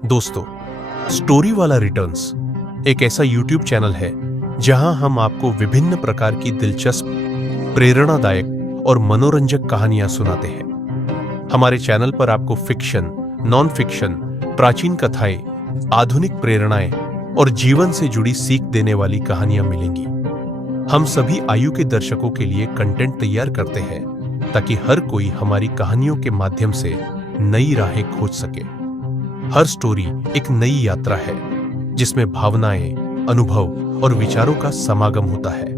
दोस्तों, स्टोरी वाला रिटर्न्स एक ऐसा यूट्यूब चैनल है जहां हम आपको विभिन्न प्रकार की दिलचस्प, प्रेरणादायक और मनोरंजक कहानियां सुनाते हैं। हमारे चैनल पर आपको फिक्शन, नॉन फिक्शन, प्राचीन कथाएं, आधुनिक प्रेरणाएं और जीवन से जुड़ी सीख देने वाली कहानियां मिलेंगी। हम सभी आयु के दर्शकों के लिए कंटेंट तैयार करते हैं ताकि हर कोई हमारी कहानियों के माध्यम से नई राहें खोज सके। हर स्टोरी एक नई यात्रा है जिसमें भावनाएं, अनुभव और विचारों का समागम होता है।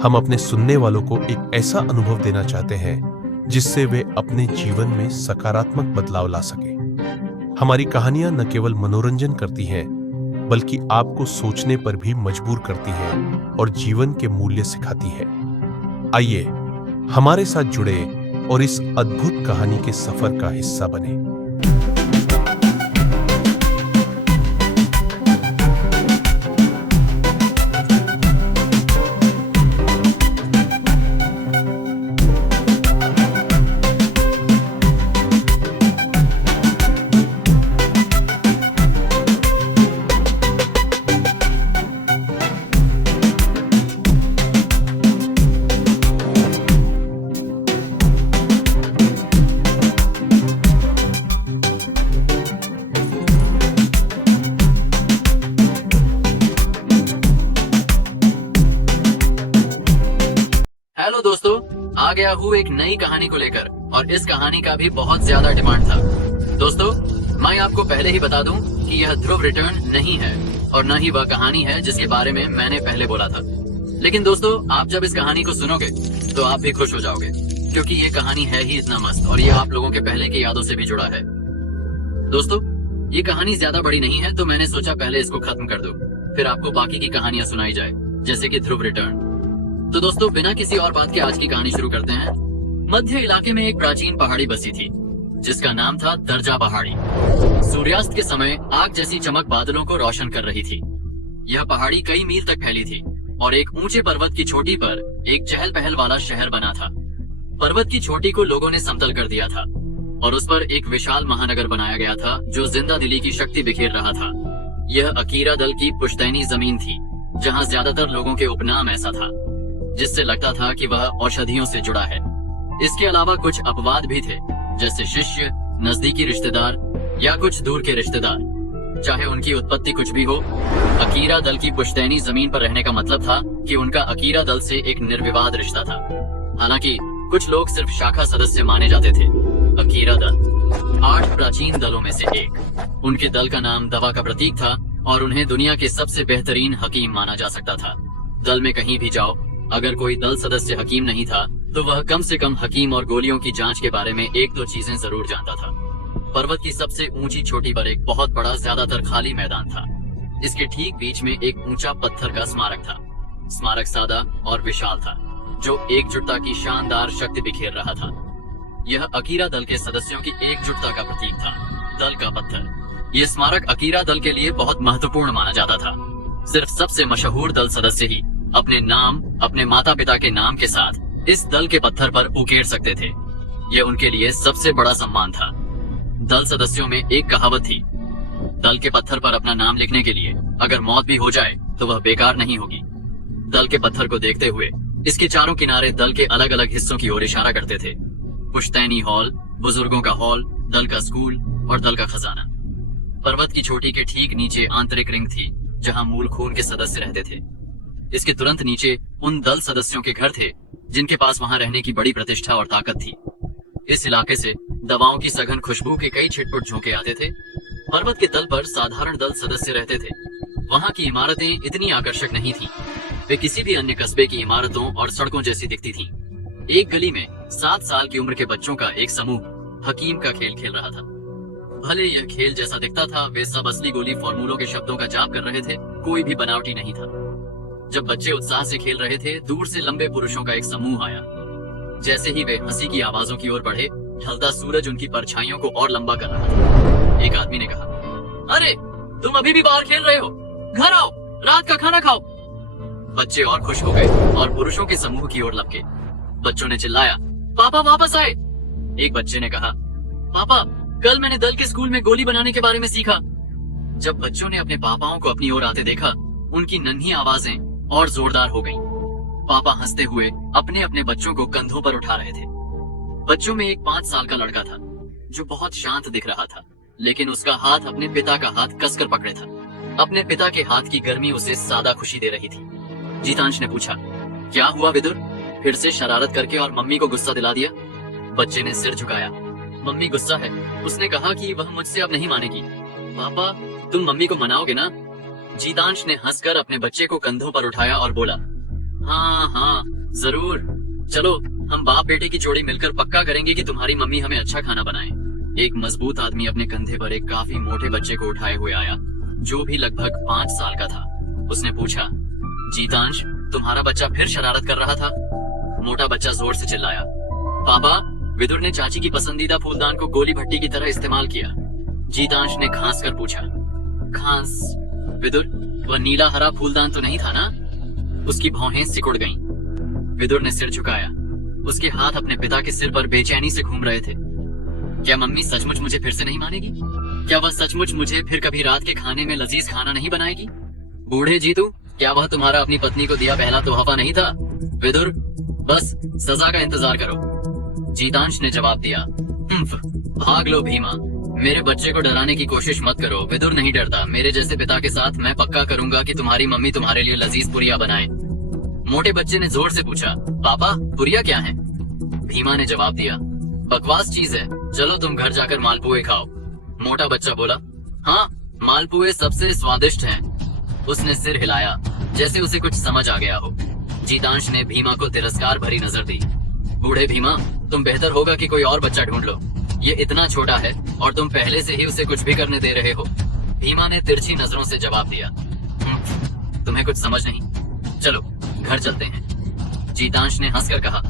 हम अपने सुनने वालों को एक ऐसा अनुभव देना चाहते हैं जिससे वे अपने जीवन में सकारात्मक बदलाव ला सके। हमारी कहानियां न केवल मनोरंजन करती हैं बल्कि आपको सोचने पर भी मजबूर करती हैं और जीवन के मूल्य सिखाती है। आइए हमारे साथ जुड़े और इस अद्भुत कहानी के सफर का हिस्सा बने। हेलो दोस्तों, आ गया हूँ एक नई कहानी को लेकर और इस कहानी का भी बहुत ज्यादा डिमांड था। दोस्तों, मैं आपको पहले ही बता दूं कि यह ध्रुव रिटर्न नहीं है और न ही वह कहानी है जिसके बारे में मैंने पहले बोला था। लेकिन दोस्तों, आप जब इस कहानी को सुनोगे तो आप भी खुश हो जाओगे क्योंकि ये कहानी है ही इतना मस्त और ये आप लोगों के पहले की यादों से भी जुड़ा है। दोस्तों, ये कहानी ज्यादा बड़ी नहीं है तो मैंने सोचा पहले इसको खत्म कर दूं, फिर आपको बाकी की कहानियां सुनाई जाए, जैसे कि ध्रुव रिटर्न। तो दोस्तों, बिना किसी और बात के आज की कहानी शुरू करते हैं। मध्य इलाके में एक प्राचीन पहाड़ी बसी थी जिसका नाम था दर्जा पहाड़ी। सूर्यास्त के समय आग जैसी चमक बादलों को रोशन कर रही थी। यह पहाड़ी कई मील तक फैली थी और एक ऊंचे पर्वत की चोटी पर एक चहल पहल वाला शहर बना था। पर्वत की चोटी को लोगों ने समतल कर दिया था और उस पर एक विशाल महानगर बनाया गया था जो जिंदा दिली की शक्ति बिखेर रहा था। यह अकीरा दल की पुश्तैनी जमीन थी जहाँ ज्यादातर लोगों के उपनाम ऐसा था जिससे लगता था कि वह औषधियों से जुड़ा है। इसके अलावा कुछ अपवाद भी थे, जैसे शिष्य, नजदीकी रिश्तेदार या कुछ दूर के रिश्तेदार। चाहे उनकी उत्पत्ति कुछ भी हो, अकीरा दल की पुश्तैनी जमीन पर रहने का मतलब था कि उनका अकीरा दल से एक निर्विवाद रिश्ता था। हालांकि कुछ लोग सिर्फ शाखा सदस्य माने जाते थे। अकीरा दल 8 प्राचीन दलों में से एक। उनके दल का नाम दवा का प्रतीक था और उन्हें दुनिया के सबसे बेहतरीन हकीम माना जा सकता था। दल में कहीं भी जाओ, अगर कोई दल सदस्य हकीम नहीं था तो वह कम से कम हकीम और गोलियों की जांच के बारे में एक दो चीजें जरूर जानता था। पर्वत की सबसे ऊंची चोटी पर एक बहुत बड़ा, ज्यादातर खाली मैदान था। इसके ठीक बीच में एक ऊंचा पत्थर का स्मारक था। स्मारक सादा और विशाल था जो एकजुटता की शानदार शक्ति बिखेर रहा था। यह अकीरा दल के सदस्यों की एकजुटता का प्रतीक था। दल का पत्थर। यह स्मारक अकीरा दल के लिए बहुत महत्वपूर्ण माना जाता था। सिर्फ सबसे मशहूर दल सदस्य ही अपने नाम, अपने माता पिता के नाम के साथ इस दल के पत्थर पर उकेर सकते थे। यह उनके लिए सबसे बड़ा सम्मान था। दल सदस्यों में एक कहावत थी, दल के पत्थर पर अपना नाम लिखने के लिए अगर मौत भी हो जाए तो वह बेकार नहीं होगी। दल के पत्थर को देखते हुए इसके चारों किनारे दल के अलग अलग हिस्सों की ओर इशारा करते थे। पुश्तैनी हॉल, बुजुर्गों का हॉल, दल का स्कूल और दल का खजाना। पर्वत की चोटी के ठीक नीचे आंतरिक रिंग थी जहाँ मूल खून के सदस्य रहते थे। इसके तुरंत नीचे उन दल सदस्यों के घर थे जिनके पास वहां रहने की बड़ी प्रतिष्ठा और ताकत थी। इस इलाके से दवाओं की सघन खुशबू के कई छिटपुट झोंके आते थे। पर्वत के तल पर साधारण दल सदस्य रहते थे। वहां की इमारतें इतनी आकर्षक नहीं थीं। वे किसी भी अन्य कस्बे की इमारतों और सड़कों जैसी दिखती थीं। एक गली में 7 साल की उम्र के बच्चों का एक समूह हकीम का खेल खेल रहा था। भले यह खेल जैसा दिखता था, वे सब असली गोली फॉर्मूलों के शब्दों का जाप कर रहे थे। कोई भी बनावटी नहीं था। जब बच्चे उत्साह से खेल रहे थे, दूर से लंबे पुरुषों का एक समूह आया। जैसे ही वे हंसी की आवाजों की ओर बढ़े, ढलता सूरज उनकी परछाइयों को और लंबा कर रहा था। एक आदमी ने कहा, अरे तुम अभी भी बाहर खेल रहे हो, घर आओ, रात का खाना खाओ। बच्चे और खुश हो गए और पुरुषों के समूह की ओर लपके। बच्चों ने चिल्लाया, पापा वापस आए। एक बच्चे ने कहा, पापा कल मैंने दल के स्कूल में गोली बनाने के बारे में सीखा। जब बच्चों ने अपने पापाओं को अपनी ओर आते देखा, उनकी नन्ही आवाजें और जोरदार हो गईं। पापा हंसते हुए अपने अपने बच्चों को कंधों पर उठा रहे थे। बच्चों में एक 5 साल का लड़का था जो बहुत शांत दिख रहा था, लेकिन उसका हाथ अपने पिता का हाथ कसकर पकड़े था। अपने पिता के हाथ की गर्मी उसे सादा खुशी दे रही थी। जीतांश ने पूछा, क्या हुआ विदुर? फिर से शरारत करके और मम्मी को गुस्सा दिला दिया? बच्चे ने सिर झुकाया। मम्मी गुस्सा है। उसने कहा कि वह मुझसे अब नहीं मानेगी। पापा, तुम मम्मी को मनाओगे ना? जीतांश ने हंसकर अपने बच्चे को कंधों पर उठाया और बोला, हाँ हाँ जरूर, चलो हम बाप बेटे की जोड़ी मिलकर पक्का करेंगे कि तुम्हारी मम्मी हमें अच्छा खाना बनाए। एक मजबूत आदमी अपने कंधे पर एक काफी मोटे बच्चे को उठाए हुए आया, जो भी लगभग 5 साल का था। उसने पूछा, जीतांश, तुम्हारा बच्चा फिर शरारत कर रहा था? मोटा बच्चा जोर से चिल्लाया, पापा, विदुर ने चाची की पसंदीदा फूलदान को गोली भट्टी की तरह इस्तेमाल किया। जीतांश ने खांस कर पूछा, खांस? विदुर, वह नीला हरा फूलदान तो नहीं था ना? उसकी भौहें सिकुड़ गईं। विदुर ने सिर झुकाया। उसके हाथ अपने पिता के सिर पर बेचैनी से घूम रहे थे। क्या मम्मी सचमुच मुझे फिर से नहीं मानेगी? क्या वह सचमुच मुझे फिर कभी रात के खाने में लजीज खाना नहीं बनाएगी? बूढ़े जीतू, क्या वह तुम्हारा अपनी पत्नी को दिया पहला तोहफा नहीं था? विदुर, बस सजा का इंतजार करो। जीतांश ने जवाब दिया, भाग लो भीमा, मेरे बच्चे को डराने की कोशिश मत करो। विदुर नहीं डरता। मेरे जैसे पिता के साथ मैं पक्का करूंगा कि तुम्हारी मम्मी तुम्हारे लिए लजीज पुरिया बनाए। मोटे बच्चे ने जोर से पूछा, पापा, पुरिया क्या है? भीमा ने जवाब दिया, बकवास चीज है, चलो तुम घर जाकर मालपुए खाओ। मोटा बच्चा बोला, हाँ, मालपुए सबसे स्वादिष्ट हैं। उसने सिर हिलाया जैसे उसे कुछ समझ आ गया हो। जीतांश ने भीमा को तिरस्कार भरी नजर दी। बूढ़े भीमा, तुम बेहतर होगा कि कोई और बच्चा ढूंढ लो। ये इतना छोटा है और तुम पहले से ही उसे कुछ भी करने दे रहे हो। भीमा ने तिरछी नजरों से जवाब दिया, तुम्हें कुछ समझ नहीं, चलो घर चलते हैं। जीतांश ने हंसकर कहा,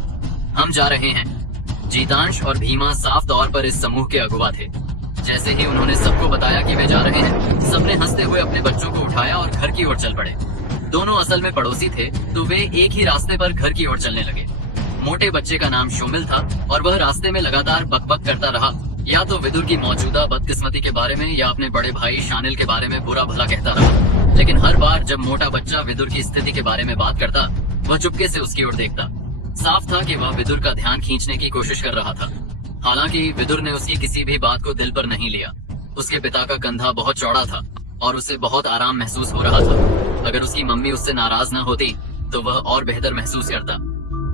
हम जा रहे हैं। जीतांश और भीमा साफ तौर पर इस समूह के अगुवा थे। जैसे ही उन्होंने सबको बताया कि वे जा रहे हैं, सबने हंसते हुए अपने बच्चों को उठाया और घर की ओर चल पड़े। दोनों असल में पड़ोसी थे, तो वे एक ही रास्ते पर घर की ओर चलने लगे। मोटे बच्चे का नाम शोमिल था और वह रास्ते में लगातार बकबक करता रहा, या तो विदुर की मौजूदा बदकिस्मती के बारे में या अपने बड़े भाई शानिल के बारे में बुरा भला कहता रहा। लेकिन हर बार जब मोटा बच्चा विदुर की स्थिति के बारे में बात करता, वह चुपके से उसकी ओर देखता। साफ था कि वह विदुर का ध्यान खींचने की कोशिश कर रहा था। हालांकि विदुर ने उसकी किसी भी बात को दिल पर नहीं लिया। उसके पिता का कंधा बहुत चौड़ा था और उसे बहुत आराम महसूस हो रहा था। अगर उसकी मम्मी उससे नाराज न होती तो वह और बेहतर महसूस करता।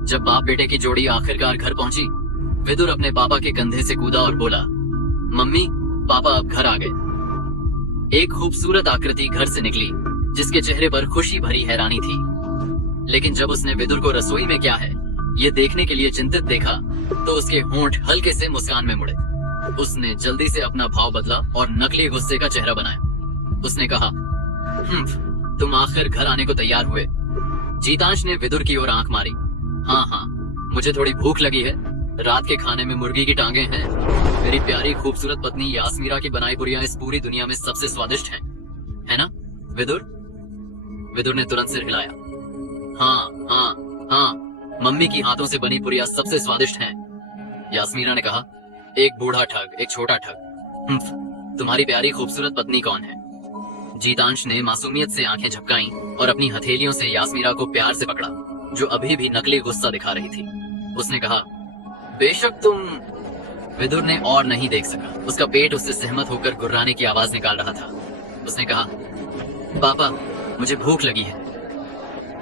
जब बाप बेटे की जोड़ी आखिरकार घर पहुंची, विदुर अपने पापा के कंधे से कूदा और बोला, मम्मी, पापा अब घर आ गए। एक खूबसूरत आकृति घर से निकली जिसके चेहरे पर खुशी भरी हैरानी थी। लेकिन जब उसने विदुर को रसोई में क्या है ये देखने के लिए चिंतित देखा तो उसके होंठ हल्के से मुस्कान में मुड़े। उसने जल्दी से अपना भाव बदला और नकली गुस्से का चेहरा बनाया। उसने कहा, तुम आखिर घर आने को तैयार हुए। जीतांश ने विदुर की ओर आंख मारी। हाँ, मुझे थोड़ी भूख लगी है। रात के खाने में मुर्गी की टांगे हैं। मेरी प्यारी खूबसूरत पत्नी यास्मीरा की बनाई पुरिया इस पूरी दुनिया में सबसे स्वादिष्ट है ना विदुर? विदुर ने तुरंत सिर हिलाया। हाँ, मम्मी की हाथों से बनी पुरिया सबसे स्वादिष्ट हैं। यास्मीरा ने कहा, एक बूढ़ा ठग, एक छोटा ठग। तुम्हारी प्यारी खूबसूरत पत्नी कौन है? जीतांश ने मासूमियत से आंखें झपकाईं और अपनी हथेलियों से यास्मीरा को प्यार से पकड़ा, जो अभी भी नकली गुस्सा दिखा रही थी। उसने कहा, बेशक तुम। विदुर ने और नहीं देख सका। उसका पेट उससे सहमत होकर गुर्राने की आवाज निकाल रहा था। उसने कहा, पापा, मुझे भूख लगी है।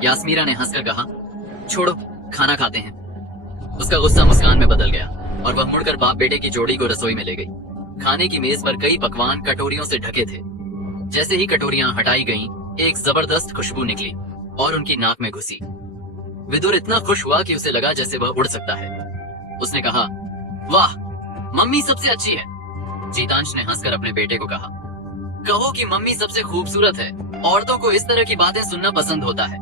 यास्मीरा ने हंसकर कहा, छोड़ो, खाना खाते हैं। उसका गुस्सा मुस्कान में बदल गया और वह मुड़कर बाप बेटे की जोड़ी को रसोई में ले गई। खाने की मेज पर कई पकवान कटोरियों से ढके थे। जैसे ही कटोरियां हटाई गईं, एक जबरदस्त खुशबू निकली और उनकी नाक में घुसी। विदुर इतना खुश हुआ कि उसे लगा जैसे वह उड़ सकता है। उसने कहा, वाह, मम्मी सबसे अच्छी है। जीतांश ने हंसकर अपने बेटे को कहा, कहो कि मम्मी सबसे खूबसूरत है। औरतों को इस तरह की बातें सुनना पसंद होता है।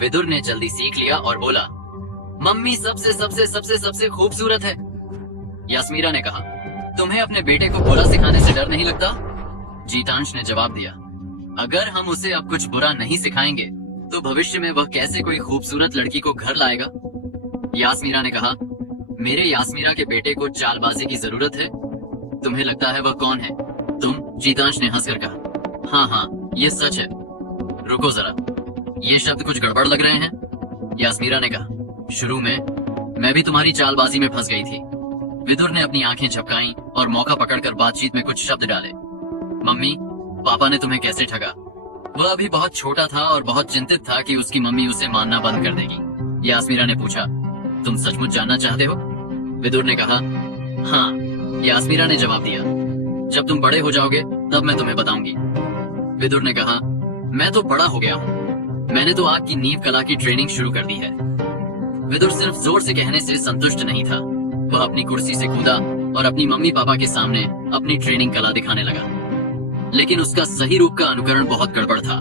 विदुर ने जल्दी सीख लिया और बोला, मम्मी सबसे सबसे सबसे सबसे खूबसूरत है। यास्मीरा ने कहा, तुम्हें अपने बेटे को बोला सिखाने से डर नहीं लगता? जीतांश ने जवाब दिया, अगर हम उसे अब कुछ बुरा नहीं सिखाएंगे तो भविष्य में वह कैसे कोई खूबसूरत लड़की को घर लाएगा? यास्मीरा ने कहा, मेरे यास्मीरा के बेटे को चालबाजी की जरूरत है। तुम्हें लगता है वह कौन है? तुम? जीतांश ने हंसकर कहा। हाँ हाँ, ये सच है। रुको जरा, ये शब्द कुछ गड़बड़ लग रहे हैं, यास्मीरा ने कहा। शुरू में मैं भी तुम्हारी चालबाजी में फंस गई थी। विदुर ने अपनी आंखें झपकाईं और मौका पकड़कर बातचीत में कुछ शब्द डाले। मम्मी, पापा ने तुम्हें कैसे ठगा? वह अभी बहुत छोटा था और बहुत चिंतित था कि उसकी मम्मी उसे मानना बंद कर देगी। यास्मीरा ने पूछा, तुम सचमुच जानना चाहते हो? विदुर ने कहा, हाँ। यास्मीरा ने जवाब दिया, जब तुम बड़े हो जाओगे तब मैं तुम्हें बताऊंगी। विदुर ने कहा, मैं तो बड़ा हो गया हूँ, मैंने तो आग की नींव कला की ट्रेनिंग शुरू कर दी है। विदुर सिर्फ जोर से कहने से संतुष्ट नहीं था। वह अपनी कुर्सी से कूदा और अपनी मम्मी पापा के सामने अपनी ट्रेनिंग कला दिखाने लगा। लेकिन उसका सही रूप का अनुकरण बहुत गड़बड़ था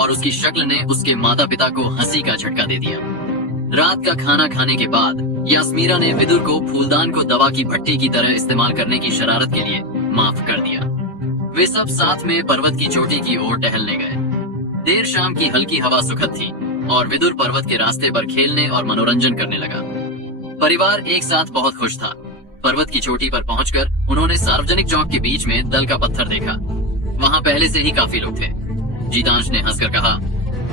और उसकी शक्ल ने उसके माता पिता को हंसी का झटका दे दिया। रात का खाना खाने के बाद यास्मीरा ने विदुर को फूलदान को दवा की भट्टी की तरह इस्तेमाल करने की शरारत के लिए माफ कर दिया। वे सब साथ में पर्वत की चोटी की ओर टहलने गए। देर शाम की हल्की हवा सुखद थी और विदुर पर्वत के रास्ते पर खेलने और मनोरंजन करने लगा। परिवार एक साथ बहुत खुश था। पर्वत की चोटी पर पहुंचकर उन्होंने सार्वजनिक चौक के बीच में दल का पत्थर देखा। वहां पहले से ही काफी लोग थे। जीतांश ने हंसकर कहा,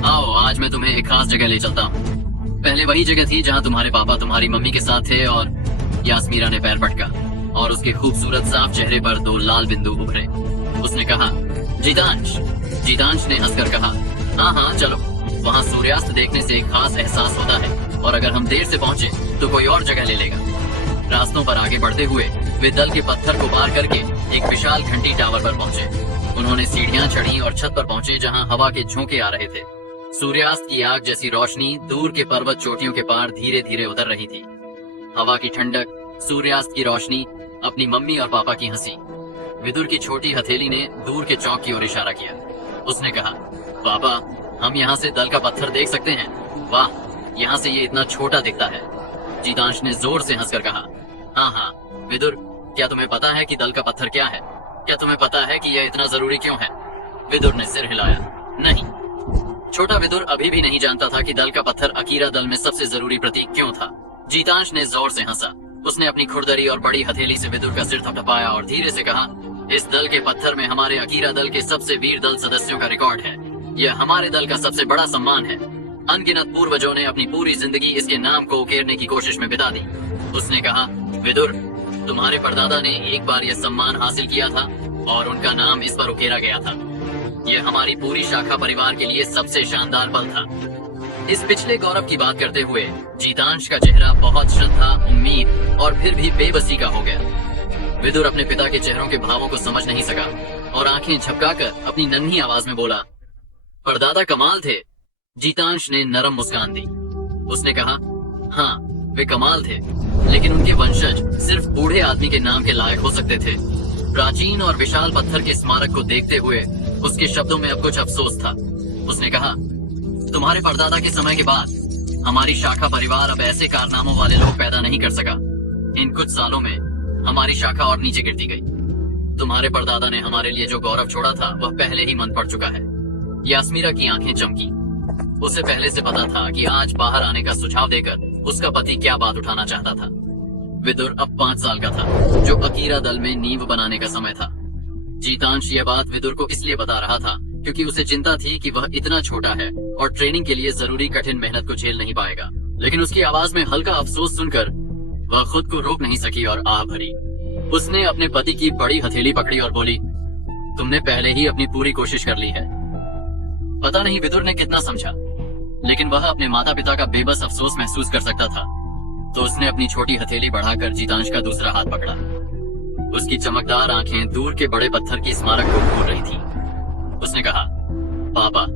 आओ आज मैं तुम्हें एक खास जगह ले चलता हूँ। पहले वही जगह थी जहाँ तुम्हारे पापा तुम्हारी मम्मी के साथ थे। और यास्मीरा ने पैर पटका और उसके खूबसूरत साफ चेहरे पर 2 लाल बिंदु उभरे। उसने कहा, जीतांश ने हंसकर कहा, हाँ चलो। वहाँ सूर्यास्त देखने से एक खास एहसास होता है और अगर हम देर से पहुँचे तो कोई और जगह ले लेगा। रास्तों पर आगे बढ़ते हुए वे दल के पत्थर को पार करके एक विशाल घंटी टावर पर पहुँचे। उन्होंने सीढ़ियां चढ़ी और छत पर पहुँचे जहाँ हवा के झोंके आ रहे थे। सूर्यास्त की आग जैसी रोशनी दूर के पर्वत चोटियों के पार धीरे धीरे उतर रही थी। हवा की ठंडक, सूर्यास्त की रोशनी, अपनी मम्मी और पापा की हंसी। विदुर की छोटी हथेली ने दूर के चौक की ओर इशारा किया। उसने कहा, पापा, हम यहाँ से दल का पत्थर देख सकते हैं। वाह, यहाँ से ये इतना छोटा दिखता है। जीतांश ने जोर से हंसकर कहा, हाँ विदुर, क्या तुम्हें पता है कि दल का पत्थर क्या है? क्या तुम्हें पता है कि यह इतना जरूरी क्यों है? विदुर ने सिर हिलाया। नहीं। छोटा विदुर अभी भी नहीं जानता था कि दल का पत्थर अकीरा दल में सबसे जरूरी प्रतीक क्यों था। जीतांश ने जोर से हंसा। उसने अपनी खुरदरी और बड़ी हथेली से विदुर का सिर थपथपाया और धीरे से कहा, इस दल के पत्थर में हमारे अकीरा दल के सबसे वीर दल सदस्यों का रिकॉर्ड है। यह हमारे दल का सबसे बड़ा सम्मान है। अनगिनत पूर्वजों ने अपनी पूरी जिंदगी इसके नाम को उकेरने की कोशिश में बिता दी। उसने कहा, विदुर, तुम्हारे परदादा ने एक बार यह सम्मान हासिल किया था और उनका नाम इस पर उकेरा गया था। यह हमारी पूरी शाखा परिवार के लिए सबसे शानदार पल था। इस पिछले गौरव की बात करते हुए जीतांश का चेहरा बहुत श्रद्धा, उम्मीद और फिर भी बेबसी का हो गया। विदुर अपने पिता के चेहरों के भावों को समझ नहीं सका और आंखें झपकाकर अपनी नन्ही आवाज में बोला, परदादा कमाल थे। जीतांश ने नरम मुस्कान दी। उसने कहा, हाँ वे कमाल थे, लेकिन उनके वंशज सिर्फ बूढ़े आदमी के नाम के लायक हो सकते थे। प्राचीन और विशाल पत्थर के स्मारक को देखते हुए उसके शब्दों में अब कुछ अफसोस था। उसने कहा, तुम्हारे परदादा के समय के बाद हमारी शाखा परिवार अब ऐसे कारनामों वाले लोग पैदा नहीं कर सका। इन कुछ सालों में हमारी शाखा और नीचे गिरती गई। तुम्हारे परदादा ने हमारे लिए जो गौरव छोड़ा था वह पहले ही मन पड़ चुका है। यास्मीरा की आंखें चमकी। उसे पहले से पता था कि आज बाहर आने का सुझाव देकर उसका पति क्या बात उठाना चाहता था। विदुर अब 5 साल का था, जो अकीरा दल में नींव बनाने का समय था। जीतांश यह बात विदुर को इसलिए बता रहा था क्योंकि उसे चिंता थी कि वह इतना छोटा है और ट्रेनिंग के लिए जरूरी कठिन मेहनत को झेल नहीं पाएगा। लेकिन उसकी आवाज में हल्का अफसोस सुनकर वह खुद को रोक नहीं सकी और आह भरी। उसने अपने पति की बड़ी हथेली पकड़ी और बोली, तुमने पहले ही अपनी पूरी कोशिश कर ली है। पता नहीं विदुर ने कितना समझा, लेकिन वह अपने माता पिता का बेबस अफसोस महसूस कर सकता था। तो उसने अपनी छोटी हथेली बढ़ाकर जीतांश का दूसरा हाथ पकड़ा। उसकी चमकदार आंखें दूर के बड़े पत्थर की स्मारक को घूर रही थी। उसने कहा, पापा,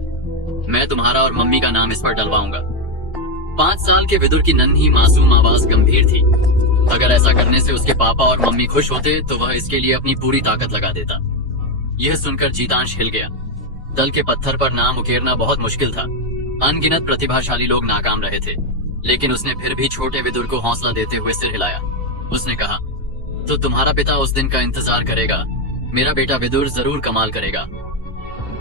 मैं तुम्हारा और मम्मी का नाम इस पर डलवाऊंगा। 5 साल के विदुर की नन्ही मासूम आवाज गंभीर थी। अगर ऐसा करने से उसके पापा और मम्मी खुश होते तो वह इसके लिए अपनी पूरी ताकत लगा देता। यह सुनकर जीतांश हिल गया। दल के पत्थर पर नाम उकेरना बहुत मुश्किल था। अनगिनत प्रतिभाशाली लोग नाकाम रहे थे, लेकिन उसने फिर भी छोटे विदुर को हौसला देते हुए सिर हिलाया। उसने कहा, तो तुम्हारा पिता उस दिन का इंतजार करेगा। मेरा बेटा विदुर जरूर कमाल करेगा।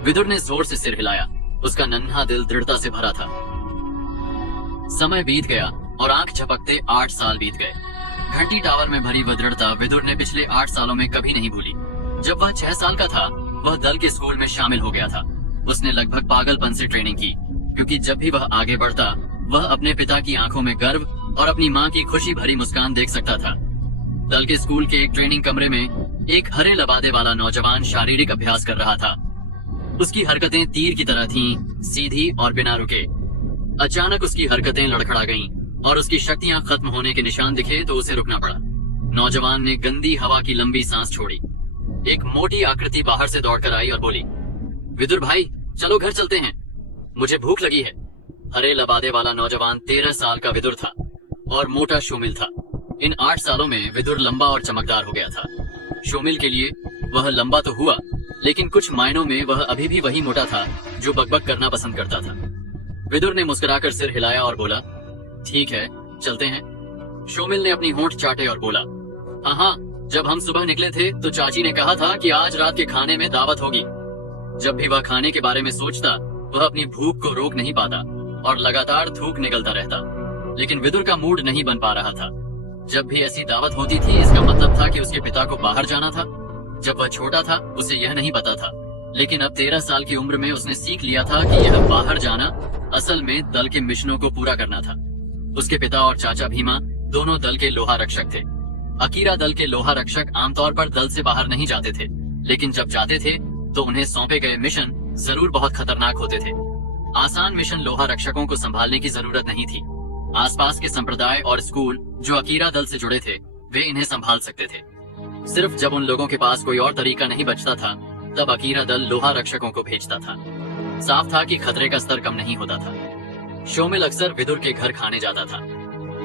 विदुर ने जोर से सिर हिलाया। उसका नन्हा दिल दृढ़ता से भरा था। समय बीत गया और आंख झपकते 8 साल बीत गए। घंटी टावर में भरी वह दृढ़ता विदुर ने पिछले 8 सालों में कभी नहीं भूली। जब वह 6 साल का था, वह दल के स्कूल में शामिल हो गया था। उसने लगभग पागलपन से ट्रेनिंग की, क्योंकि जब भी वह आगे बढ़ता, वह अपने पिता की आंखों में गर्व और अपनी माँ की खुशी भरी मुस्कान देख सकता था। दल के स्कूल के एक ट्रेनिंग कमरे में एक हरे लबादे वाला नौजवान शारीरिक अभ्यास कर रहा था। उसकी हरकतें तीर की तरह थीं, सीधी और बिना रुके। अचानक उसकी हरकतें लड़खड़ा गईं और उसकी शक्तियां खत्म होने के निशान दिखे तो उसे रुकना पड़ा। नौजवान ने गंदी हवा की लंबी सांस छोड़ी। एक मोटी आकृति बाहर से दौड़कर आई और बोली, विदुर भाई, चलो घर चलते हैं, मुझे भूख लगी है। हरे लबादे वाला नौजवान 13 साल का विदुर था और मोटा शोमिल था। इन 8 सालों में विदुर लंबा और चमकदार हो गया था। शोमिल के लिए वह लंबा तो हुआ, लेकिन कुछ मायनों में वह अभी भी वही मोटा था जो बकबक करना पसंद करता था। विदुर ने मुस्कुराकर सिर हिलाया और बोला, ठीक है, चलते हैं। शोमिल ने अपनी होंठ चाटे और बोला, हाँ, जब हम सुबह निकले थे तो चाची ने कहा था कि आज रात के खाने में दावत होगी। जब भी वह खाने के बारे में सोचता, वह अपनी भूख को रोक नहीं पाता और लगातार थूक निकलता रहता। लेकिन विदुर का मूड नहीं बन पा रहा था। जब भी ऐसी दावत होती थी, इसका मतलब था कि उसके पिता को बाहर जाना था। जब वह छोटा था, उसे यह नहीं पता था, लेकिन अब 13 साल की उम्र में उसने सीख लिया था कि यह बाहर जाना असल में दल के मिशनों को पूरा करना था। उसके पिता और चाचा भीमा दोनों दल के लोहा रक्षक थे। अकीरा दल के लोहा रक्षक आमतौर पर दल से बाहर नहीं जाते थे, लेकिन जब जाते थे तो उन्हें सौंपे गए मिशन जरूर बहुत खतरनाक होते थे। आसान मिशन लोहा रक्षकों को संभालने की जरूरत नहीं थी। आसपास के संप्रदाय और स्कूल जो अकीरा दल से जुड़े थे, वे इन्हें संभाल सकते थे। सिर्फ जब उन लोगों के पास कोई और तरीका नहीं बचता था, तब अकीरा दल लोहा रक्षकों को भेजता था। साफ था कि खतरे का स्तर कम नहीं होता था। शोमिल अक्सर विदुर के घर खाने जाता था।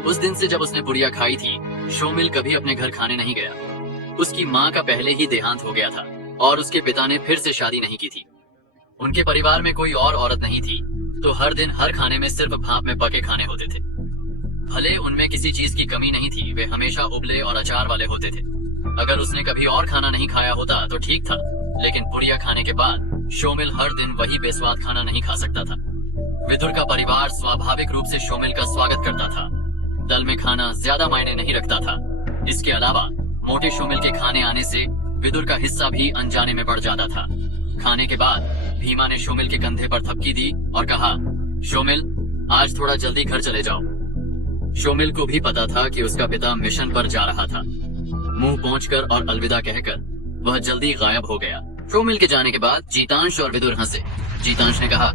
उस दिन से जब उसने पुड़िया खाई थी, शोमिल कभी अपने घर खाने नहीं गया। उसकी माँ का पहले ही देहांत हो गया था और उसके पिता ने फिर से शादी नहीं की थी। उनके परिवार में कोई और औरत नहीं थी, तो हर दिन हर खाने में सिर्फ भाप में पके खाने होते थे। भले उनमें किसी चीज की कमी नहीं थी, वे हमेशा उबले और अचार वाले होते थे। अगर उसने कभी और खाना नहीं खाया होता तो ठीक था, लेकिन पुड़िया खाने के बाद शोमिल हर दिन वही बेस्वाद खाना नहीं खा सकता था। विदुर का परिवार स्वाभाविक रूप से शोमिल का स्वागत करता था। दल में खाना ज्यादा मायने नहीं रखता था। इसके अलावा मोटे शोमिल के खाने आने से विदुर का हिस्सा भी अनजाने में बढ़ जाता था। खाने के बाद भीमा ने शोमिल के कंधे पर थपकी दी और कहा, शोमिल, आज थोड़ा जल्दी घर चले जाओ। शोमिल को भी पता था कि उसका पिता मिशन पर जा रहा था। मुंह पोंछकर और अलविदा कहकर वह जल्दी गायब हो गया। शोमिल के जाने के बाद जीतांश और विदुर हंसे। जीतांश ने कहा,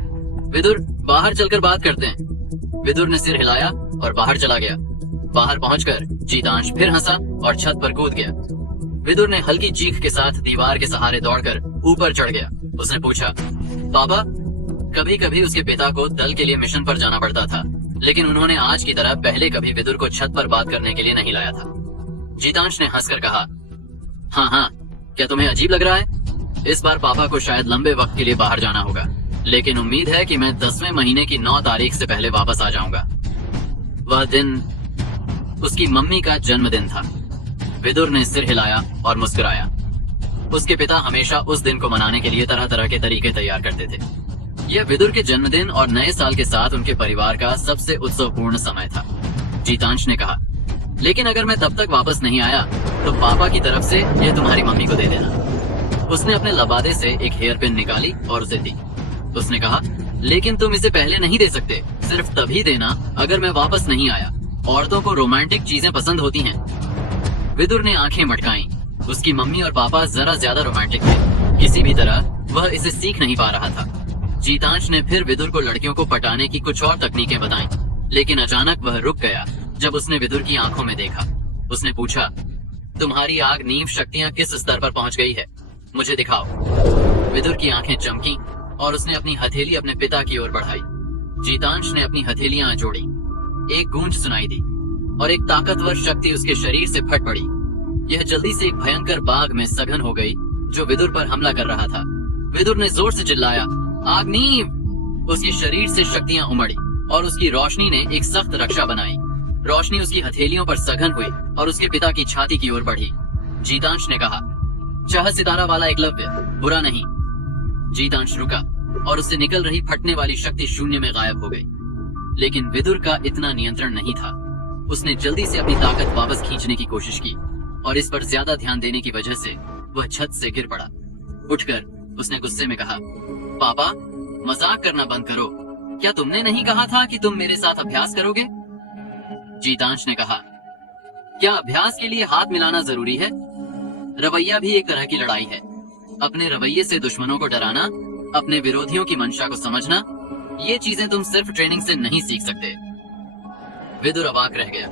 विदुर, बाहर चलकर बात करते हैं। विदुर ने सिर हिलाया और बाहर चला गया। बाहर पहुंचकर जीतांश फिर हंसा और छत पर कूद गया। विदुर ने हल्की चीख के साथ दीवार के सहारे दौड़कर ऊपर चढ़ गया। उसने पूछा, पापा? कभी कभी उसके पिता को दल के लिए मिशन पर जाना पड़ता था, लेकिन उन्होंने आज की तरह पहले कभी विदुर को छत पर बात करने के लिए नहीं लाया था। जीतांश ने हंसकर कहा, हाँ, क्या तुम्हें अजीब लग रहा है? इस बार पापा को शायद लंबे वक्त के लिए बाहर जाना होगा, लेकिन उम्मीद है कि मैं 10वें महीने की 9 तारीख से पहले वापस आ जाऊंगा। वह दिन उसकी मम्मी का जन्मदिन था। विदुर ने सिर हिलाया और मुस्कुराया। उसके पिता हमेशा उस दिन को मनाने के लिए तरह तरह के तरीके तैयार करते थे। यह विदुर के जन्मदिन और नए साल के साथ उनके परिवार का सबसे उत्सवपूर्ण समय था। जीतांश ने कहा, लेकिन अगर मैं तब तक वापस नहीं आया तो पापा की तरफ से यह तुम्हारी मम्मी को दे देना। उसने अपने लबादे से एक हेयर पिन निकाली और उसे दी। उसने कहा, लेकिन तुम इसे पहले नहीं दे सकते, सिर्फ तभी देना अगर मैं वापस नहीं आया। औरतों को रोमांटिक चीजें पसंद होती हैं। विदुर ने आंखें मटकाईं। उसकी मम्मी और पापा जरा ज्यादा रोमांटिक थे। किसी भी तरह वह इसे सीख नहीं पा रहा था। जीतांश ने फिर विदुर को लड़कियों को पटाने की कुछ और तकनीकें बताईं, लेकिन अचानक वह रुक गया जब उसने विदुर की आंखों में देखा। उसने पूछा, तुम्हारी आग नींव शक्तियां किस स्तर पर पहुंच गई है? मुझे दिखाओ। विदुर की आंखें चमकी और उसने अपनी हथेली अपने पिता की ओर बढ़ाई। जीतांश ने अपनी हथेलियां जोड़ी। एक गूंज सुनाई दी और एक ताकतवर शक्ति उसके शरीर से फट पड़ी। यह जल्दी से एक भयंकर बाघ में सघन हो गई जो विदुर पर हमला कर रहा था। विदुर ने जोर से चिल्लाया, आग्नीव! उसके शरीर से शक्तियां उमड़ी और उसकी रोशनी ने एक सख्त रक्षा बनाई। रोशनी उसकी हथेलियों पर सघन हुई और उसके पिता की छाती की ओर बढ़ी। जीतांश ने कहा, चाह सितारा वाला एकलव्य, बुरा नहीं। जीतांश रुका और उससे निकल रही फटने वाली शक्ति शून्य में गायब हो गई। लेकिन विदुर का इतना नियंत्रण नहीं था। उसने जल्दी से अपनी ताकत वापस खींचने की कोशिश की और इस पर ज्यादा ध्यान देने की वजह से वह छत से गिर पड़ा। उठकर उसने गुस्से में कहा, पापा मजाक करना बंद करो, क्या तुमने नहीं कहा था कि तुम मेरे साथ अभ्यास करोगे? जीतांश ने कहा, क्या अभ्यास के लिए हाथ मिलाना जरूरी है? रवैया भी एक तरह की लड़ाई है। अपने रवैये से दुश्मनों को डराना, अपने विरोधियों की मंशा को समझना, ये चीजें तुम सिर्फ ट्रेनिंग से नहीं सीख सकते। विदुर अवाक रह गया,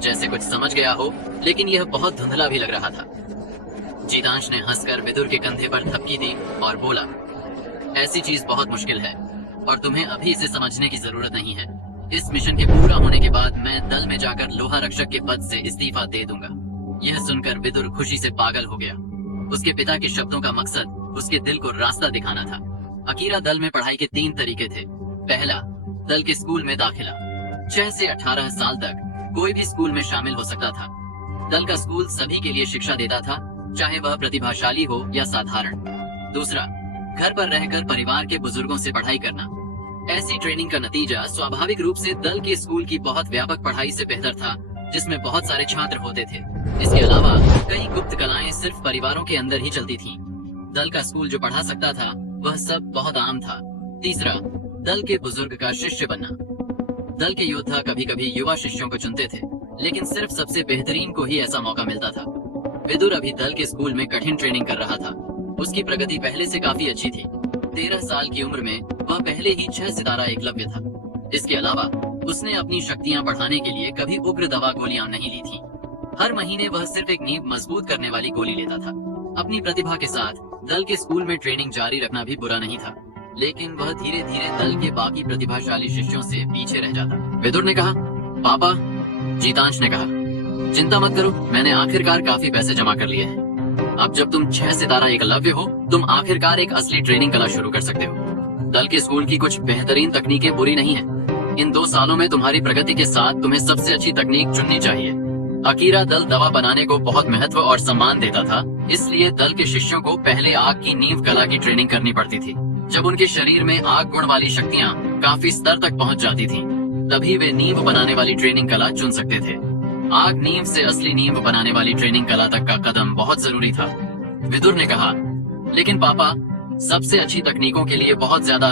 जैसे कुछ समझ गया हो, लेकिन यह बहुत धुंधला भी लग रहा था। जीतांश ने हंसकर विदुर के कंधे पर थपकी दी और बोला, ऐसी चीज बहुत मुश्किल है और तुम्हें अभी इसे समझने की जरूरत नहीं है। इस मिशन के पूरा होने के बाद मैं दल में जाकर लोहा रक्षक के पद से इस्तीफा दे दूंगा। यह सुनकर विदुर खुशी से पागल हो गया। उसके पिता के शब्दों का मकसद उसके दिल को रास्ता दिखाना था। अकीरा दल में पढ़ाई के 3 तरीके थे। पहला, दल के स्कूल में दाखिला। 6 से 18 साल तक कोई भी स्कूल में शामिल हो सकता था। दल का स्कूल सभी के लिए शिक्षा देता था, चाहे वह प्रतिभाशाली हो या साधारण। दूसरा, घर पर रहकर परिवार के बुजुर्गों से पढ़ाई करना। ऐसी ट्रेनिंग का नतीजा स्वाभाविक रूप से दल के स्कूल की बहुत व्यापक पढ़ाई से बेहतर था, जिसमें बहुत सारे छात्र होते थे। इसके अलावा कई गुप्त कलाएं सिर्फ परिवारों के अंदर ही चलती थीं। दल का स्कूल जो पढ़ा सकता था वह सब बहुत आम था। तीसरा, दल के बुजुर्ग का शिष्य बनना। दल के योद्धा कभी कभी युवा शिष्यों को चुनते थे, लेकिन सिर्फ सबसे बेहतरीन को ही ऐसा मौका मिलता था। विदुर अभी दल के स्कूल में कठिन ट्रेनिंग कर रहा था। उसकी प्रगति पहले से काफी अच्छी थी। 13 साल की उम्र में वह पहले ही 6 सितारा एकलव्य था। इसके अलावा उसने अपनी शक्तियां बढ़ाने के लिए कभी उग्र दवा गोलियां नहीं ली थी। हर महीने वह सिर्फ एक नींव मजबूत करने वाली गोली लेता था। अपनी प्रतिभा के साथ दल के स्कूल में ट्रेनिंग जारी रखना भी बुरा नहीं था, लेकिन वह धीरे धीरे दल के बाकी प्रतिभाशाली शिष्यों से पीछे रह जाता। विदुर ने कहा, पापा। जीतांश ने कहा, चिंता मत करो, मैंने आखिरकार काफी पैसे जमा कर लिए हैं। अब जब तुम 6 सितारा एकलव्य हो, तुम आखिरकार एक असली ट्रेनिंग कला शुरू कर सकते हो। दल के स्कूल की कुछ बेहतरीन तकनीकें बुरी नहीं है। इन 2 सालों में तुम्हारी प्रगति के साथ तुम्हें सबसे अच्छी तकनीक चुननी चाहिए। अकीरा दल दवा बनाने को बहुत महत्व और सम्मान देता था, इसलिए दल के शिष्यों को पहले आग की नींव कला की ट्रेनिंग करनी पड़ती थी। जब उनके शरीर में आग गुण वाली शक्तियाँ काफी स्तर तक पहुँच जाती थीं, तभी वे नींव बनाने वाली ट्रेनिंग कला चुन सकते थे। आग नींव से असली नींव बनाने वाली ट्रेनिंग कला तक का कदम बहुत जरूरी था। विदुर ने कहा, लेकिन पापा, सबसे अच्छी तकनीकों के लिए बहुत ज्यादा।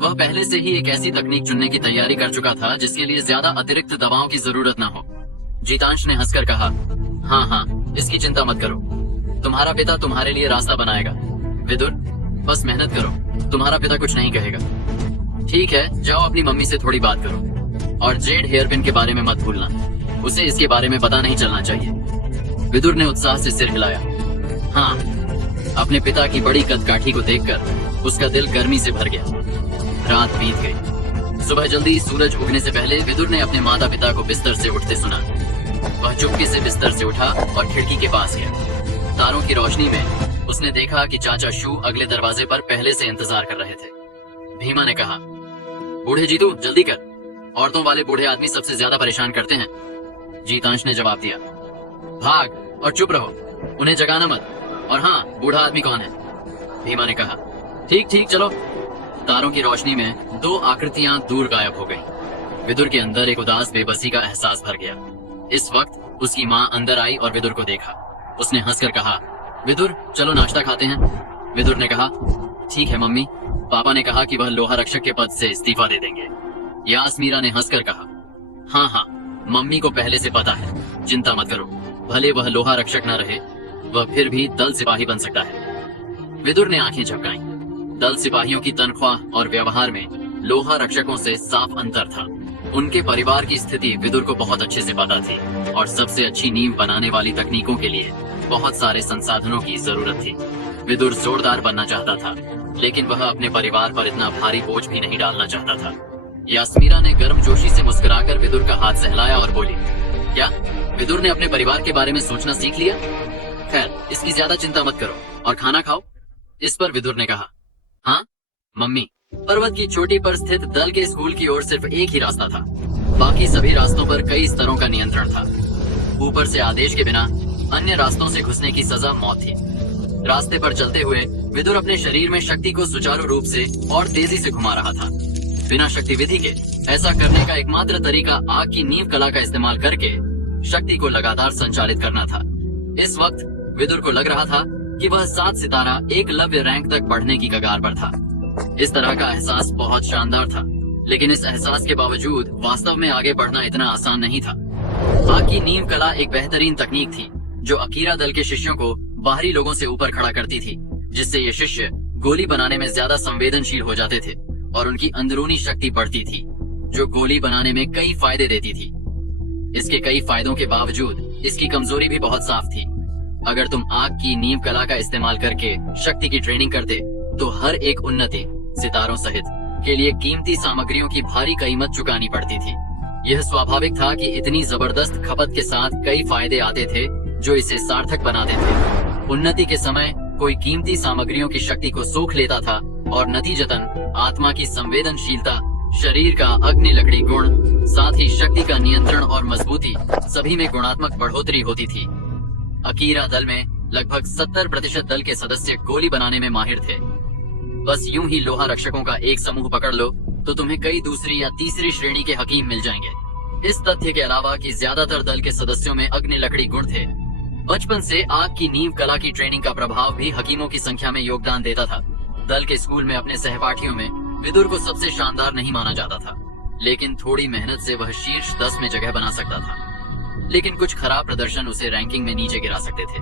वह पहले से ही एक ऐसी तकनीक चुनने की तैयारी कर चुका था जिसके लिए ज्यादा अतिरिक्त दवाओं की जरूरत न हो। जीतांश ने हंसकर कहा, हाँ, इसकी चिंता मत करो, तुम्हारा पिता तुम्हारे लिए रास्ता बनाएगा। विदुर, बस मेहनत करो, तुम्हारा पिता कुछ नहीं कहेगा। ठीक है, जाओ अपनी मम्मी से थोड़ी बात करो और जेड हेयरपिन के बारे में मत भूलना, उसे इसके बारे में पता नहीं चलना चाहिए। विदुर ने उत्साह से सिर हिलाया। हाँ, अपने पिता की बड़ी कदकाठी को देखकर उसका दिल गर्मी से भर गया। रात बीत गई। सुबह जल्दी सूरज उगने से पहले विदुर ने अपने माता पिता को बिस्तर से उठते सुना। वह चुपके से बिस्तर से उठा और खिड़की के पास गया। तारों की रोशनी में उसने देखा कि चाचा शू अगले दरवाजे पर पहले से इंतजार कर रहे थे। भीमा ने कहा, बूढ़े जीतू, जल्दी कर, औरतों वाले बूढ़े आदमी सबसे ज्यादा परेशान करते हैं। जीतांश ने जवाब दिया, भाग और चुप रहो, उन्हें जगाना मत। और हाँ, बूढ़ा आदमी कौन है? भीमा ने कहा, ठीक ठीक, चलो। तारों की रोशनी में 2 आकृतियां दूर गायब हो गईं। विदुर के अंदर एक उदास बेबसी का एहसास भर गया। इस वक्त उसकी माँ अंदर आई और विदुर को देखा। उसने हंसकर कहा, विदुर, चलो नाश्ता खाते हैं। विदुर ने कहा, ठीक है मम्मी, पापा ने कहा कि वह लोहा रक्षक के पद से इस्तीफा दे देंगे। यासमीरा ने हंसकर कहा, हाँ हाँ, मम्मी को पहले से पता है, चिंता मत करो, भले वह लोहा रक्षक न रहे, वह फिर भी दल सिपाही बन सकता है। विदुर ने आंखें झपकाईं। दल सिपाहियों की तनख्वाह और व्यवहार में लोहा रक्षकों से साफ अंतर था। उनके परिवार की स्थिति विदुर को बहुत अच्छे से पता थी और सबसे अच्छी नींव बनाने वाली तकनीकों के लिए बहुत सारे संसाधनों की जरूरत थी। विदुर जोरदार बनना चाहता था, लेकिन वह अपने परिवार पर इतना भारी बोझ भी नहीं डालना चाहता था। यासमीरा ने गर्मजोशी से मुस्कुराकर विदुर का हाथ सहलाया और बोली, क्या विदुर ने अपने परिवार के बारे में सोचना सीख लिया? खैर, इसकी ज्यादा चिंता मत करो और खाना खाओ। इस पर विदुर ने कहा, हाँ मम्मी। पर्वत की चोटी पर स्थित दल के स्कूल की ओर सिर्फ एक ही रास्ता था, बाकी सभी रास्तों पर कई स्तरों का नियंत्रण था। ऊपर से आदेश के बिना अन्य रास्तों से घुसने की सजा मौत थी। रास्ते पर चलते हुए विदुर अपने शरीर में शक्ति को सुचारू रूप से और तेजी से घुमा रहा था। बिना शक्ति विधि के ऐसा करने का एकमात्र तरीका आग की नींव कला का इस्तेमाल करके शक्ति को लगातार संचालित करना था। इस वक्त विदुर को लग रहा था कि वह 7 सितारा एकलव्य रैंक तक बढ़ने की कगार पर था। इस तरह का एहसास बहुत शानदार था, लेकिन इस एहसास के बावजूद वास्तव में आगे बढ़ना इतना आसान नहीं था। आग की नींव कला एक बेहतरीन तकनीक थी जो अकीरा दल के शिष्यों को बाहरी लोगों से ऊपर खड़ा करती थी, जिससे ये शिष्य गोली बनाने में ज्यादा संवेदनशील हो जाते थे और उनकी अंदरूनी शक्ति बढ़ती थी, जो गोली बनाने में कई फायदे देती थी। इसके कई फायदों के बावजूद इसकी कमजोरी भी बहुत साफ थी। अगर तुम आग की नींव कला का इस्तेमाल करके शक्ति की ट्रेनिंग करते तो हर एक उन्नति, सितारों सहित, के लिए कीमती सामग्रियों की भारी कीमत चुकानी पड़ती थी। यह स्वाभाविक था कि इतनी जबरदस्त खपत के साथ कई फायदे आते थे जो इसे सार्थक बनाते थे। उन्नति के समय कोई कीमती सामग्रियों की शक्ति को सोख लेता था और नतीजतन आत्मा की संवेदनशीलता, शरीर का अग्नि लकड़ी गुण, साथ ही शक्ति का नियंत्रण और मजबूती, सभी में गुणात्मक बढ़ोतरी होती थी। अकीरा दल में लगभग 70% दल के सदस्य गोली बनाने में माहिर थे। बस यूं ही लोहा रक्षकों का एक समूह पकड़ लो तो तुम्हें कई दूसरी या तीसरी श्रेणी के हकीम मिल जाएंगे। इस तथ्य के अलावा कि ज्यादातर दल के सदस्यों में अग्नि लकड़ी गुण थे, बचपन से आग की नींव कला की ट्रेनिंग का प्रभाव भी हकीमों की संख्या में योगदान देता था। दल के स्कूल में अपने सहपाठियों में विदुर को सबसे शानदार नहीं माना जाता था, लेकिन थोड़ी मेहनत से वह शीर्ष 10 में जगह बना सकता था। लेकिन कुछ खराब प्रदर्शन उसे रैंकिंग में नीचे गिरा सकते थे।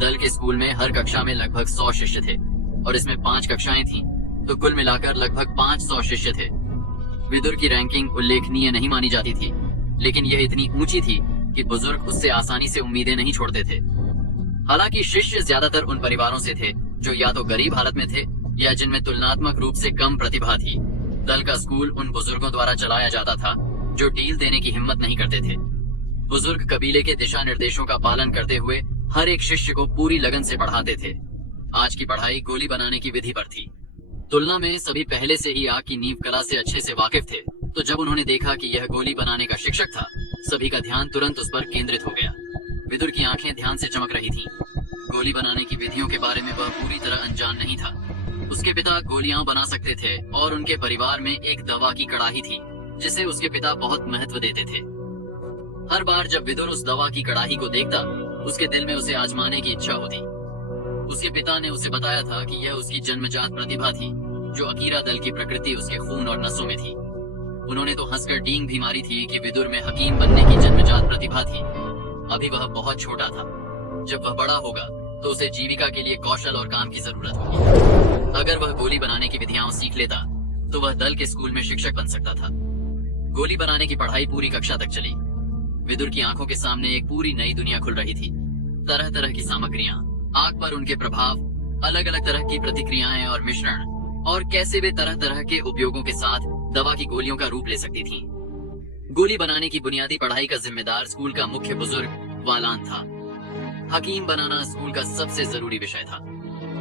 दल के स्कूल में हर कक्षा में लगभग 100 शिष्य थे और इसमें 5 कक्षाएं थीं, तो कुल मिलाकर लगभग 500 शिष्य थे। विदुर की रैंकिंग उल्लेखनीय नहीं मानी जाती थी, लेकिन यह इतनी ऊंची थी कि बुजुर्ग उससे आसानी से उम्मीदें नहीं छोड़ते थे। हालांकि शिष्य ज्यादातर उन परिवारों से थे जो या तो गरीब हालत में थे या जिनमें तुलनात्मक रूप से कम प्रतिभा थी। दल का स्कूल उन बुजुर्गों द्वारा चलाया जाता था जो डील देने की हिम्मत नहीं करते थे। बुजुर्ग कबीले के दिशा निर्देशों का पालन करते हुए हर एक शिष्य को पूरी लगन से पढ़ाते थे। आज की पढ़ाई गोली बनाने की विधि पर थी। तुलना में सभी पहले से ही आग की नींव कला से अच्छे से वाकिफ थे, तो जब उन्होंने देखा कि यह गोली बनाने का शिक्षक था, सभी का ध्यान तुरंत उस पर केंद्रित हो गया। विदुर की आंखें ध्यान से चमक रही थीं। गोली बनाने की विधियों के बारे में वह पूरी तरह अनजान नहीं था। उसके पिता गोलियां बना सकते थे और उनके परिवार में एक दवा की कड़ाही थी जिसे उसके पिता बहुत महत्व देते थे। हर बार जब विदुर उस दवा की कड़ाही को देखता, उसके दिल में उसे आजमाने की इच्छा होती। उसके पिता ने उसे बताया था कि यह उसकी जन्मजात प्रतिभा थी, जो अकीरा दल की प्रकृति उसके खून और नसों में थी। उन्होंने तो हंसकर डींग भी मारी थी कि विदुर में हकीम बनने की जन्मजात प्रतिभा थी। अभी वह बहुत छोटा था। जब वह बड़ा होगा तो उसे जीविका के लिए कौशल और काम की जरूरत होगी। अगर वह गोली बनाने की विधियां सीख लेता तो वह दल के स्कूल में शिक्षक बन सकता था। गोली बनाने की पढ़ाई पूरी कक्षा तक चली। विदुर की आंखों के सामने एक पूरी नई दुनिया खुल रही थी। तरह तरह की सामग्रियां, आग पर उनके प्रभाव, अलग अलग तरह की प्रतिक्रियाएं और मिश्रण, और कैसे वे तरह तरह के उपयोगों के साथ दवा की गोलियों का रूप ले सकती थीं। गोली बनाने की बुनियादी पढ़ाई का जिम्मेदार स्कूल का मुख्य बुजुर्ग वालान था। हकीम बनाना स्कूल का सबसे जरूरी विषय था।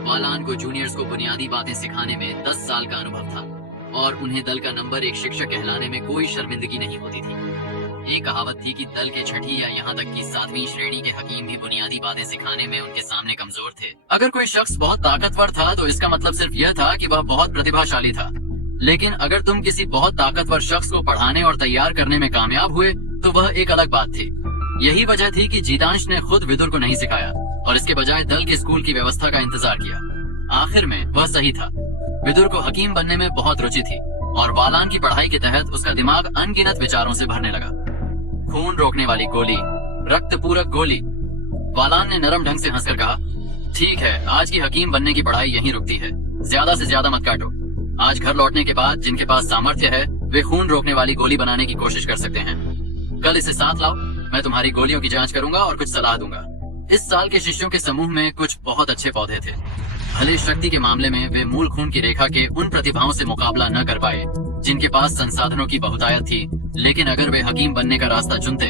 वालान को जूनियर्स को बुनियादी बातें सिखाने में 10 साल का अनुभव था और उन्हें दल का नंबर 1 शिक्षक कहलाने में कोई शर्मिंदगी नहीं होती थी। एक कहावत थी कि दल के 6ठी या यहाँ तक की 7वीं श्रेणी के हकीम भी बुनियादी बातें सिखाने में उनके सामने कमजोर थे। अगर कोई शख्स बहुत ताकतवर था तो इसका मतलब सिर्फ यह था कि वह बहुत प्रतिभाशाली था। लेकिन अगर तुम किसी बहुत ताकतवर शख्स को पढ़ाने और तैयार करने में कामयाब हुए तो वह एक अलग बात थी। यही वजह थी कि जीतांश ने खुद विदुर को नहीं सिखाया और इसके बजाय दल के स्कूल की व्यवस्था का इंतजार किया। आखिर में वह सही था। विदुर को हकीम बनने में बहुत रुचि थी और वालान की पढ़ाई के तहत उसका दिमाग अनगिनत विचारों से भरने लगा। खून रोकने वाली गोली, रक्त पूरक गोली। वालान ने नरम ढंग से हंसकर कहा, ठीक है, आज की हकीम बनने की पढ़ाई यहीं रुकती है। ज्यादा से ज्यादा मत काटो। आज घर लौटने के बाद जिनके पास सामर्थ्य है वे खून रोकने वाली गोली बनाने की कोशिश कर सकते हैं। कल इसे साथ लाओ, मैं तुम्हारी गोलियों की जांच करूंगा और कुछ सलाह दूंगा। इस साल के शिष्यों के समूह में कुछ बहुत अच्छे पौधे थे। भले शक्ति के मामले में वे मूल खून की रेखा के उन प्रतिभाओं से मुकाबला न कर पाए जिनके पास संसाधनों की बहुतायत थी, लेकिन अगर वे हकीम बनने का रास्ता चुनते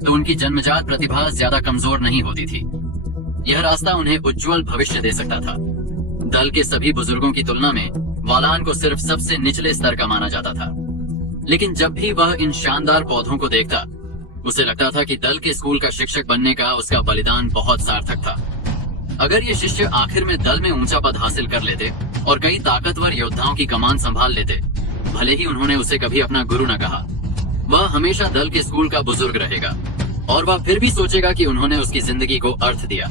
तो उनकी जन्मजात प्रतिभा ज्यादा कमजोर नहीं होती थी। यह रास्ता उन्हें उज्जवल भविष्य दे सकता था। दल के सभी बुजुर्गों की तुलना में वालान को सिर्फ सबसे निचले स्तर का माना जाता था, लेकिन जब भी वह इन शानदार पौधों को देखता उसे लगता था कि दल के स्कूल का शिक्षक बनने का उसका बलिदान बहुत सार्थक था। अगर ये शिष्य आखिर में दल में ऊंचा पद हासिल कर लेते और कई ताकतवर योद्धाओं की कमान संभाल लेते भले ही उन्होंने उसे कभी अपना गुरु न कहा। वह हमेशा दल के स्कूल का बुजुर्ग रहेगा और वह फिर भी सोचेगा कि उन्होंने उसकी जिंदगी को अर्थ दिया।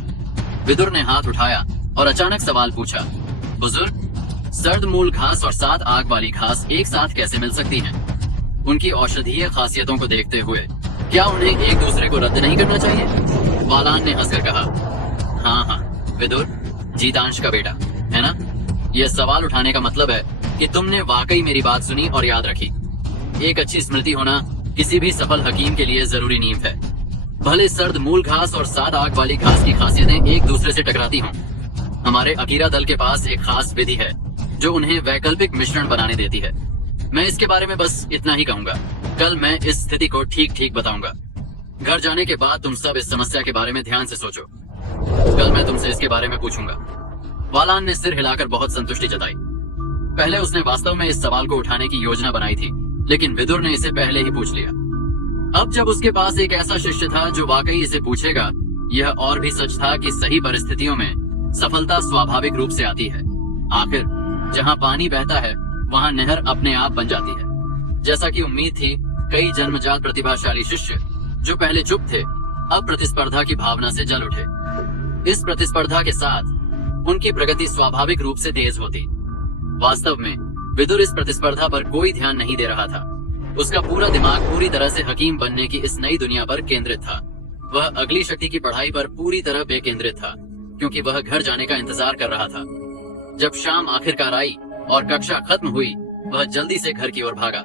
विदुर ने हाथ उठाया और अचानक सवाल पूछा, बुजुर्ग, सर्द मूल घास और 7 आग वाली घास एक साथ कैसे मिल सकती हैं? उनकी औषधीय खासियतों को देखते हुए क्या उन्हें एक दूसरे को रद्द नहीं करना चाहिए? वालान ने हंसकर कहा, हाँ विदुर, जीतांश का बेटा है ना? यह सवाल उठाने का मतलब है कि तुमने वाकई मेरी बात सुनी और याद रखी। एक अच्छी स्मृति होना किसी भी सफल हकीम के लिए जरूरी नींव है। भले सर्द मूल घास और 7 आग वाली घास की खासियतें एक दूसरे से टकराती हों, हमारे अकीरा दल के पास एक खास विधि है जो उन्हें वैकल्पिक मिश्रण बनाने देती है। मैं इसके बारे में बस इतना ही कहूंगा। कल मैं इस स्थिति को ठीक ठीक बताऊंगा। घर जाने के बाद तुम सब इस समस्या के बारे में ध्यान से सोचो। कल मैं तुमसे इसके बारे में पूछूंगा। वालान ने सिर हिलाकर बहुत संतुष्टि जताई। पहले उसने वास्तव में इस सवाल को उठाने की योजना बनाई थी, लेकिन विदुर ने इसे पहले ही पूछ लिया। अब जब उसके पास एक ऐसा शिष्य था जो वाकई इसे पूछेगा, यह और भी सच था कि सही परिस्थितियों में सफलता स्वाभाविक रूप से आती है। आखिर जहाँ पानी बहता है वहाँ नहर अपने आप बन जाती है। जैसा कि उम्मीद थी, कई जन्मजात प्रतिभाशाली शिष्य जो पहले चुप थे अब प्रतिस्पर्धा की भावना से जल उठे। इस प्रतिस्पर्धा के साथ उनकी प्रगति स्वाभाविक रूप से तेज होती। वास्तव में विदुर इस प्रतिस्पर्धा पर कोई ध्यान नहीं दे रहा था। उसका पूरा दिमाग पूरी तरह से हकीम बनने की इस नई दुनिया पर केंद्रित था। वह अगली शक्ति की पढ़ाई पर पूरी तरह बेकेंद्रित था, क्योंकि वह घर जाने का इंतजार कर रहा था। जब शाम आखिरकार आई और कक्षा खत्म हुई, वह जल्दी से घर की ओर भागा।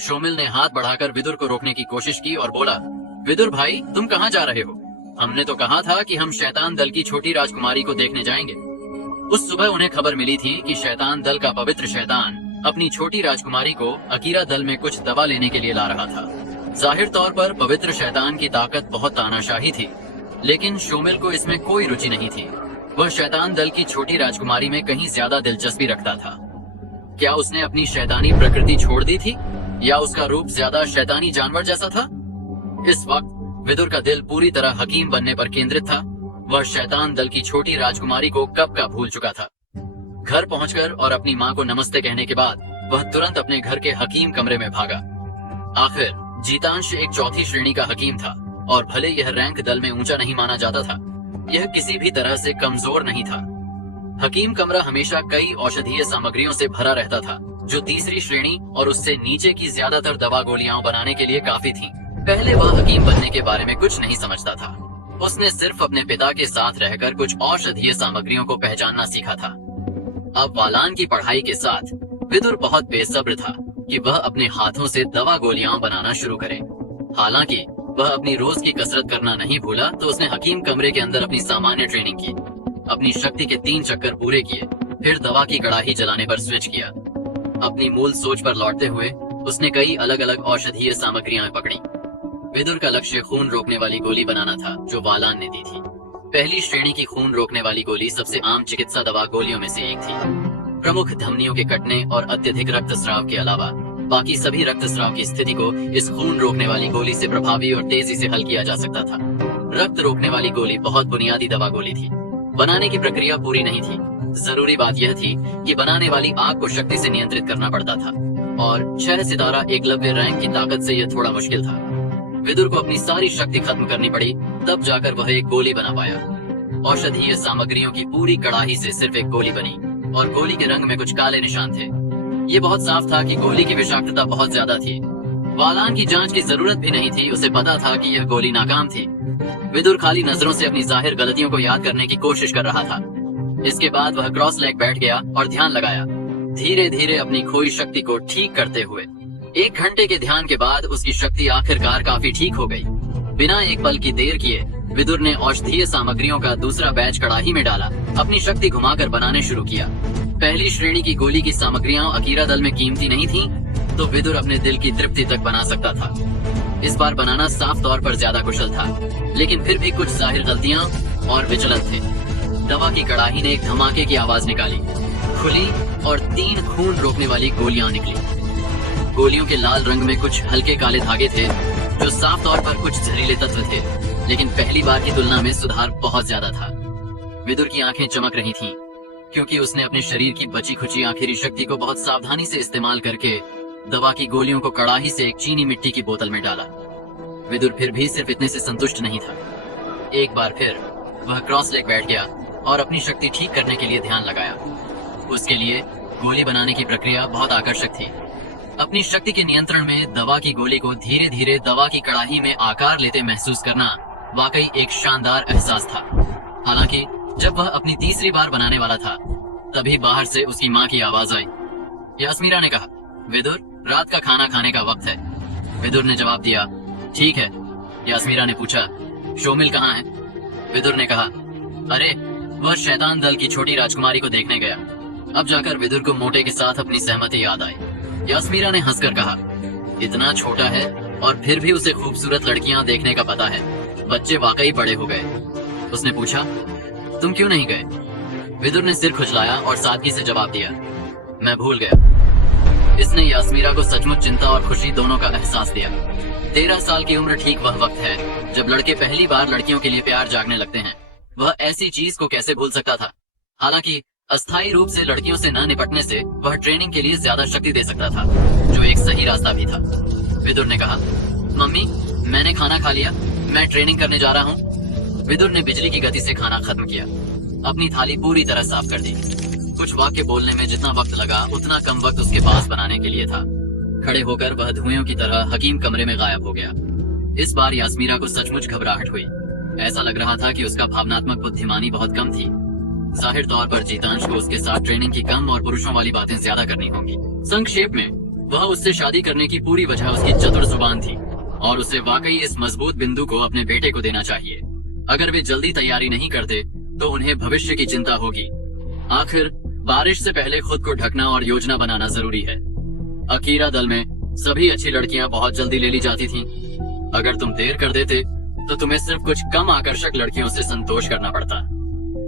शोमिल ने हाथ बढ़ाकर विदुर को रोकने की कोशिश की और बोला, विदुर भाई, तुम कहाँ जा रहे हो? हमने तो कहा था कि हम शैतान दल की छोटी राजकुमारी को देखने जाएंगे। उस सुबह उन्हें खबर मिली थी कि शैतान दल का पवित्र शैतान अपनी छोटी राजकुमारी को अकीरा दल में कुछ दवा लेने के लिए ला रहा था। जाहिर तौर पर पवित्र शैतान की ताकत बहुत तानाशाही थी, लेकिन शोमिल को इसमें कोई रुचि नहीं थी। वह शैतान दल की छोटी राजकुमारी में कहीं ज्यादा दिलचस्पी रखता था। क्या उसने अपनी शैतानी प्रकृति छोड़ दी थी या उसका रूप ज्यादा शैतानी जानवर जैसा था? इस वक्त विदुर का दिल पूरी तरह हकीम बनने पर केंद्रित था। वह शैतान दल की छोटी राजकुमारी को कब का भूल चुका था। घर पहुंचकर और अपनी माँ को नमस्ते कहने के बाद वह तुरंत अपने घर के हकीम कमरे में भागा। आखिर जीतांश एक चौथी श्रेणी का हकीम था और भले यह रैंक दल में ऊंचा नहीं माना जाता था, यह किसी भी तरह से कमजोर नहीं था। हकीम कमरा हमेशा कई औषधीय सामग्रियों से भरा रहता था, जो तीसरी श्रेणी और उससे नीचे की ज्यादातर दवा गोलियां बनाने के लिए काफी थीं। पहले वह हकीम बनने के बारे में कुछ नहीं समझता था। उसने सिर्फ अपने पिता के साथ रहकर कुछ औषधीय सामग्रियों को पहचानना सीखा था। अब वालान की पढ़ाई के साथ विदुर बहुत बेसब्र था कि वह अपने हाथों से दवा गोलियां बनाना शुरू करे। हालांकि वह अपनी रोज की कसरत करना नहीं भूला, तो उसने हकीम कमरे के अंदर अपनी सामान्य ट्रेनिंग की, अपनी शक्ति के 3 चक्कर पूरे किए, फिर दवा की कड़ाही जलाने पर स्विच किया। अपनी मूल सोच पर लौटते हुए उसने कई अलग अलग औषधीय सामग्रियां पकड़ी। विदुर का लक्ष्य खून रोकने वाली गोली बनाना था, जो वालान ने दी थी। पहली श्रेणी की खून रोकने वाली गोली सबसे आम चिकित्सा दवा गोलियों में से एक थी। प्रमुख धमनियों के कटने और अत्यधिक रक्तस्राव के अलावा बाकी सभी रक्तस्राव की स्थिति को इस खून रोकने वाली गोली से प्रभावी और तेजी से हल किया जा सकता था। रक्त रोकने वाली गोली बहुत बुनियादी दवा गोली थी। बनाने की प्रक्रिया पूरी नहीं थी। जरूरी बात यह थी कि बनाने वाली आग को शक्ति से नियंत्रित करना पड़ता था, और 6 सितारा एकलव्य रैंक की ताकत से यह थोड़ा मुश्किल था। विदुर को अपनी सारी शक्ति खत्म करनी पड़ी, तब जाकर वह एक गोली बना पाया। औषधीय सामग्रियों की पूरी कड़ाही से सिर्फ एक गोली बनी, और गोली के रंग में कुछ काले निशान थे। ये बहुत साफ था कि गोली की विषाक्तता बहुत ज्यादा थी। वालान की जांच की जरूरत भी नहीं थी, उसे पता था कि यह गोली नाकाम थी। विदुर खाली नजरों से अपनी जाहिर गलतियों को याद करने की कोशिश कर रहा था। इसके बाद वह क्रॉस लेग बैठ गया और ध्यान लगाया, धीरे धीरे अपनी खोई शक्ति को ठीक करते हुए। 1 घंटे के ध्यान के बाद उसकी शक्ति आखिरकार काफी ठीक हो गई। बिना एक पल की देर किए विदुर ने औषधीय सामग्रियों का दूसरा बैच कड़ाही में डाला, अपनी शक्ति घुमाकर बनाने शुरू किया। पहली श्रेणी की गोली की सामग्रियां अकीरा दल में कीमती नहीं थीं, तो विदुर अपने दिल की तृप्ति तक बना सकता था। इस बार बनाना साफ तौर पर ज्यादा कुशल था, लेकिन फिर भी कुछ जाहिर गलतियां और विचलन थे। दवा की कड़ाही ने एक धमाके की आवाज निकाली, खुली और 3 खून रोकने वाली गोलियां निकली। गोलियों के लाल रंग में कुछ हल्के काले धागे थे, जो साफ तौर पर कुछ जहरीले तत्व थे, लेकिन पहली बार की तुलना में सुधार बहुत ज्यादा था। विदुर की आंखें चमक रही थीं, क्योंकि उसने अपने शरीर की बची खुची आखिरी शक्ति को बहुत सावधानी से इस्तेमाल करके दवा की गोलियों को कड़ाही से एक चीनी मिट्टी की बोतल में डाला। विदुर फिर भी सिर्फ इतने से संतुष्ट नहीं था। एक बार फिर वह क्रॉस लेग बैठ गया और अपनी शक्ति ठीक करने के लिए ध्यान लगाया। उसके लिए गोली बनाने की प्रक्रिया बहुत आकर्षक थी। अपनी शक्ति के नियंत्रण में दवा की गोली को धीरे धीरे दवा की कड़ाही में आकार लेते महसूस करना वाकई एक शानदार एहसास था। हालांकि जब वह अपनी तीसरी बार बनाने वाला था, तभी बाहर से उसकी माँ की आवाज आई। यास्मीरा ने कहा, विदुर, रात का खाना खाने का वक्त है। विदुर ने जवाब दिया, ठीक है। यास्मीरा ने पूछा, शोमिल कहाँ है? विदुर ने कहा, अरे वह शैतान दल की छोटी राजकुमारी को देखने गया। अब जाकर विदुर को मोटे के साथ अपनी सहमति याद आई। यास्मीरा ने हंसकर कहा, इतना छोटा है और फिर भी उसे खूबसूरत लड़कियां देखने का पता है। बच्चे वाकई बड़े हो गए। उसने पूछा, तुम क्यों नहीं गए? विदुर ने सिर खुजलाया और सादगी से जवाब दिया, मैं भूल गया। इसने यास्मीरा को सचमुच चिंता और खुशी दोनों का एहसास दिया। 13 साल की उम्र ठीक वह वक्त है जब लड़के पहली बार लड़कियों के लिए प्यार जागने लगते हैं। वह ऐसी चीज को कैसे भूल सकता था? हालांकि अस्थायी रूप से लड़कियों से न निपटने से वह ट्रेनिंग के लिए ज्यादा शक्ति दे सकता था, जो एक सही रास्ता भी था। विदुर ने कहा, मम्मी, मैंने खाना खा लिया, मैं ट्रेनिंग करने जा रहा हूँ। विदुर ने बिजली की गति से खाना खत्म किया, अपनी थाली पूरी तरह साफ कर दी। कुछ वाक्य बोलने में जितना वक्त लगा, उतना कम वक्त उसके पास बनाने के लिए था। खड़े होकर वह धुएं की तरह हकीम कमरे में गायब हो गया। इस बार यास्मीरा को सचमुच घबराहट हुई। ऐसा लग रहा था कि उसका भावनात्मक बुद्धिमानी बहुत कम थी। जाहिर तौर पर जीतांश को उसके साथ ट्रेनिंग की कम और पुरुषों वाली बातें ज्यादा करनी होंगी। संक्षेप में, वह उससे शादी करने की पूरी वजह उसकी चतुर जुबान थी और उसे वाकई इस मजबूत बिंदु को अपने बेटे को देना चाहिए। अगर वे जल्दी तैयारी नहीं करते तो उन्हें भविष्य की चिंता होगी। आखिर बारिश से पहले खुद को ढकना और योजना बनाना जरूरी है। अकीरा दल में सभी अच्छी लड़कियां बहुत जल्दी ले ली जाती थीं। अगर तुम देर कर देते तो तुम्हें सिर्फ कुछ कम आकर्षक लड़कियों से संतोष करना पड़ता।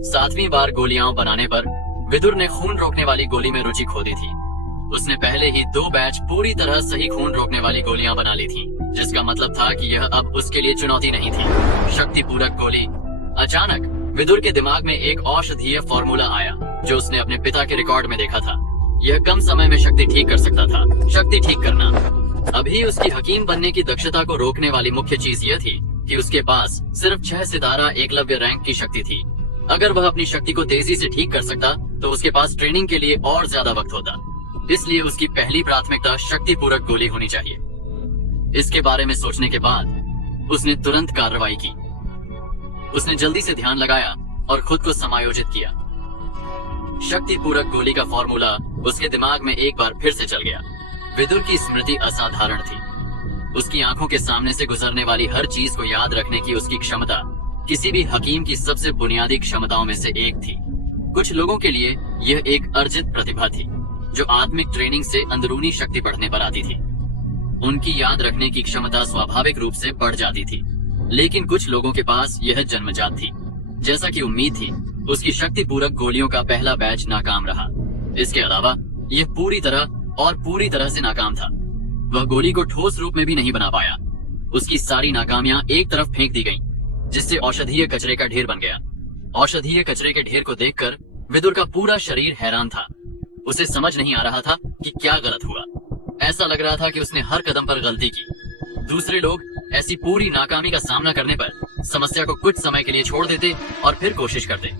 7वीं बार गोलियां बनाने पर विदुर ने खून रोकने वाली गोली में रुचि खो दी थी। उसने पहले ही 2 बैच पूरी तरह सही खून रोकने वाली गोलियां बना ली थी, जिसका मतलब था कि यह अब उसके लिए चुनौती नहीं थी। शक्ति पूरक गोली। अचानक विदुर के दिमाग में एक औषधीय फॉर्मूला आया जो उसने अपने पिता के रिकॉर्ड में देखा था। यह कम समय में शक्ति ठीक कर सकता था। शक्ति ठीक करना। अभी उसकी हकीम बनने की दक्षता को रोकने वाली मुख्य चीज यह थी कि उसके पास सिर्फ 6 सितारा एकलव्य रैंक की शक्ति थी। अगर वह अपनी शक्ति को तेजी से ठीक कर सकता तो उसके पास ट्रेनिंग के लिए और ज्यादा वक्त होता। इसलिए उसकी पहली प्राथमिकता शक्ति पूरक गोली होनी चाहिए। इसके बारे में सोचने के बाद उसने तुरंत कार्रवाई की। उसने जल्दी से ध्यान लगाया और खुद को समायोजित किया। शक्ति पूरक गोली का फॉर्मूला उसके दिमाग में एक बार फिर से चल गया। विदुर की स्मृति असाधारण थी। उसकी आंखों के सामने से गुजरने वाली हर चीज को याद रखने की उसकी क्षमता किसी भी हकीम की सबसे बुनियादी क्षमताओं में से एक थी। कुछ लोगों के लिए यह एक अर्जित प्रतिभा थी जो आत्मिक ट्रेनिंग से अंदरूनी शक्ति बढ़ने पर आती थी। उनकी याद रखने की क्षमता स्वाभाविक रूप से बढ़ जाती थी, लेकिन कुछ लोगों के पास यह जन्मजात थी। जैसा कि उम्मीद थी, उसकी शक्ति पूरक गोलियों का पहला बैच नाकाम रहा। इसके अलावा यह पूरी तरह से नाकाम था। वह गोली को ठोस रूप में भी नहीं बना पाया। उसकी सारी नाकामियां एक तरफ फेंक दी गईं, जिससे औषधीय कचरे का ढेर बन गया। औषधीय कचरे के ढेर को देखकर विदुर का पूरा शरीर हैरान था। उसे समझ नहीं आ रहा था कि क्या गलत हुआ। ऐसा लग रहा था कि उसने हर कदम पर गलती की। दूसरे लोग ऐसी पूरी नाकामी का सामना करने पर समस्या को कुछ समय के लिए छोड़ देते और फिर कोशिश करते,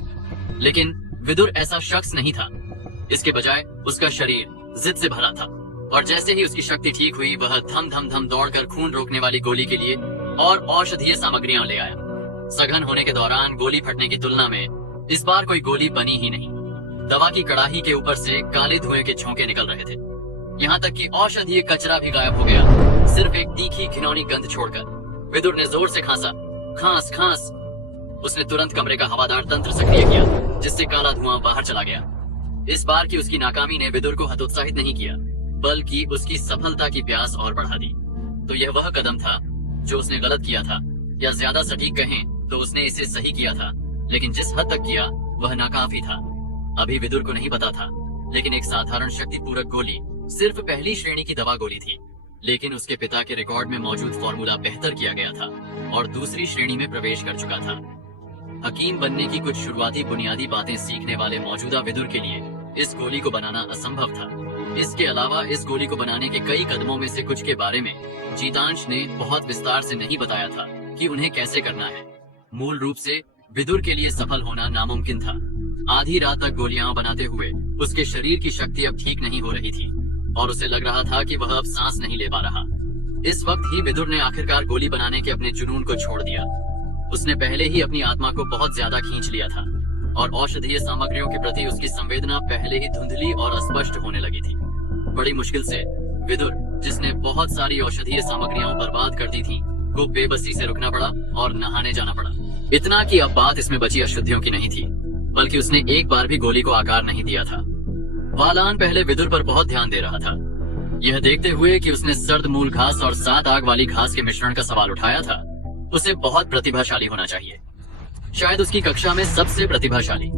लेकिन विदुर ऐसा शख्स नहीं था। इसके बजाय उसका शरीर जिद से भरा था और जैसे ही उसकी शक्ति ठीक हुई, वह धम धम धम दौड़कर खून रोकने वाली गोली के लिए और औषधीय सामग्रियां ले आया। सघन होने के दौरान गोली फटने की तुलना में इस बार कोई गोली बनी ही नहीं। दवा की कड़ाही के ऊपर से काले धुएं के झोंके निकल रहे थे। यहाँ तक कि औषधीय कचरा भी गायब हो गया, सिर्फ एक तीखी घिनौनी गंध छोड़कर। विदुर ने जोर से खांसा, खांस खांस। उसने तुरंत कमरे का हवादार तंत्र सक्रिय किया, जिससे काला धुआं बाहर चला गया। इस बार की उसकी नाकामी ने विदुर को हतोत्साहित नहीं किया, बल्कि उसकी सफलता की प्यास और बढ़ा दी। तो यह वह कदम था जो उसने गलत किया था, या ज्यादा सटीक कहें तो उसने इसे सही किया था, लेकिन जिस हद तक किया वह नाकाफी था। अभी विदुर को नहीं पता था, लेकिन एक साधारण शक्ति पूरक गोली सिर्फ पहली श्रेणी की दवा गोली थी। लेकिन उसके पिता के रिकॉर्ड में मौजूद फॉर्मूला बेहतर किया गया था और दूसरी श्रेणी में प्रवेश कर चुका था। हकीम बनने की कुछ शुरुआती बुनियादी बातें सीखने वाले मौजूदा विदुर के लिए इस गोली को बनाना असंभव था। इसके अलावा इस गोली को बनाने के कई कदमों में से कुछ के बारे में जीतांश ने बहुत विस्तार से नहीं बताया था कि उन्हें कैसे करना है। मूल रूप से विदुर के लिए सफल होना नामुमकिन था। आधी रात तक गोलियां बनाते हुए उसके शरीर की शक्ति अब ठीक नहीं हो रही थी और उसे लग रहा था कि वह अब सांस नहीं ले पा रहा। इस वक्त ही विदुर ने आखिरकार गोली बनाने के अपने जुनून को छोड़ दिया। उसने पहले ही अपनी आत्मा को बहुत ज्यादा खींच लिया था और औषधीय सामग्रियों के प्रति उसकी संवेदना पहले ही धुंधली और अस्पष्ट होने लगी थी। बड़ी मुश्किल से विदुर, जिसने बहुत सारी औषधीय सामग्रियां बर्बाद कर दी थी, को बेबसी से रुकना पड़ा और नहाने जाना पड़ा। इतना कि अब बात इसमें बची अशुद्धियों की नहीं थी, बल्कि उसने एक बार भी गोली को आकार नहीं दिया था। वालान पहले विदुर पर बहुत ध्यान दे रहा था, यह देखते हुए कि उसने सर्द मूल घास और 7 आग वाली घास के मिश्रण का सवाल उठाया था। उसे बहुत प्रतिभाशाली होना चाहिए, शायद उसकी कक्षा में सबसे प्रतिभाशाली।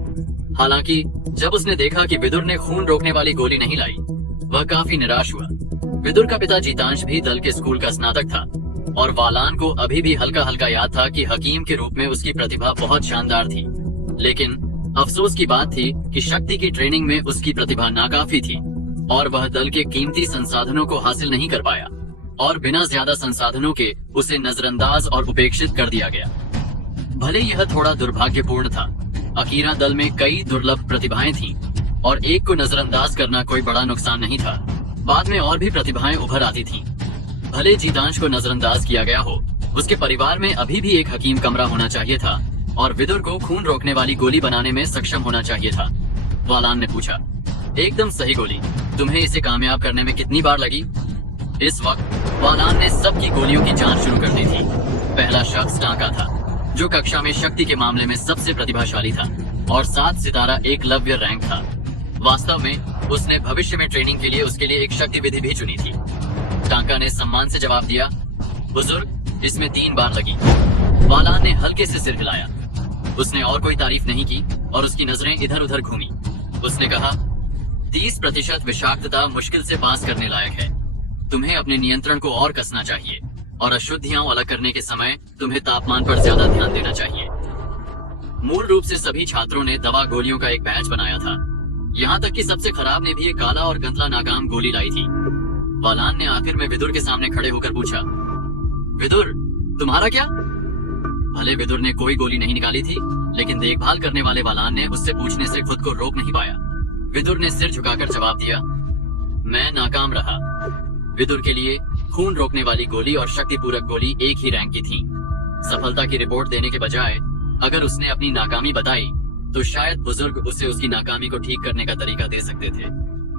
हालांकि जब उसने देखा कि विदुर ने खून रोकने वाली गोली नहीं लाई, वह काफी निराश हुआ। विदुर का पिता जीतांश भी दल के स्कूल का स्नातक था और वालान को अभी भी हल्का हल्का याद था कि हकीम के रूप में उसकी प्रतिभा बहुत शानदार थी। लेकिन अफसोस की बात थी कि शक्ति की ट्रेनिंग में उसकी प्रतिभा नाकाफी थी और वह दल के कीमती संसाधनों को हासिल नहीं कर पाया और बिना ज्यादा संसाधनों के उसे नजरअंदाज और उपेक्षित कर दिया गया। भले यह थोड़ा दुर्भाग्यपूर्ण था, अकीरा दल में कई दुर्लभ प्रतिभाएं थीं और एक को नजरअंदाज करना कोई बड़ा नुकसान नहीं था। बाद में और भी प्रतिभाएं उभर आती थीं। भले जीतांश को नजरअंदाज किया गया हो, उसके परिवार में अभी भी एक हकीम कमरा होना चाहिए था और विदुर को खून रोकने वाली गोली बनाने में सक्षम होना चाहिए था। वालान ने पूछा, एकदम सही गोली। तुम्हें इसे कामयाब करने में कितनी बार लगी? इस वक्त वालान ने सबकी गोलियों की जांच शुरू कर दी थी। पहला शख्स टांका था, जो कक्षा में शक्ति के मामले में सबसे प्रतिभाशाली था और 7 सितारा एकलव्य रैंक था। वास्तव में उसने भविष्य में ट्रेनिंग के लिए उसके लिए एक शक्ति विधि भी चुनी थी। टांका ने सम्मान से जवाब दिया, बुजुर्ग, इसमें 3 बार लगी। वालान ने हल्के से सिर हिलाया। उसने और कोई तारीफ नहीं की और उसकी नजरें इधर उधर घूमी। उसने कहा, 30% विषाक्तता मुश्किल से पास करने लायक है। तुम्हें अपने नियंत्रण को और कसना चाहिए और अशुद्धियां अलग करने के समय तुम्हें तापमान पर ज्यादा ध्यान देना चाहिए। मूल रूप से सभी छात्रों ने दवा गोलियों का एक बैच बनाया था। यहाँ तक कि सबसे खराब ने भी एक काला और गंतला नाकाम गोली लाई थी। वालान ने आखिर में विदुर के सामने खड़े होकर पूछा, विदुर, तुम्हारा क्या? भले विदुर ने कोई गोली नहीं निकाली थी, लेकिन देखभाल करने वाले वालान ने उससे पूछने से खुद को रोक नहीं पाया। विदुर ने सिर झुकाकर जवाब दिया, मैं नाकाम रहा। विदुर के लिए खून रोकने वाली गोली और शक्ति पूरक गोली एक ही रैंक की थी। सफलता की रिपोर्ट देने के बजाय अगर उसने अपनी नाकामी बताई तो शायद बुजुर्ग उसे उसकी नाकामी को ठीक करने का तरीका दे सकते थे।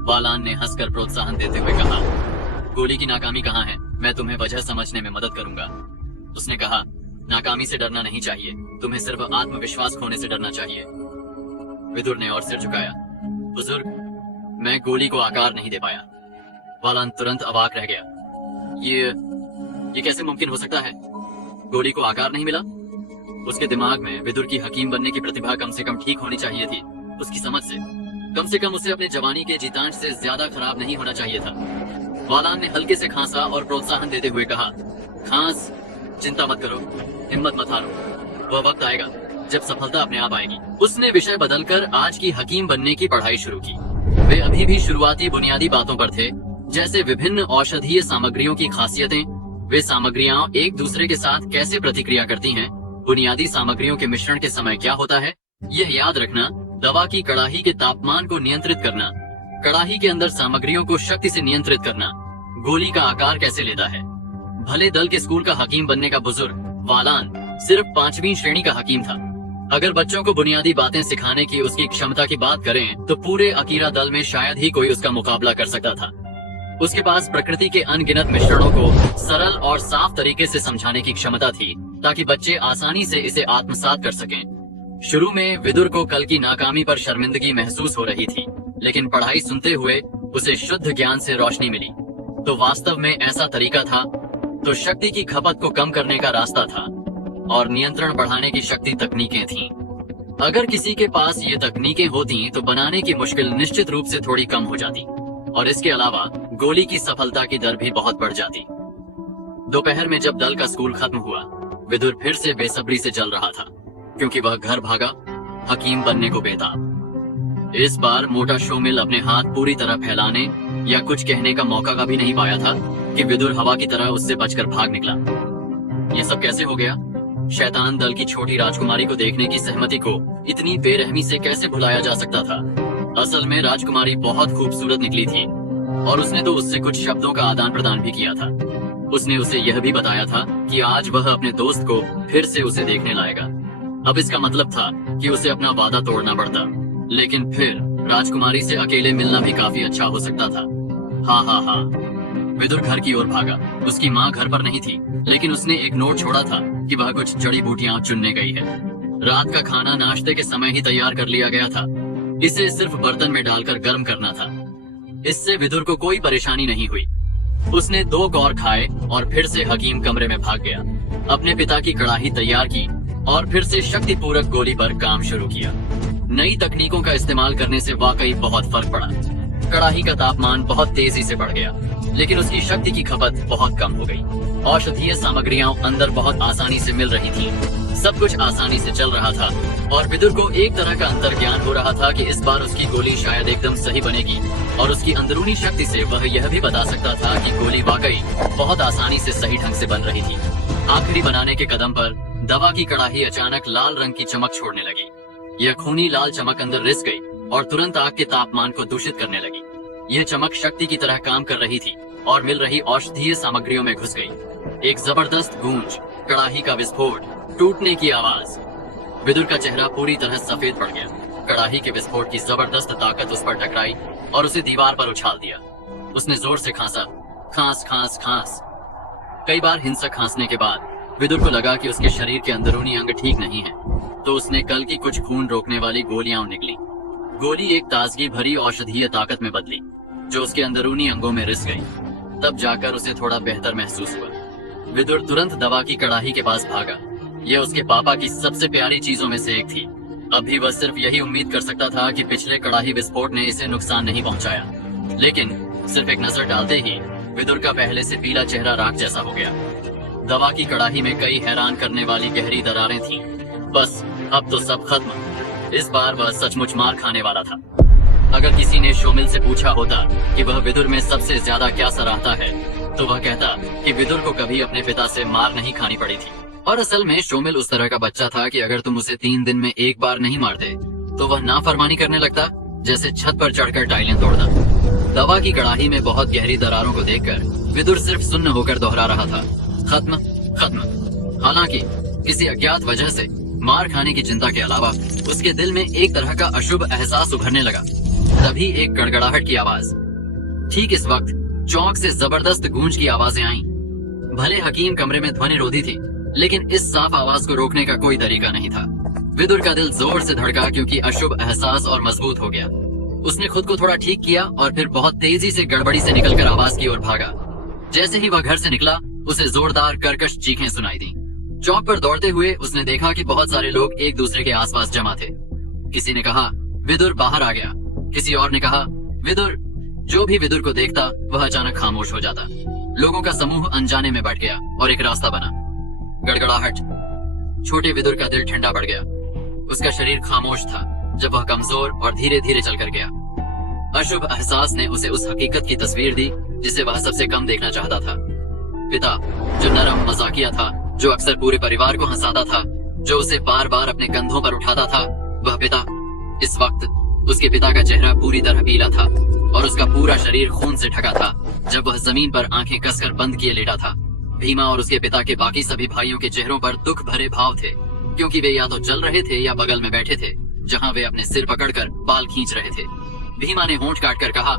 वालान ने हंसकर प्रोत्साहन देते हुए कहा, गोली की नाकामी कहाँ है? मैं तुम्हें वजह समझने में मदद करूंगा। उसने कहा, नाकामी से डरना नहीं चाहिए, तुम्हें सिर्फ आत्मविश्वास खोने से डरना चाहिए। विदुर ने और सिर झुकाया, बुजुर्ग, मैं गोली को आकार नहीं दे पाया। वालान तुरंत अवाक रह गया। ये कैसे मुमकिन हो सकता है? गोली को आकार नहीं मिला? उसके दिमाग में विदुर की हकीम बनने की प्रतिभा कम से कम ठीक होनी चाहिए थी। उसकी समझ से कम उसे अपने जवानी के जीतांश से ज्यादा खराब नहीं होना चाहिए था। वालान ने हल्के से खांसा और प्रोत्साहन देते हुए कहा, खांस, चिंता मत करो, हिम्मत मत हारो, वह वक्त आएगा जब सफलता अपने आप आएगी। उसने विषय बदलकर आज की हकीम बनने की पढ़ाई शुरू की। वे अभी भी शुरुआती बुनियादी बातों पर थे, जैसे विभिन्न औषधीय सामग्रियों की खासियतें, वे सामग्रियां एक दूसरे के साथ कैसे प्रतिक्रिया करती हैं, बुनियादी सामग्रियों के मिश्रण के समय क्या होता है, यह याद रखना, दवा की कड़ाही के तापमान को नियंत्रित करना, कड़ाही के अंदर सामग्रियों को शक्ति से नियंत्रित करना, गोली का आकार कैसे लेता है। भले दल के स्कूल का हकीम बनने का बुजुर्ग वालान सिर्फ 5वीं श्रेणी का हकीम था। अगर बच्चों को बुनियादी बातें सिखाने की उसकी क्षमता की बात करें तो पूरे अकीरा दल में शायद ही कोई उसका मुकाबला कर सकता था। उसके पास प्रकृति के अनगिनत मिश्रणों को सरल और साफ तरीके से समझाने की क्षमता थी ताकि बच्चे आसानी से इसे आत्मसात कर सकें। शुरू में विदुर को कल की नाकामी पर शर्मिंदगी महसूस हो रही थी, लेकिन पढ़ाई सुनते हुए उसे शुद्ध ज्ञान से रोशनी मिली। तो वास्तव में ऐसा तरीका था, तो शक्ति की खपत को कम करने का रास्ता था और नियंत्रण बढ़ाने की शक्ति तकनीकें थीं। अगर किसी के पास ये तकनीकें होती तो बनाने की मुश्किल निश्चित रूप से थोड़ी कम हो जाती और इसके अलावा गोली की सफलता की दर भी बहुत बढ़ जाती। दोपहर में जब दल का स्कूल खत्म हुआ, विदुर फिर से बेसब्री से जल रहा था, क्योंकि वह घर भागा, हकीम बनने को बेताब। इस बार मोटा शोमिल अपने हाथ पूरी तरह फैलाने या कुछ कहने का मौका का भी नहीं पाया था कि विदुर हवा की तरह उससे बचकर भाग निकला। ये सब कैसे हो गया? शैतान दल की छोटी राजकुमारी को देखने की सहमति को इतनी बेरहमी से कैसे भुलाया जा सकता था? असल में राजकुमारी बहुत खूबसूरत निकली थी और उसने तो उससे कुछ शब्दों का आदान प्रदान भी किया था। उसने उसे यह भी बताया था कि आज वह अपने दोस्त को फिर से उसे देखने लाएगा। अब इसका मतलब था कि उसे अपना वादा तोड़ना पड़ता, लेकिन फिर राजकुमारी से अकेले मिलना भी काफी अच्छा हो सकता था। हाँ। विदुर घर की ओर भागा। उसकी माँ घर पर नहीं थी, लेकिन उसने एक नोट छोड़ा था कि वह कुछ जड़ी बूटियां चुनने गई है। रात का खाना नाश्ते के समय ही तैयार कर लिया गया था। इसे सिर्फ बर्तन में डालकर गर्म करना था। इससे विदुर को कोई परेशानी नहीं हुई। उसने 2 कौर खाए और फिर से हकीम कमरे में भाग गया। अपने पिता की कड़ाही तैयार की और फिर से शक्ति पूरक गोली पर काम शुरू किया। नई तकनीकों का इस्तेमाल करने से वाकई बहुत फर्क पड़ा। कड़ाही का तापमान बहुत तेजी से बढ़ गया, लेकिन उसकी शक्ति की खपत बहुत कम हो गई। औषधीय सामग्रियां अंदर बहुत आसानी से मिल रही थीं। सब कुछ आसानी से चल रहा था और विदुर को एक तरह का अंतर्ज्ञान हो रहा था कि इस बार उसकी गोली शायद एकदम सही बनेगी और उसकी अंदरूनी शक्ति से वह यह भी बता सकता था कि गोली वाकई बहुत आसानी से सही ढंग से बन रही थी। आखिरी बनाने के कदम पर दवा की कड़ाही अचानक लाल रंग की चमक छोड़ने लगी। यह खूनी लाल चमक अंदर रिस गई और तुरंत आग के तापमान को दूषित करने लगी। यह चमक शक्ति की तरह काम कर रही थी और मिल रही औषधीय सामग्रियों में घुस गई। एक जबरदस्त गूंज, कड़ाही का विस्फोट, टूटने की आवाज। विदुर का चेहरा पूरी तरह सफेद पड़ गया। कड़ाही के विस्फोट की जबरदस्त ताकत उस पर टकराई और उसे दीवार पर उछाल दिया। उसने जोर से खांसा, खांस खांस खांस। कई बार हिंसक खांसने के बाद विदुर को लगा कि उसके शरीर के अंदरूनी अंग ठीक नहीं है, तो उसने कल की कुछ खून रोकने वाली गोलियां निकली। गोली एक ताजगी भरी औषधीय ताकत में बदली, जो उसके अंदरूनी अंगों में रिस गई। तब जाकर उसे थोड़ा बेहतर महसूस हुआ। विदुर तुरंत दवा की कड़ाही के पास भागा। यह उसके पापा की सबसे प्यारी चीजों में से एक थी। अभी वह सिर्फ यही उम्मीद कर सकता था कि पिछले कड़ाही विस्फोट ने इसे नुकसान नहीं पहुंचाया, लेकिन सिर्फ एक नजर डालते ही विदुर का पहले से पीला चेहरा राख जैसा हो गया। दवा की कड़ाही में कई हैरान करने वाली गहरी दरारें थीं। बस अब तो सब खत्म। इस बार वह सचमुच मार खाने वाला था। अगर किसी ने शोमिल से पूछा होता कि वह विदुर में सबसे ज्यादा क्या सराहता है, तो वह कहता कि विदुर को कभी अपने पिता से मार नहीं खानी पड़ी थी। और असल में शोमिल उस तरह का बच्चा था कि अगर तुम उसे 3 दिन में एक बार नहीं मारते, तो वह नाफरमानी करने लगता, जैसे छत पर चढ़कर टाइलें तोड़ना। दवा की कड़ाही में बहुत गहरी दरारों को देखकर विदुर सिर्फ सुन्न होकर दोहरा रहा था, खत्म खत्म। हालांकि किसी अज्ञात वजह से मार खाने की चिंता के अलावा उसके दिल में एक तरह का अशुभ एहसास उभरने लगा। तभी एक गड़गड़ाहट की आवाज। ठीक इस वक्त चौक से जबरदस्त गूंज की आवाजें आईं। भले हकीम कमरे में ध्वनि रोधी थी, लेकिन इस साफ आवाज को रोकने का कोई तरीका नहीं था। विदुर का दिल जोर से धड़का क्योंकि अशुभ एहसास और मजबूत हो गया। उसने खुद को थोड़ा ठीक किया और फिर बहुत तेजी से गड़बड़ी से निकलकर आवाज की ओर भागा। जैसे ही वह घर से निकला, उसे जोरदार कर्कश चीखें सुनाई दी। चौक पर दौड़ते हुए उसने देखा कि बहुत सारे लोग एक दूसरे के आसपास जमा थे। किसी ने कहा विदुर बाहर आ गया। किसी और ने कहा विदुर। जो भी विदुर को देखता वह अचानक खामोश हो जाता। लोगों का समूह अनजाने में बढ़ गया और एक रास्ता बना। गड़गड़ाहट। छोटे विदुर का दिल ठंडा पड़ गया। उसका शरीर खामोश था जब वह कमजोर और धीरे धीरे चलकर गया। अशुभ एहसास ने उसे उस हकीकत की तस्वीर दी जिसे वह सबसे कम देखना चाहता था। पिता, जो नरम मजाकिया था, जो अक्सर पूरे परिवार को हंसाता था, जो उसे बार बार अपने कंधों पर उठाता था, वह पिता। इस वक्त उसके पिता का चेहरा पूरी तरह पीला था और उसका पूरा शरीर खून से ढका था। जब वह जमीन पर आंखें कसकर बंद किए लेटा था, भीमा और उसके पिता के बाकी सभी भाइयों के चेहरों पर दुख भरे भाव थे, क्योंकि वे या तो चल रहे थे या बगल में बैठे थे, जहां वे अपने सिर पकड़कर बाल खींच रहे थे। भीमा ने होंठ काटकर कहा,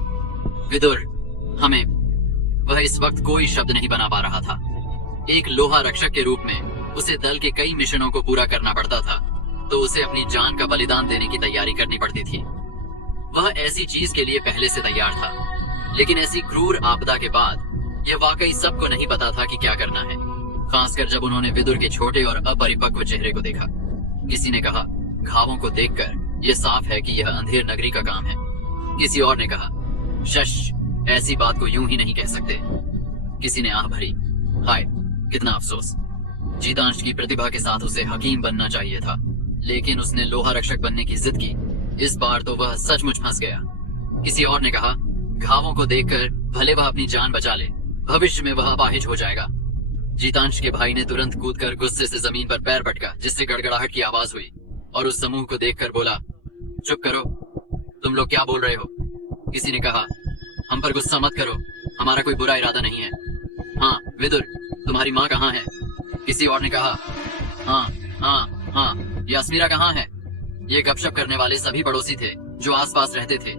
विदुर, हमें। वह इस वक्त कोई शब्द नहीं बना पा रहा था। एक लोहा रक्षक के रूप में उसे दल के कई मिशनों को पूरा करना पड़ता था, तो उसे अपनी जान का बलिदान देने की तैयारी करनी पड़ती थी। वह ऐसी चीज के लिए पहले से तैयार था, लेकिन ऐसी क्रूर आपदा के बाद यह वाकई सबको नहीं पता था कि क्या करना है, खासकर जब उन्होंने विदुर के छोटे और अपरिपक्व चेहरे को देखा। किसी ने कहा, घावों को देखकर यह साफ है कि यह अंधेर नगरी का काम है। किसी और ने कहा, शश, ऐसी बात को यूं ही नहीं कह सकते। किसी ने आह भरी, हाय कितना अफसोस। जीतांश की प्रतिभा के साथ उसे हकीम बनना चाहिए था, लेकिन उसने लोहा रक्षक बनने की जिद की इस बार तो वह सचमुच फंस गया। किसी और ने कहा, घावों को देखकर भले वह अपनी जान बचा ले, भविष्य में वह अपाहिज हो जाएगा। जीतांश के भाई ने तुरंत कूदकर गुस्से से जमीन पर पैर पटका, जिससे गड़गड़ाहट की आवाज हुई, और उस समूह को देखकर बोला, चुप करो, तुम लोग क्या बोल रहे हो? किसी ने कहा, हम पर गुस्सा मत करो, हमारा कोई बुरा इरादा नहीं है। हाँ विदुर, तुम्हारी माँ कहाँ है? किसी और ने कहा, हाँ हाँ हाँ, यास्मीरा कहाँ है? ये गपशप करने वाले सभी पड़ोसी थे जो आसपास रहते थे।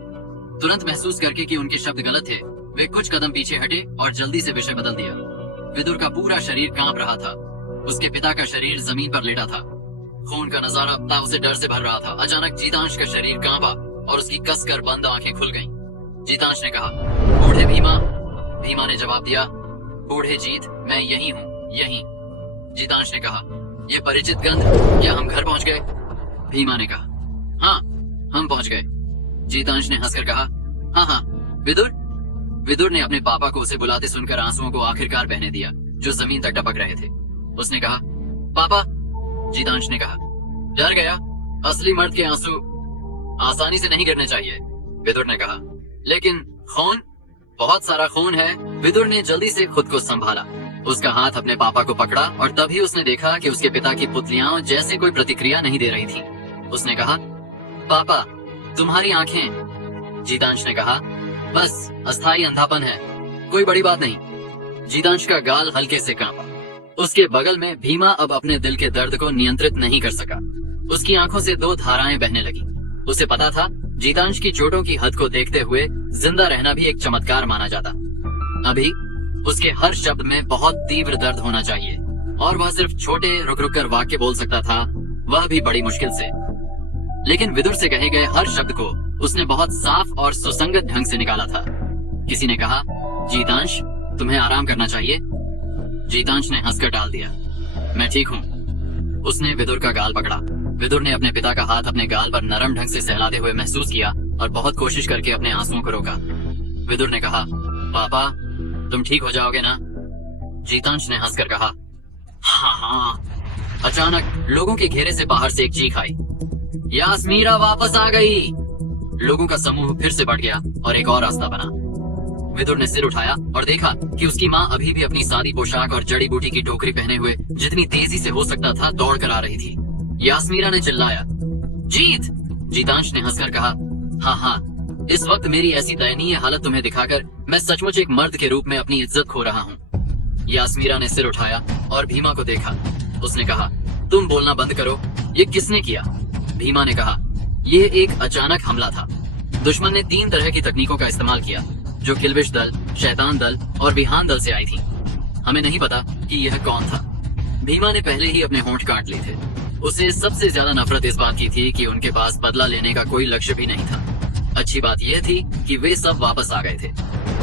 तुरंत महसूस करके कि उनके शब्द गलत थे, वे कुछ कदम पीछे हटे और जल्दी से विषय बदल दिया। विदुर का पूरा शरीर कांप रहा था। उसके पिता का शरीर जमीन पर लेटा था। खून का नजारा अब उसे डर से भर रहा था। अचानक जीतांश का शरीर कांपा और उसकी कसकर बंद आंखें खुल गईं। जीतांश ने कहा, बूढ़े भीमा। भीमा ने जवाब दिया, बूढ़े जीत, मैं यही हूँ, यही। जीतांश ने कहा, ये परिचित गंध, क्या हम घर पहुंच गए? भीमा ने कहा, हाँ हम पहुंच गए। जीतांश ने हंसकर कहा, हाँ हाँ विदुर। विदुर ने अपने पापा को उसे बुलाते सुनकर आंसुओं को आखिरकार बहने दिया, जो जमीन तक टपक रहे थे। उसने कहा, पापा। जीतांश ने कहा, डर गया? असली मर्द के आंसू आसानी से नहीं गिरने चाहिए। विदुर ने कहा, लेकिन खून, बहुत सारा खून है। विदुर ने जल्दी से खुद को संभाला। उसका हाथ अपने पापा को पकड़ा और तभी उसने देखा कि उसके पिता की पुतलियां जैसे कोई प्रतिक्रिया नहीं दे रही थी। उसने कहा, पापा, तुम्हारी आंखें। जीतांश ने कहा, बस अस्थायी अंधापन है, कोई बड़ी बात नहीं। जीतांश का गाल हल्के से कांपा। उसके बगल में भीमा अब अपने दिल के दर्द को नियंत्रित नहीं कर सका। उसकी आंखों से दो धाराएं बहने लगी। उसे पता था, जीतांश की चोटों की हद को देखते हुए जिंदा रहना भी एक चमत्कार माना जाता। अभी उसके हर शब्द में बहुत तीव्र दर्द होना चाहिए और वह सिर्फ छोटे रुक रुक कर वाक्य बोल सकता था, वह भी बड़ी मुश्किल से। लेकिन विदुर से कहे गए हर शब्द को उसने बहुत साफ और सुसंगत ढंग से निकाला था। किसी ने कहा, जीतांश, तुम्हें आराम करना चाहिए। जीतांश ने हंसकर टाल दिया, मैं ठीक हूँ। उसने विदुर का गाल पकड़ा। विदुर ने अपने पिता का हाथ अपने गाल पर नरम ढंग से सहलाते हुए महसूस किया और बहुत कोशिश करके अपने आंसुओं को रोका। विदुर ने कहा, पापा, तुम ठीक हो जाओगे ना? जीतांश ने हंसकर कहा, हाँ हाँ। अचानक लोगों के घेरे से बाहर से एक चीख आई, यास्मीरा वापस आ गई। लोगों का समूह फिर से बढ़ गया और एक और रास्ता बना। विदुर ने सिर उठाया और देखा कि उसकी माँ अभी भी अपनी सादी पोशाक और जड़ी बूटी की टोकरी पहने हुए जितनी तेजी से हो सकता था दौड़ कर आ रही थी। यास्मीरा ने चिल्लाया, जीत। जीतांश ने हंसकर कहा, हाँ हाँ, इस वक्त मेरी ऐसी दयनीय हालत तुम्हें दिखाकर मैं सचमुच एक मर्द के रूप में अपनी इज्जत खो रहा हूँ। यास्मीरा ने सिर उठाया और भीमा को देखा। उसने कहा, तुम बोलना बंद करो, ये किसने किया? भीमा ने कहा, यह एक अचानक हमला था। दुश्मन ने 3 तरह की तकनीकों का इस्तेमाल किया, जो किल्विश दल, शैतान दल और विहान दल से आई थी। हमें नहीं पता कि यह कौन था। भीमा ने पहले ही अपने होंठ काट लिए थे। उसे सबसे ज्यादा नफरत इस बात की थी कि उनके पास बदला लेने का कोई लक्ष्य भी नहीं था। अच्छी बात यह थी कि वे सब वापस आ गए थे,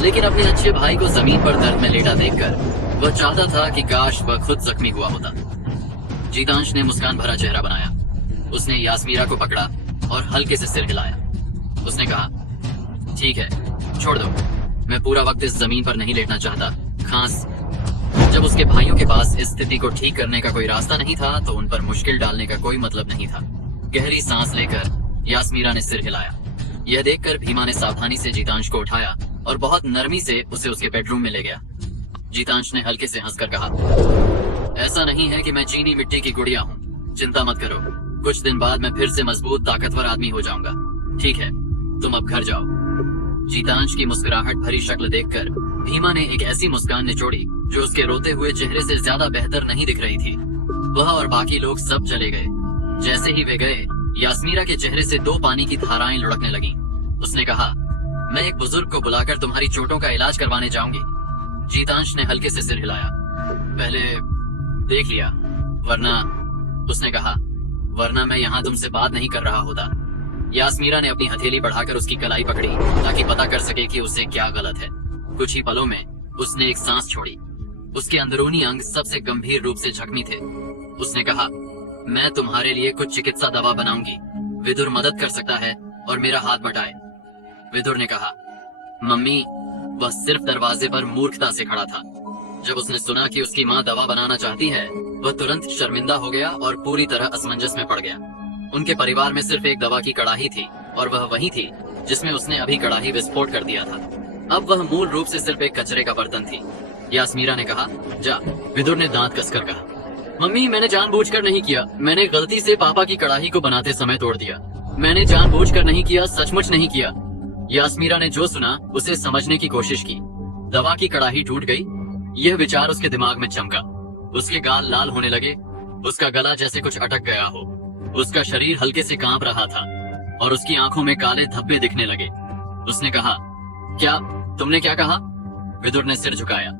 लेकिन अपने अच्छे भाई को जमीन पर दर्द में लेटा देखकर वह चाहता था कि काश वह खुद जख्मी हुआ होता। जीतांश ने मुस्कान भरा चेहरा बनाया। उसने यास्मीरा को पकड़ा और हल्के से सिर हिलाया। उसने कहा, ठीक है, छोड़ दो, मैं पूरा वक्त इस जमीन पर नहीं लेटना चाहता। खास जब उसके भाइयों के पास इस स्थिति को ठीक करने का कोई रास्ता नहीं था तो उन पर मुश्किल डालने का कोई मतलब नहीं था। गहरी सांस लेकर यास्मीरा ने सिर हिलाया। यह देखकर भीमा ने सावधानी से जीतांश को उठाया और बहुत नरमी से उसे उसके बेडरूम में ले गया। जीतांश ने हल्के से हंसकर कहा, ऐसा नहीं है कि मैं चीनी मिट्टी की गुड़िया हूँ, चिंता मत करो, कुछ दिन बाद मैं फिर से मजबूत ताकतवर आदमी हो जाऊंगा। ठीक है, तुम अब घर जाओ। जीतांश की मुस्कुराहट भरी शक्ल देखकर भीमा ने एक ऐसी मुस्कान निचोड़ी जो उसके रोते हुए चेहरे से ज्यादा बेहतर नहीं दिख रही थी। वह और बाकी लोग सब चले गए। जैसे ही वे गए, यास्मीरा के चेहरे से 2 पानी की धाराएं लुढ़कने लगीं। उसने कहा, मैं एक बुजुर्ग को बुलाकर तुम्हारी चोटों का इलाज करवाने जाऊंगी। जीतांश ने हल्के से सिर हिलाया। पहले देख लिया, वरना, उसने कहा, वरना मैं यहाँ तुमसे बात नहीं कर रहा होता। यास्मीरा ने अपनी हथेली बढ़ाकर उसकी कलाई पकड़ी ताकि पता कर सके कि उसे क्या गलत है। कुछ ही पलों में उसने एक सांस छोड़ी। उसके अंदरूनी अंग सबसे गंभीर रूप से जख्मी थे। उसने कहा, मैं तुम्हारे लिए कुछ चिकित्सा दवा बनाऊंगी। विदुर मदद कर सकता है और मेरा हाथ बटाए। विदुर ने कहा, मम्मी। वह सिर्फ दरवाजे पर मूर्खता से खड़ा था। जब उसने सुना कि उसकी माँ दवा बनाना चाहती है, वह तुरंत शर्मिंदा हो गया और पूरी तरह असमंजस में पड़ गया। उनके परिवार में सिर्फ एक दवा की कड़ाही थी और वह वही थी जिसमें उसने अभी कड़ाही विस्फोट कर दिया था। अब वह मूल रूप से सिर्फ एक कचरे का बर्तन थी। यास्मीरा ने कहा, जा। विदुर ने दांत कसकर कहा, मम्मी मैंने जानबूझकर नहीं किया, मैंने गलती से पापा की कड़ाही को बनाते समय तोड़ दिया। मैंने जानबूझकर नहीं किया, सचमुच नहीं किया। यास्मीरा ने जो सुना उसे समझने की कोशिश की। दवा की कड़ाही टूट गई, यह विचार उसके दिमाग में चमका। उसके गाल लाल होने लगे, उसका गला जैसे कुछ अटक गया हो, उसका शरीर हल्के से कांप रहा था और उसकी आंखों में काले धब्बे दिखने लगे। उसने कहा, क्या तुमने क्या कहा? विदुर ने सिर झुकाया।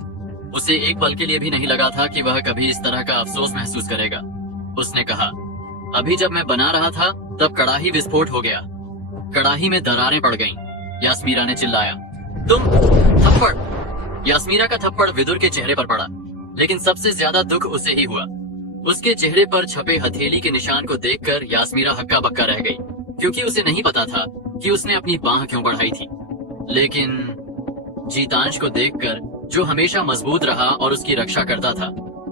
उसे एक पल के लिए भी नहीं लगा था कि वह कभी इस तरह का अफसोस महसूस करेगा। उसने कहा, अभी जब मैं बना रहा था तब कड़ाही विस्फोट हो गया, कड़ाही में दरारें पड़ गईं। यास्मीरा ने चिल्लाया, तुम! थप्पड़! यास्मीरा का थप्पड़ विदुर के चेहरे पर पड़ा, लेकिन सबसे ज्यादा दुख उसे ही हुआ। उसके चेहरे पर छपे हथेली के निशान को देखकर यास्मीरा हक्का बक्का रह गई, क्योंकि उसे नहीं पता था कि उसने अपनी बांह क्यों बढ़ाई थी। लेकिन जीतांश को देखकर, जो हमेशा मजबूत रहा और उसकी रक्षा करता था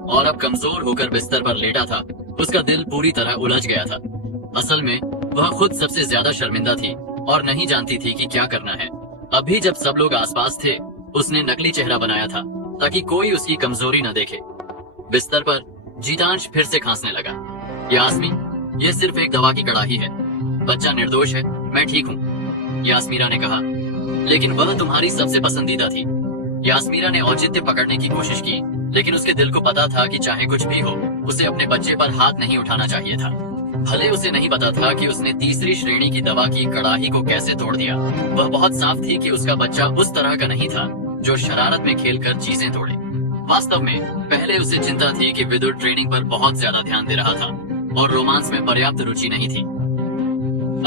और अब कमजोर होकर बिस्तर पर लेटा था, उसका दिल पूरी तरह उलझ गया था। असल में वह खुद सबसे ज्यादा शर्मिंदा थी और नहीं जानती थी कि क्या करना है। अभी जब सब लोग आसपास थे, उसने नकली चेहरा बनाया था ताकि कोई उसकी कमजोरी न देखे। बिस्तर पर जीतांश फिर से खांसने लगा। यास्मी, यह सिर्फ एक दवा की कड़ाही है, बच्चा निर्दोष है, मैं ठीक हूँ, यास्मीरा ने कहा। लेकिन वह तुम्हारी सबसे पसंदीदा थी। यास्मीरा ने औचित्य पकड़ने की कोशिश की, लेकिन उसके दिल को पता था कि चाहे कुछ भी हो, उसे अपने बच्चे पर हाथ नहीं उठाना चाहिए था। भले उसे नहीं पता था कि उसने तीसरी श्रेणी की दवा की कड़ाही को कैसे तोड़ दिया। वह बहुत साफ थी कि उसका बच्चा उस तरह का नहीं था जो शरारत में खेलकर चीजें तोड़े। वास्तव में पहले उसे चिंता थी कि विदुर ट्रेनिंग पर बहुत ज्यादा ध्यान दे रहा था और रोमांस में पर्याप्त रुचि नहीं थी।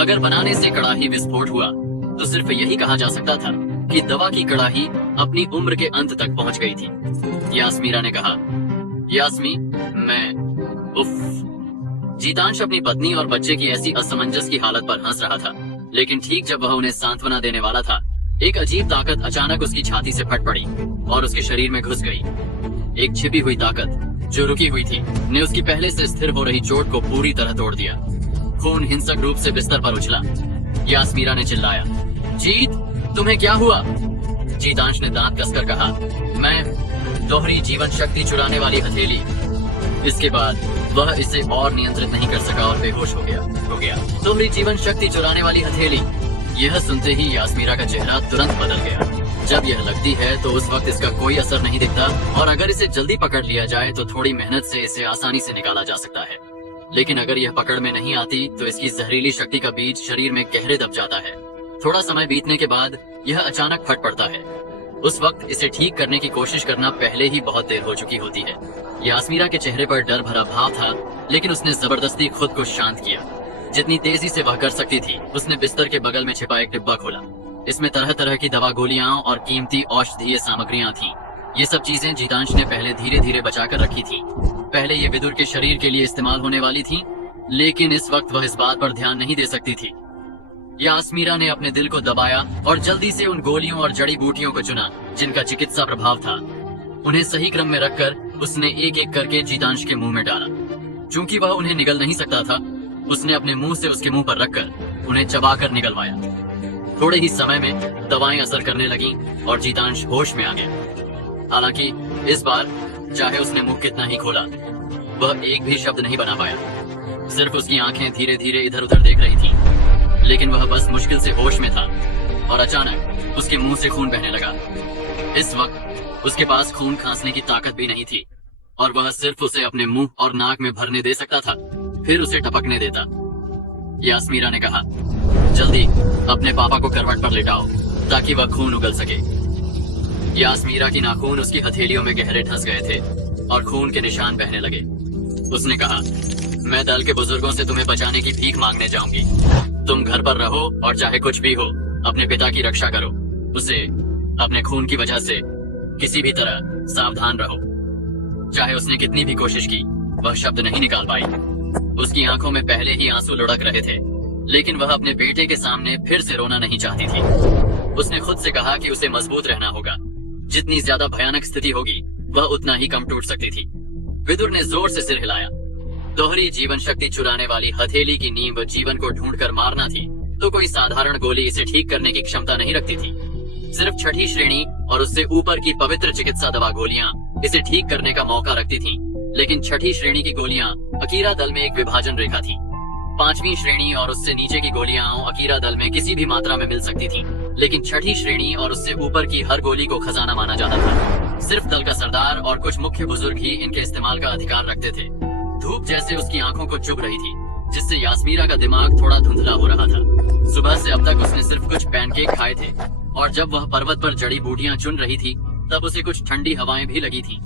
अगर बनाने से कड़ाही विस्फोट हुआ तो सिर्फ यही कहा जा सकता था कि दवा की कड़ाही अपनी उम्र के अंत तक पहुंच गई थी। यास्मीरा ने कहा, यास्मी, उफ। जीतांश अपनी पत्नी और बच्चे की ऐसी असमंजस की हालत पर हंस रहा था, लेकिन ठीक जब वह उन्हें सांत्वना देने वाला था, एक अजीब ताकत अचानक उसकी छाती से फट पड़ी और उसके शरीर में घुस गई। एक छिपी हुई ताकत जो रुकी हुई थी ने उसकी पहले से स्थिर हो रही चोट को पूरी तरह तोड़ दिया। खून हिंसक रूप से बिस्तर पर उछला। यास्मीरा ने चिल्लाया, जीत, तुम्हें क्या हुआ? जीतांश ने दांत कसकर कहा, मैं दोहरी जीवन शक्ति चुराने वाली हथेली। इसके बाद वह इसे और नियंत्रित नहीं कर सका और बेहोश हो गया। दोहरी जीवन शक्ति चुराने वाली हथेली। यह सुनते ही यास्मीरा का चेहरा तुरंत बदल गया। जब यह लगती है तो उस वक्त इसका कोई असर नहीं दिखता, और अगर इसे जल्दी पकड़ लिया जाए तो थोड़ी मेहनत से इसे आसानी से निकाला जा सकता है। लेकिन अगर यह पकड़ में नहीं आती तो इसकी जहरीली शक्ति का बीज शरीर में गहरे दब जाता है। थोड़ा समय बीतने के बाद यह अचानक फट पड़ता है। उस वक्त इसे ठीक करने की कोशिश करना पहले ही बहुत देर हो चुकी होती है। यास्मीरा के चेहरे पर डर भरा भाव था, लेकिन उसने जबरदस्ती खुद को शांत किया। जितनी तेजी से वह कर सकती थी, उसने बिस्तर के बगल में छिपा एक डिब्बा खोला। इसमें तरह तरह की दवा गोलियां और कीमती औषधीय सामग्रियां थीं। ये सब चीजें जीतांश ने पहले धीरे धीरे बचा कर रखी थी। पहले ये विदुर के शरीर के लिए इस्तेमाल होने वाली थी, लेकिन इस वक्त वह इस बात पर ध्यान नहीं दे सकती थी। यास्मीरा ने अपने दिल को दबाया और जल्दी से उन गोलियों और जड़ी बूटियों को चुना जिनका चिकित्सा प्रभाव था। उन्हें सही क्रम में रखकर उसने एक एक करके जीतांश के मुंह में डाला। चूंकि वह उन्हें निगल नहीं सकता था, उसने अपने मुंह से उसके मुंह पर रखकर उन्हें चबाकर निगलवाया। थोड़े ही समय में दवाएं असर करने लगीं और जीतांश होश में आ गया। हालांकि इस बार चाहे उसने मुंह कितना ही खोला, वह एक भी शब्द नहीं बना पाया। सिर्फ उसकी आंखें धीरे धीरे इधर उधर देख रही थीं, लेकिन वह बस मुश्किल से होश में था और अचानक उसके मुंह से खून बहने लगा। इस वक्त उसके पास खून खांसने की ताकत भी नहीं थी और वह सिर्फ उसे अपने मुंह और नाक में भरने दे सकता था, फिर उसे टपकने देता। यास्मीरा ने कहा, जल्दी अपने पापा को करवट पर लेटाओ ताकि वह खून उगल सके। यास्मीरा की नाखून उसकी हथेलियों में गहरे धंस गए थे और खून के निशान बहने लगे। उसने कहा, मैं दल के बुजुर्गों से तुम्हें बचाने की भीख मांगने जाऊंगी। तुम घर पर रहो और चाहे कुछ भी हो, अपने पिता की रक्षा करो। उसे अपने खून की वजह से किसी भी तरह सावधान रहो। चाहे उसने कितनी भी कोशिश की, वह शब्द नहीं निकाल पाई। उसकी आंखों में पहले ही आंसू लुढ़क रहे थे, लेकिन वह अपने बेटे के सामने फिर से रोना नहीं चाहती थी। उसने खुद से कहा कि उसे मजबूत रहना होगा। जितनी ज्यादा भयानक स्थिति होगी, वह उतना ही कम टूट सकती थी। विदुर ने जोर से सिर हिलाया। दोहरी जीवन शक्ति चुराने वाली हथेली की नींव जीवन को ढूंढकर मारना थी तो कोई साधारण गोली इसे ठीक करने की क्षमता नहीं रखती थी। सिर्फ छठी श्रेणी और उससे ऊपर की पवित्र चिकित्सा दवा गोलियां इसे ठीक करने का मौका रखती थीं। लेकिन छठी श्रेणी की गोलियां अकीरा दल में एक विभाजन रेखा थी। पांचवी श्रेणी और उससे नीचे की गोलियां अकीरा दल में किसी भी मात्रा में मिल सकती थीं, लेकिन छठी श्रेणी और उससे ऊपर की हर गोली को खजाना माना जाता था। सिर्फ दल का सरदार और कुछ मुख्य बुजुर्ग ही इनके इस्तेमाल का अधिकार रखते थे। धूप जैसे उसकी आंखों को चुभ रही थी, जिससे यास्मीरा का दिमाग थोड़ा धुंधला हो रहा था। सुबह से अब तक उसने सिर्फ कुछ पैनकेक खाए थे, और जब वह पर्वत पर जड़ी बूटियां चुन रही थी तब उसे कुछ ठंडी हवाएं भी लगी थीं।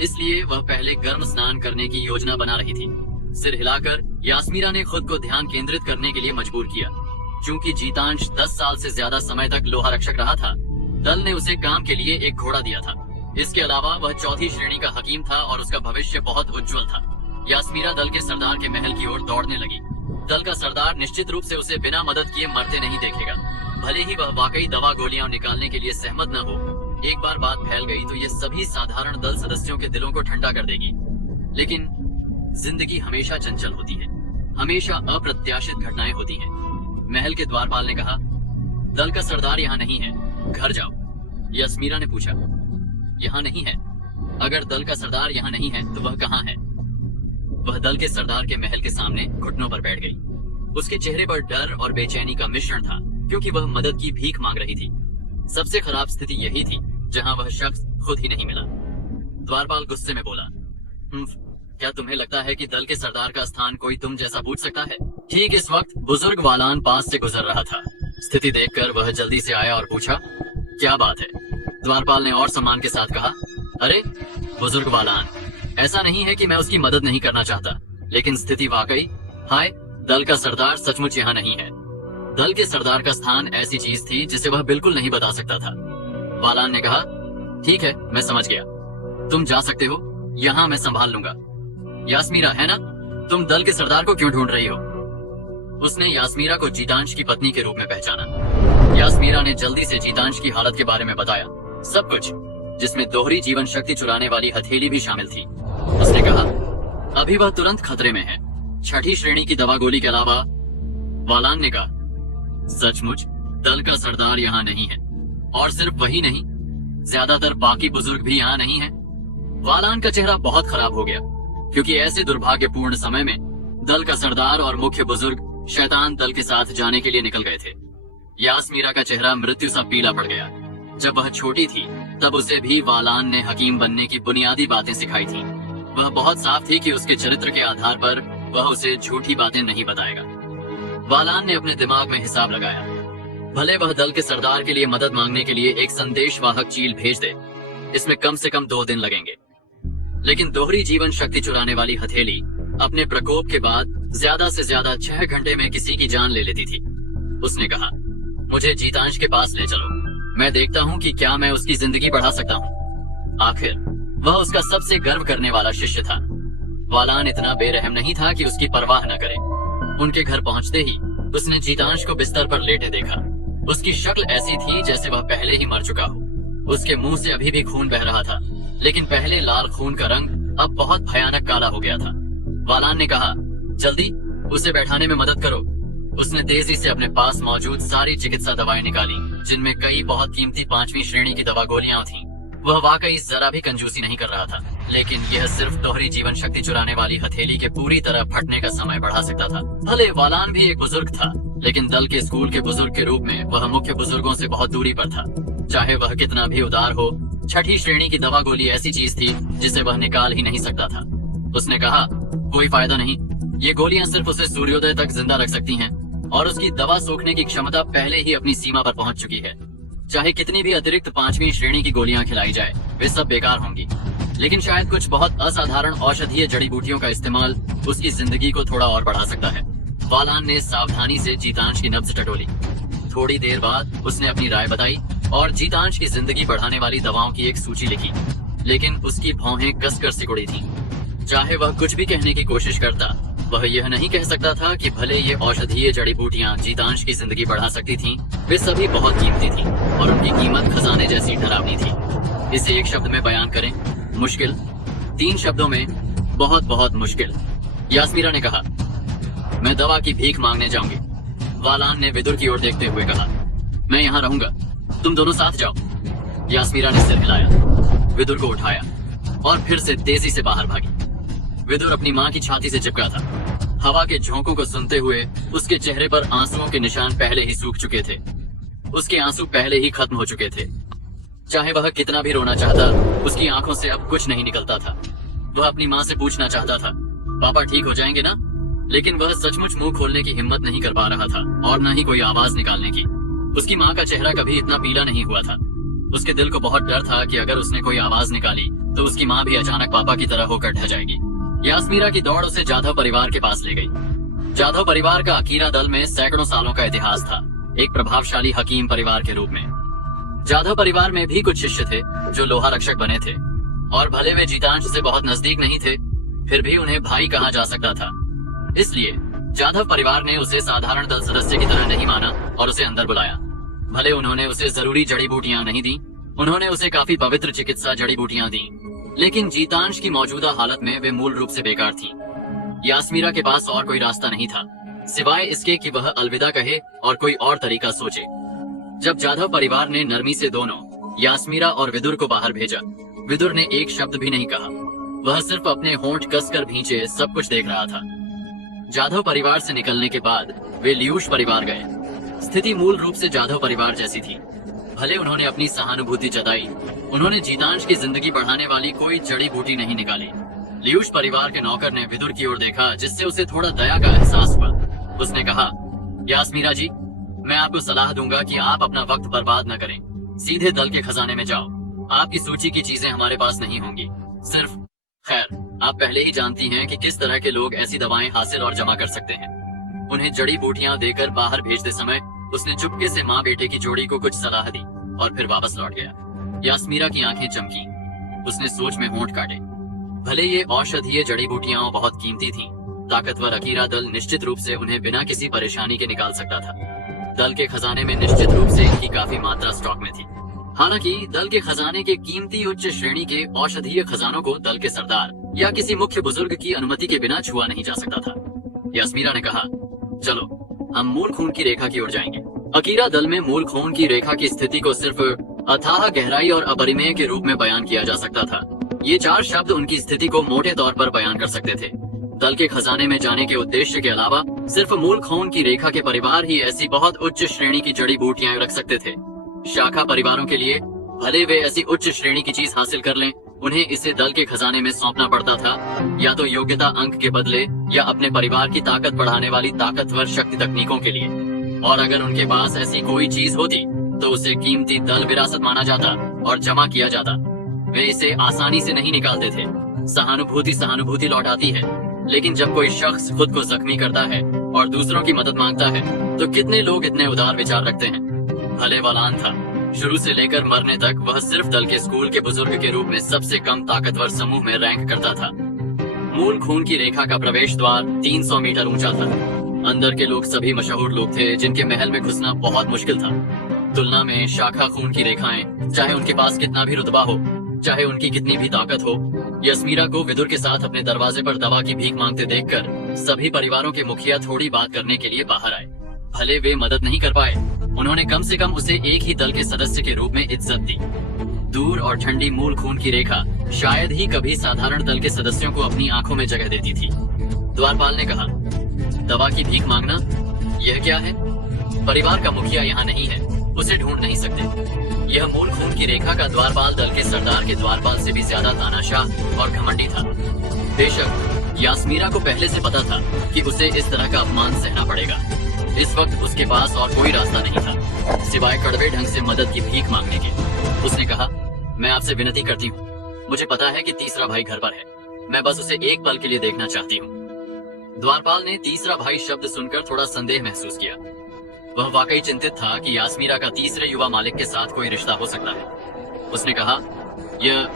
इसलिए वह पहले गर्म स्नान करने की योजना बना रही थी। सिर हिलाकर यास्मीरा ने खुद को ध्यान केंद्रित करने के लिए मजबूर किया। चूंकि जीतांश 10 साल से ज्यादा समय तक लोहा रक्षक रहा था, दल ने उसे काम के लिए एक घोड़ा दिया था। इसके अलावा वह चौथी श्रेणी का हकीम था और उसका भविष्य बहुत उज्जवल था। यास्मीरा दल के सरदार के महल की ओर दौड़ने लगी। दल का सरदार निश्चित रूप से उसे बिना मदद किए मरते नहीं देखेगा, भले ही वह वाकई दवा गोलियां निकालने के लिए सहमत न हो। एक बार बात फैल गई तो ये सभी साधारण दल सदस्यों के दिलों को ठंडा कर देगी। लेकिन जिंदगी हमेशा चंचल होती है, हमेशा अप्रत्याशित घटनाएं होती हैं। महल के द्वारपाल ने कहा, दल का सरदार यहाँ नहीं है, घर जाओ। यास्मीरा ने पूछा, यहाँ नहीं है? अगर दल का सरदार यहाँ नहीं है तो वह कहाँ है? वह दल के सरदार के महल के सामने घुटनों पर बैठ गई। उसके चेहरे पर डर और बेचैनी का मिश्रण था, क्योंकि वह मदद की भीख मांग रही थी। सबसे खराब स्थिति यही थी जहां वह शख्स खुद ही नहीं मिला। द्वारपाल गुस्से में बोला, क्या तुम्हें लगता है कि दल के सरदार का स्थान कोई तुम जैसा पूछ सकता है? ठीक इस वक्त बुजुर्ग वालान पास से गुजर रहा था। स्थिति देखकर वह जल्दी से आया और पूछा, क्या बात है? द्वारपाल ने और सम्मान के साथ कहा, अरे बुजुर्ग वालान, ऐसा नहीं है कि मैं उसकी मदद नहीं करना चाहता, लेकिन स्थिति वाकई, हाय, दल का सरदार सचमुच यहाँ नहीं है। दल के सरदार का स्थान ऐसी चीज थी जिसे वह बिल्कुल नहीं बता सकता था। वालान ने कहा, ठीक है, मैं समझ गया, तुम जा सकते हो, यहाँ मैं संभाल लूंगा। यास्मीरा है ना? तुम दल के सरदार को क्यों ढूंढ रही हो? उसने यास्मीरा को जीतांश की पत्नी के रूप में पहचाना। यास्मीरा ने जल्दी से जीतांश की हालत के बारे में बताया, सब कुछ, जिसमें दोहरी जीवन शक्ति चुराने वाली हथेली भी शामिल थी। उसने कहा, अभी वह तुरंत खतरे में है, छठी श्रेणी की दवा गोली के अलावा। वालान ने कहा, सचमुच दल का सरदार यहाँ नहीं है, और सिर्फ वही नहीं, ज्यादातर बाकी बुजुर्ग भी यहाँ नहीं है। वालान का चेहरा बहुत खराब हो गया, क्योंकि ऐसे दुर्भाग्यपूर्ण समय में दल का सरदार और मुख्य बुजुर्ग शैतान दल के साथ जाने के लिए निकल गए थे। यास्मीरा का चेहरा मृत्यु सा पीला पड़ गया। जब वह छोटी थी तब उसे भी वालान ने हकीम बनने की बुनियादी बातें सिखाई थी। वह बहुत साफ थी कि उसके चरित्र के आधार पर वह उसे झूठी बातें नहीं बताएगा। वालान ने अपने दिमाग में हिसाब लगाया, भले वह दल के सरदार के लिए मदद मांगने के लिए एक संदेशवाहक चील भेज दे, इसमें कम से कम 2 दिन लगेंगे। लेकिन दोहरी जीवन शक्ति चुराने वाली हथेली अपने प्रकोप के बाद ज्यादा से ज्यादा 6 घंटे में किसी की जान ले लेती थी। उसने कहा, मुझे जीतांश के पास ले चलो, मैं देखता हूँ कि क्या मैं उसकी जिंदगी बढ़ा सकता हूँ। आखिर वह उसका सबसे गर्व करने वाला शिष्य था। वालान इतना बेरहम नहीं था कि उसकी परवाह न करे। उनके घर पहुंचते ही उसने जीतांश को बिस्तर पर लेटे देखा। उसकी शक्ल ऐसी थी जैसे वह पहले ही मर चुका हो। उसके मुंह से अभी भी खून बह रहा था, लेकिन पहले लाल खून का रंग अब बहुत भयानक काला हो गया था। वालान ने कहा, जल्दी उसे बैठाने में मदद करो। उसने तेजी से अपने पास मौजूद सारी चिकित्सा दवाएं निकाली, जिनमें कई बहुत कीमती 5वीं श्रेणी की दवा गोलियां थीं। वह वाकई जरा भी कंजूसी नहीं कर रहा था, लेकिन यह सिर्फ दोहरी जीवन शक्ति चुराने वाली हथेली के पूरी तरह फटने का समय बढ़ा सकता था। भले वालान भी एक बुजुर्ग था, लेकिन दल के स्कूल के बुजुर्ग के रूप में वह मुख्य बुजुर्गों से बहुत दूरी पर था। चाहे वह कितना भी उदार हो, छठी श्रेणी की दवा गोली ऐसी चीज थी जिसे वह निकाल ही नहीं सकता था। उसने कहा, कोई फायदा नहीं, ये गोलियां सिर्फ उसे सूर्योदय तक जिंदा रख सकती हैं, और उसकी दवा सोखने की क्षमता पहले ही अपनी सीमा पर पहुंच चुकी है। चाहे कितनी भी अतिरिक्त 5वीं श्रेणी की गोलियां खिलाई जाए, वे सब बेकार होंगी। लेकिन शायद कुछ बहुत असाधारण औषधीय जड़ी बूटियों का इस्तेमाल उसकी जिंदगी को थोड़ा और बढ़ा सकता है। वालान ने सावधानी से जीतांश की नब्ज टटोली। थोड़ी देर बाद उसने अपनी राय बताई और जीतांश की जिंदगी बढ़ाने वाली दवाओं की एक सूची लिखी, लेकिन उसकी भौहें कसकर सिकुड़ी थीं। चाहे वह कुछ भी कहने की कोशिश करता, वह यह नहीं कह सकता था कि भले ये औषधीय जड़ी बूटियां जीतांश की जिंदगी बढ़ा सकती थीं, वे सभी बहुत कीमती थीं और उनकी कीमत खजाने जैसी डरावनी थी। इसे एक शब्द में बयान करें, मुश्किल। 3 शब्दों में, बहुत बहुत मुश्किल। यास्मीरा ने कहा, मैं दवा की भीख मांगने जाऊंगी। वालान ने विदुर की ओर देखते हुए कहा, मैं यहाँ रहूंगा, तुम दोनों साथ जाओ। यास्मीरा ने सिर हिलाया, विदुर को उठाया और फिर से तेजी से बाहर भागी। विदुर अपनी माँ की छाती से चिपका था। हवा के झोंकों को सुनते हुए उसके चेहरे पर आंसुओं के निशान पहले ही सूख चुके थे। उसके आंसू पहले ही खत्म हो चुके थे। चाहे वह कितना भी रोना चाहता, उसकी आंखों से अब कुछ नहीं निकलता था। वह अपनी माँ से पूछना चाहता था, पापा ठीक हो जाएंगे ना? लेकिन वह सचमुच मुंह खोलने की हिम्मत नहीं कर पा रहा था और न ही कोई आवाज निकालने की। उसकी माँ का चेहरा कभी इतना पीला नहीं हुआ था। उसके दिल को बहुत डर था कि अगर उसने कोई आवाज निकाली तो उसकी माँ भी अचानक पापा की तरह होकर ढह जाएगी। यास्मीरा की दौड़ उसे जाधव परिवार के पास ले गई। जाधव परिवार का अकीरा दल में सैकड़ों सालों का इतिहास था, एक प्रभावशाली हकीम परिवार के रूप में। जाधव परिवार में भी कुछ शिष्य थे जो लोहा रक्षक बने थे, और भले वे जीतांश से बहुत नजदीक नहीं थे, फिर भी उन्हें भाई कहा जा सकता था। इसलिए जाधव परिवार ने उसे साधारण दल सदस्य की तरह नहीं माना और उसे अंदर बुलाया। भले उन्होंने उसे जरूरी जड़ी बूटियां नहीं दी, उन्होंने उसे काफी पवित्र चिकित्सा जड़ी बूटियां दी, लेकिन जीतांश की मौजूदा हालत में वे मूल रूप से बेकार थीं। यास्मीरा के पास और कोई रास्ता नहीं था सिवाय इसके कि वह अलविदा कहे और कोई और तरीका सोचे। जब जाधव परिवार ने नरमी से दोनों यास्मीरा और विदुर को बाहर भेजा, विदुर ने एक शब्द भी नहीं कहा। वह सिर्फ अपने होंठ कसकर भींचे सब कुछ देख रहा था। जाधव परिवार से निकलने के बाद वे लियूश परिवार गए। स्थिति मूल रूप से जाधव परिवार जैसी थी। भले उन्होंने अपनी सहानुभूति जताई, उन्होंने जीतांश की जिंदगी बढ़ाने वाली कोई जड़ी बूटी नहीं निकाली। लियूश परिवार के नौकर ने विदुर की ओर देखा, जिससे उसे थोड़ा दया का एहसास हुआ। उसने कहा, यास्मीरा जी, मैं आपको सलाह दूंगा कि आप अपना वक्त बर्बाद न करें। सीधे दल के खजाने में जाओ। आपकी सूची की चीजें हमारे पास नहीं होंगी। सिर्फ खैर, आप पहले ही जानती हैं कि किस तरह के लोग ऐसी दवाएं हासिल और जमा कर सकते हैं। उन्हें जड़ी बूटियां देकर बाहर भेजते समय उसने चुपके से माँ बेटे की जोड़ी को कुछ सलाह दी और फिर वापस लौट गया। यास्मीरा की आंखें चमकी। उसने सोच में होंठ काटे। भले ये औषधीय जड़ी बूटियां बहुत कीमती थीं, ताकतवर अकीरा दल निश्चित रूप से उन्हें बिना किसी परेशानी के निकाल सकता था। दल के खजाने में निश्चित रूप से इनकी काफी मात्रा स्टॉक में थी। हालांकि दल के खजाने के कीमती उच्च श्रेणी के औषधीय खजानों को दल के सरदार या किसी मुख्य बुजुर्ग की अनुमति के बिना छुआ नहीं जा सकता था। यास्मीरा ने कहा, चलो हम मूल खून की रेखा की ओर जाएंगे। अकीरा दल में मूल खून की रेखा की स्थिति को सिर्फ अथाह गहराई और अपरिमेय के रूप में बयान किया जा सकता था। ये 4 शब्द उनकी स्थिति को मोटे तौर पर बयान कर सकते थे। दल के खजाने में जाने के उद्देश्य के अलावा सिर्फ मूल खून की रेखा के परिवार ही ऐसी बहुत उच्च श्रेणी की जड़ी बूटियां रख सकते थे। शाखा परिवारों के लिए भले वे ऐसी उच्च श्रेणी की चीज हासिल कर लें, उन्हें इसे दल के खजाने में सौंपना पड़ता था, या तो योग्यता अंक के बदले या अपने परिवार की ताकत बढ़ाने वाली ताकतवर शक्ति तकनीकों के लिए। और अगर उनके पास ऐसी कोई चीज होती तो उसे कीमती दल विरासत माना जाता और जमा किया जाता। वे इसे आसानी से नहीं निकालते थे। सहानुभूति लौटाती है, लेकिन जब कोई शख्स खुद को जख्मी करता है और दूसरों की मदद मांगता है तो कितने लोग इतने उदार विचार रखते हैं। भले वालान था, शुरू से लेकर मरने तक वह सिर्फ दल के स्कूल के बुजुर्ग के रूप में सबसे कम ताकतवर समूह में रैंक करता था। मूल खून की रेखा का प्रवेश द्वार 300 मीटर ऊंचा था। अंदर के लोग सभी मशहूर लोग थे जिनके महल में घुसना बहुत मुश्किल था। तुलना में शाखा खून की रेखाएं, चाहे उनके पास कितना भी रुतबा हो, चाहे उनकी कितनी भी ताकत हो, यास्मीरा को विदुर के साथ अपने दरवाजे पर दवा की भीख मांगते देखकर सभी परिवारों के मुखिया थोड़ी बात करने के लिए बाहर आए। भले वे मदद नहीं कर पाए, उन्होंने कम से कम उसे एक ही दल के सदस्य के रूप में इज्जत दी। दूर और ठंडी मूल खून की रेखा शायद ही कभी साधारण दल के सदस्यों को अपनी आंखों में जगह देती थी। द्वारपाल ने कहा, दवा की भीख मांगना, यह क्या है? परिवार का मुखिया यहाँ नहीं है, उसे ढूंढ नहीं सकते। यह मूल खून की रेखा का द्वारपाल दल के सरदार के द्वारपाल से भी ज्यादा तानाशाह और घमंडी था। बेशक यास्मीरा को पहले से पता था कि उसे इस तरह का अपमान सहना पड़ेगा। इस वक्त उसके पास और कोई रास्ता नहीं था सिवाय कड़वे ढंग से मदद की भीख मांगने के। उसने कहा, मैं आपसे विनती करती हूँ, मुझे पता है कि तीसरा भाई घर पर है, मैं बस उसे एक पल के लिए देखना चाहती हूँ। द्वारपाल ने तीसरा भाई शब्द सुनकर थोड़ा संदेह महसूस किया। वह वाकई चिंतित था कि यास्मीरा का तीसरे युवा मालिक के साथ कोई रिश्ता हो सकता है। उसने कहा, यह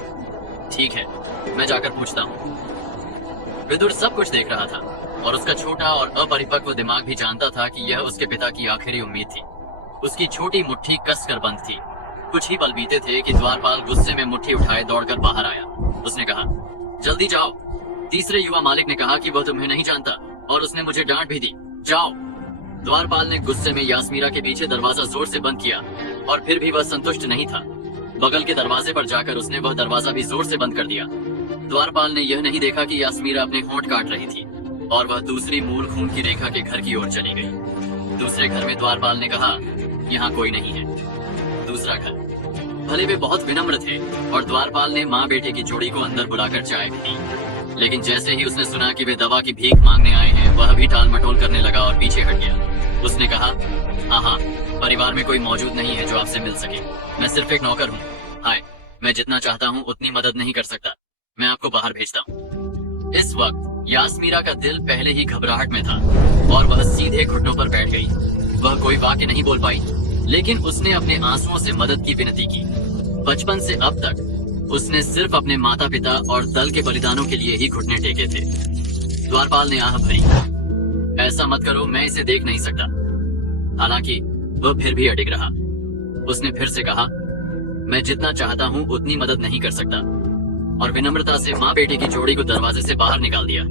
ठीक है, मैं जाकर पूछता हूँ। विदुर सब कुछ देख रहा था और उसका छोटा और अपरिपक्व दिमाग भी जानता था कि यह उसके पिता की आखिरी उम्मीद थी। उसकी छोटी मुट्ठी कसकर बंद थी। कुछ ही पल बीते थे कि द्वारपाल गुस्से में मुट्ठी उठाए दौड़कर बाहर आया। उसने कहा, जल्दी जाओ। तीसरे युवा मालिक ने कहा कि वह तुम्हें नहीं जानता और उसने मुझे डांट भी दी। जाओ। द्वारपाल ने गुस्से में यास्मीरा के पीछे दरवाजा जोर से बंद किया और फिर भी वह संतुष्ट नहीं था। बगल के दरवाजे पर जाकर उसने वह दरवाजा भी जोर से बंद कर दिया। द्वारपाल ने यह नहीं देखा कि यास्मीरा अपने होंठ काट रही थी और वह दूसरी मूल खून की रेखा के घर की ओर चली गई। दूसरे घर में द्वारपाल ने कहा, यहाँ कोई नहीं है। दूसरा घर। भले वे बहुत विनम्र थे और द्वारपाल ने माँ बेटे की जोड़ी को अंदर बुलाकर चाय भी दी, लेकिन जैसे ही उसने सुना कि वे दवा की भीख मांगने आए हैं, वह भी टाल मटोल करने लगा और पीछे हट गया। उसने कहा, हाँ, परिवार में कोई मौजूद नहीं है जो आपसे मिल सके। मैं सिर्फ एक नौकर हूँ। हाय, मैं जितना चाहता हूँ उतनी मदद नहीं कर सकता। मैं आपको बाहर भेजता हूँ। इस वक्त यास्मीरा का दिल पहले ही घबराहट में था और वह सीधे घुटनों पर बैठ गई। वह कोई वाक्य नहीं बोल पाई, लेकिन उसने अपने आंसुओं से मदद की विनती की। बचपन से अब तक उसने सिर्फ अपने माता पिता और दल के बलिदानों के लिए ही घुटने टेके थे। द्वारपाल ने आह भरी, ऐसा मत करो, मैं इसे देख नहीं सकता। हालांकि वह फिर भी अडिग रहा। उसने फिर से कहा, मैं जितना चाहता हूँ उतनी मदद नहीं कर सकता, और विनम्रता से माँ बेटे की जोड़ी को दरवाजे से बाहर निकाल दिया।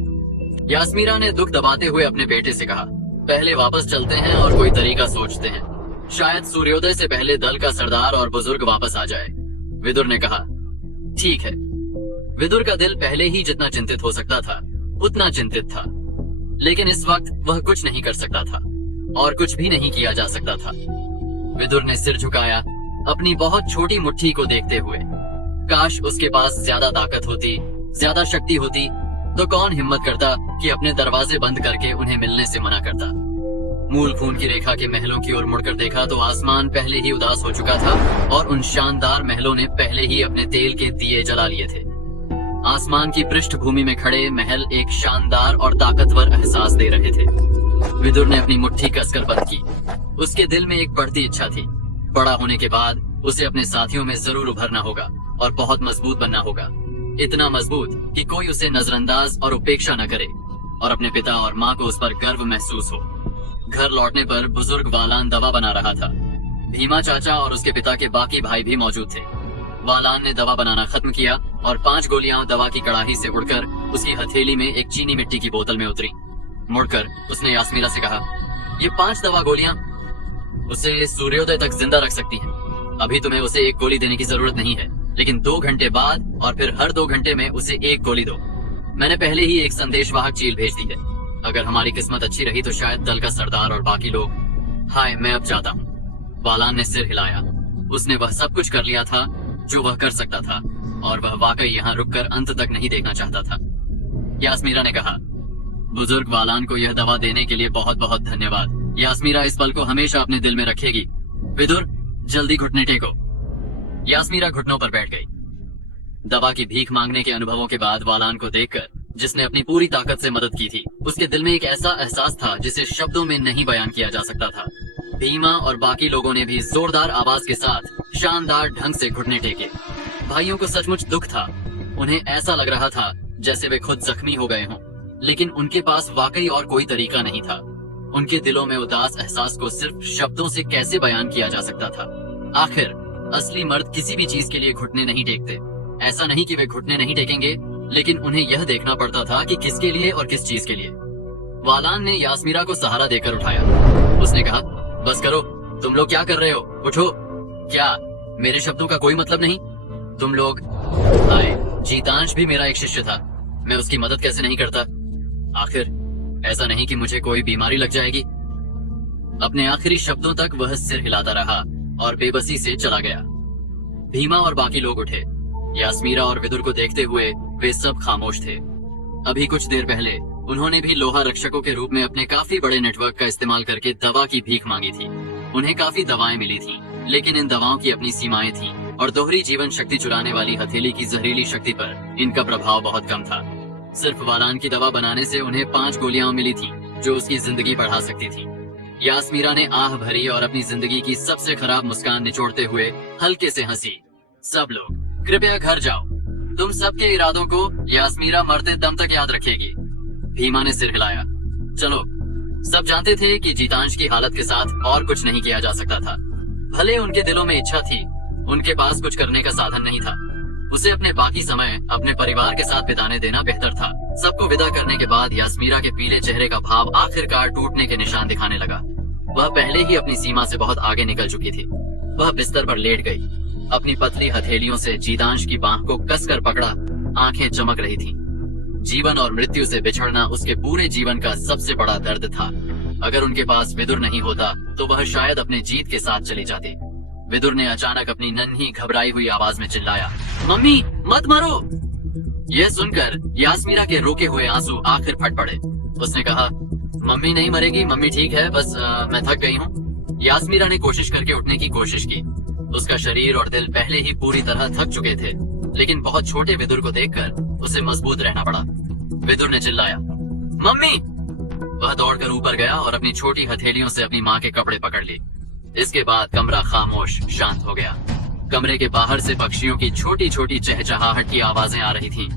यास्मीरा ने दुख दबाते हुए अपने बेटे से कहा, पहले वापस चलते हैं और कोई तरीका सोचते हैं। शायद सूर्योदय से पहले दल का सरदार और बुजुर्ग वापस आ जाए। विदुर ने कहा, ठीक है। विदुर का दिल पहले ही जितना चिंतित हो सकता था उतना चिंतित था, लेकिन इस वक्त वह कुछ नहीं कर सकता था और कुछ भी नहीं किया जा सकता था। विदुर ने सिर झुकाया, अपनी बहुत छोटी मुट्ठी को देखते हुए। काश उसके पास ज्यादा ताकत होती, ज्यादा शक्ति होती, तो कौन हिम्मत करता कि अपने दरवाजे बंद करके उन्हें मिलने से मना करता। मूल खून की रेखा के महलों की ओर मुड़कर देखा तो आसमान पहले ही उदास हो चुका था और उन शानदार महलों ने पहले ही अपने तेल के दिए जला लिए थे। आसमान की पृष्ठभूमि में खड़े महल एक शानदार और ताकतवर एहसास दे रहे थे। विदुर ने अपनी मुट्ठी कसकर बंद की। उसके दिल में एक बढ़ती इच्छा थी। बड़ा होने के बाद उसे अपने साथियों में जरूर उभरना होगा और बहुत मजबूत बनना होगा। इतना मजबूत कि कोई उसे नजरअंदाज और उपेक्षा न करे और अपने पिता और माँ को उस पर गर्व महसूस हो। घर लौटने पर बुजुर्ग वालान दवा बना रहा था। भीमा चाचा और उसके पिता के बाकी भाई भी मौजूद थे। वालान ने दवा बनाना खत्म किया और 5 गोलियां दवा की कड़ाही से उड़कर उसकी हथेली में एक चीनी मिट्टी की बोतल में उतरी। मुड़कर उसने यास्मीरा से कहा, ये 5 दवा गोलियां उसे सूर्योदय तक जिंदा रख सकती हैं। अभी तुम्हें उसे 1 गोली देने की जरूरत नहीं है, लेकिन 2 घंटे बाद और फिर हर 2 घंटे में उसे 1 गोली दो। मैंने पहले ही एक संदेशवाहक चील भेज दी है। अगर हमारी किस्मत अच्छी रही तो शायद दल का सरदार और बाकी लोग। हाय, मैं अब जाता हूँ। वालान ने सिर हिलाया। उसने वह सब कुछ कर लिया था जो वह कर सकता था और वह वाकई यहाँ रुककर अंत तक नहीं देखना चाहता था। यास्मीरा ने कहा, बुजुर्ग वालान को यह दवा देने के लिए बहुत बहुत धन्यवाद। यास्मीरा इस पल को हमेशा अपने दिल में रखेगी। विदुर, जल्दी घुटने टेको। यास्मीरा घुटनों पर बैठ गई। दवा की भीख मांगने के अनुभवों के बाद वालान को देखकर, जिसने अपनी पूरी ताकत से मदद की थी, उसके दिल में एक ऐसा एहसास था जिसे शब्दों में नहीं बयान किया जा सकता था। भीमा और बाकी लोगों ने भी जोरदार आवाज के साथ शानदार ढंग से घुटने टेके। भाइयों को सचमुच दुख था। उन्हें ऐसा लग रहा था जैसे वे खुद जख्मी हो गए हों, लेकिन उनके पास वाकई और कोई तरीका नहीं था। उनके दिलों में उदास एहसास को सिर्फ शब्दों से कैसे बयान किया जा सकता था। आखिर असली मर्द किसी भी चीज के लिए घुटने नहीं टेकते। ऐसा नहीं कि वे घुटने नहीं टेकेंगे, लेकिन उन्हें यह देखना पड़ता था कि किसके लिए और किस चीज के लिए। वालान ने यास्मीरा को सहारा देकर उठाया। उसने कहा, बस करो, तुम लोग क्या कर रहे हो, उठो। क्या मेरे शब्दों का कोई मतलब नहीं? तुम लोग आए। जीतांश भी मेरा एक शिष्य था। मैं उसकी मदद कैसे नहीं करता? आखिर ऐसा नहीं कि मुझे कोई बीमारी लग जाएगी। अपने आखिरी शब्दों तक वह सिर हिलाता रहा और बेबसी से चला गया। भीमा और बाकी लोग उठे। यास्मीरा और विदुर को देखते हुए वे सब खामोश थे। अभी कुछ देर पहले उन्होंने भी लोहा रक्षकों के रूप में अपने काफी बड़े नेटवर्क का इस्तेमाल करके दवा की भीख मांगी थी। उन्हें काफी दवाएं मिली थीं, लेकिन इन दवाओं की अपनी सीमाएं थीं और दोहरी जीवन शक्ति चुराने वाली हथेली की जहरीली शक्ति पर इनका प्रभाव बहुत कम था। सिर्फ वालान की दवा बनाने से उन्हें 5 गोलियां मिली थी जो उसकी जिंदगी बढ़ा सकती थी। यास्मीरा ने आह भरी और अपनी जिंदगी की सबसे खराब मुस्कान निचोड़ते हुए हल्के से हंसी। सब लोग कृपया घर जाओ। तुम सबके इरादों को यास्मीरा मरते दम तक याद रखेगी। भीमा ने सिर हिलाया। चलो। सब जानते थे कि जीतांश की हालत के साथ और कुछ नहीं किया जा सकता था। भले उनके दिलों में इच्छा थी, उनके पास कुछ करने का साधन नहीं था। उसे अपने बाकी समय अपने परिवार के साथ बिताने देना बेहतर था। सबको विदा करने के बाद यास्मीरा के पीले चेहरे का भाव आखिरकार टूटने के निशान दिखाने लगा। वह पहले ही अपनी सीमा से बहुत आगे निकल चुकी थी। वह बिस्तर पर लेट गई। अपनी पतली हथेलियों से जीतांश की बांह को कसकर पकड़ा। आंखें चमक रही थीं। जीवन और मृत्यु से बिछड़ना उसके पूरे जीवन का सबसे बड़ा दर्द था। अगर उनके पास विदुर नहीं होता तो वह शायद अपने जीत के साथ चली जाती। विदुर ने अचानक अपनी नन्ही घबराई हुई आवाज में चिल्लाया, मम्मी मत मारो। यह सुनकर यास्मीरा के रोके हुए आंसू आखिर फट पड़े। उसने कहा, मम्मी नहीं मरेगी, मम्मी ठीक है, बस मैं थक गई हूँ। यास्मीरा ने कोशिश करके उठने की कोशिश की। उसका शरीर और दिल पहले ही पूरी तरह थक चुके थे, लेकिन बहुत छोटे विदुर को देखकर उसे मजबूत रहना पड़ा। विदुर ने चिल्लाया, मम्मी। वह दौड़कर ऊपर गया और अपनी छोटी हथेलियों से अपनी माँ के कपड़े पकड़ लिए। इसके बाद कमरा खामोश शांत हो गया। कमरे के बाहर से पक्षियों की छोटी छोटी चहचहाहट की आवाजें आ रही थीं।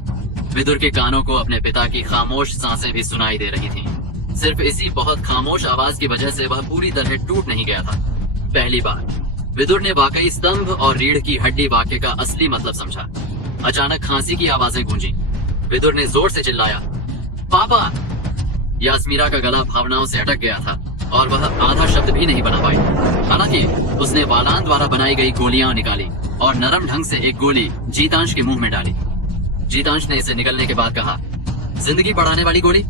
विदुर के कानों को अपने पिता की खामोश सांसें भी सुनाई दे रही थीं। सिर्फ इसी बहुत खामोश आवाज की वजह से वह पूरी तरह टूट नहीं गया था। पहली बार विदुर ने वाकई स्तंभ और रीढ़ की हड्डी वाक्य का असली मतलब समझा। अचानक खांसी की आवाजें गूंजी। विदुर ने जोर से चिल्लाया, पापा। यास्मीरा का गला भावनाओं से अटक गया था और वह आधा शब्द भी नहीं बना पाई। हालांकि उसने वालान द्वारा बनाई गई गोलियां निकाली और नरम ढंग से एक गोली जीतांश के मुंह में डाली। जीतांश ने इसे निगलने के बाद कहा, जिंदगी बढ़ाने वाली गोली?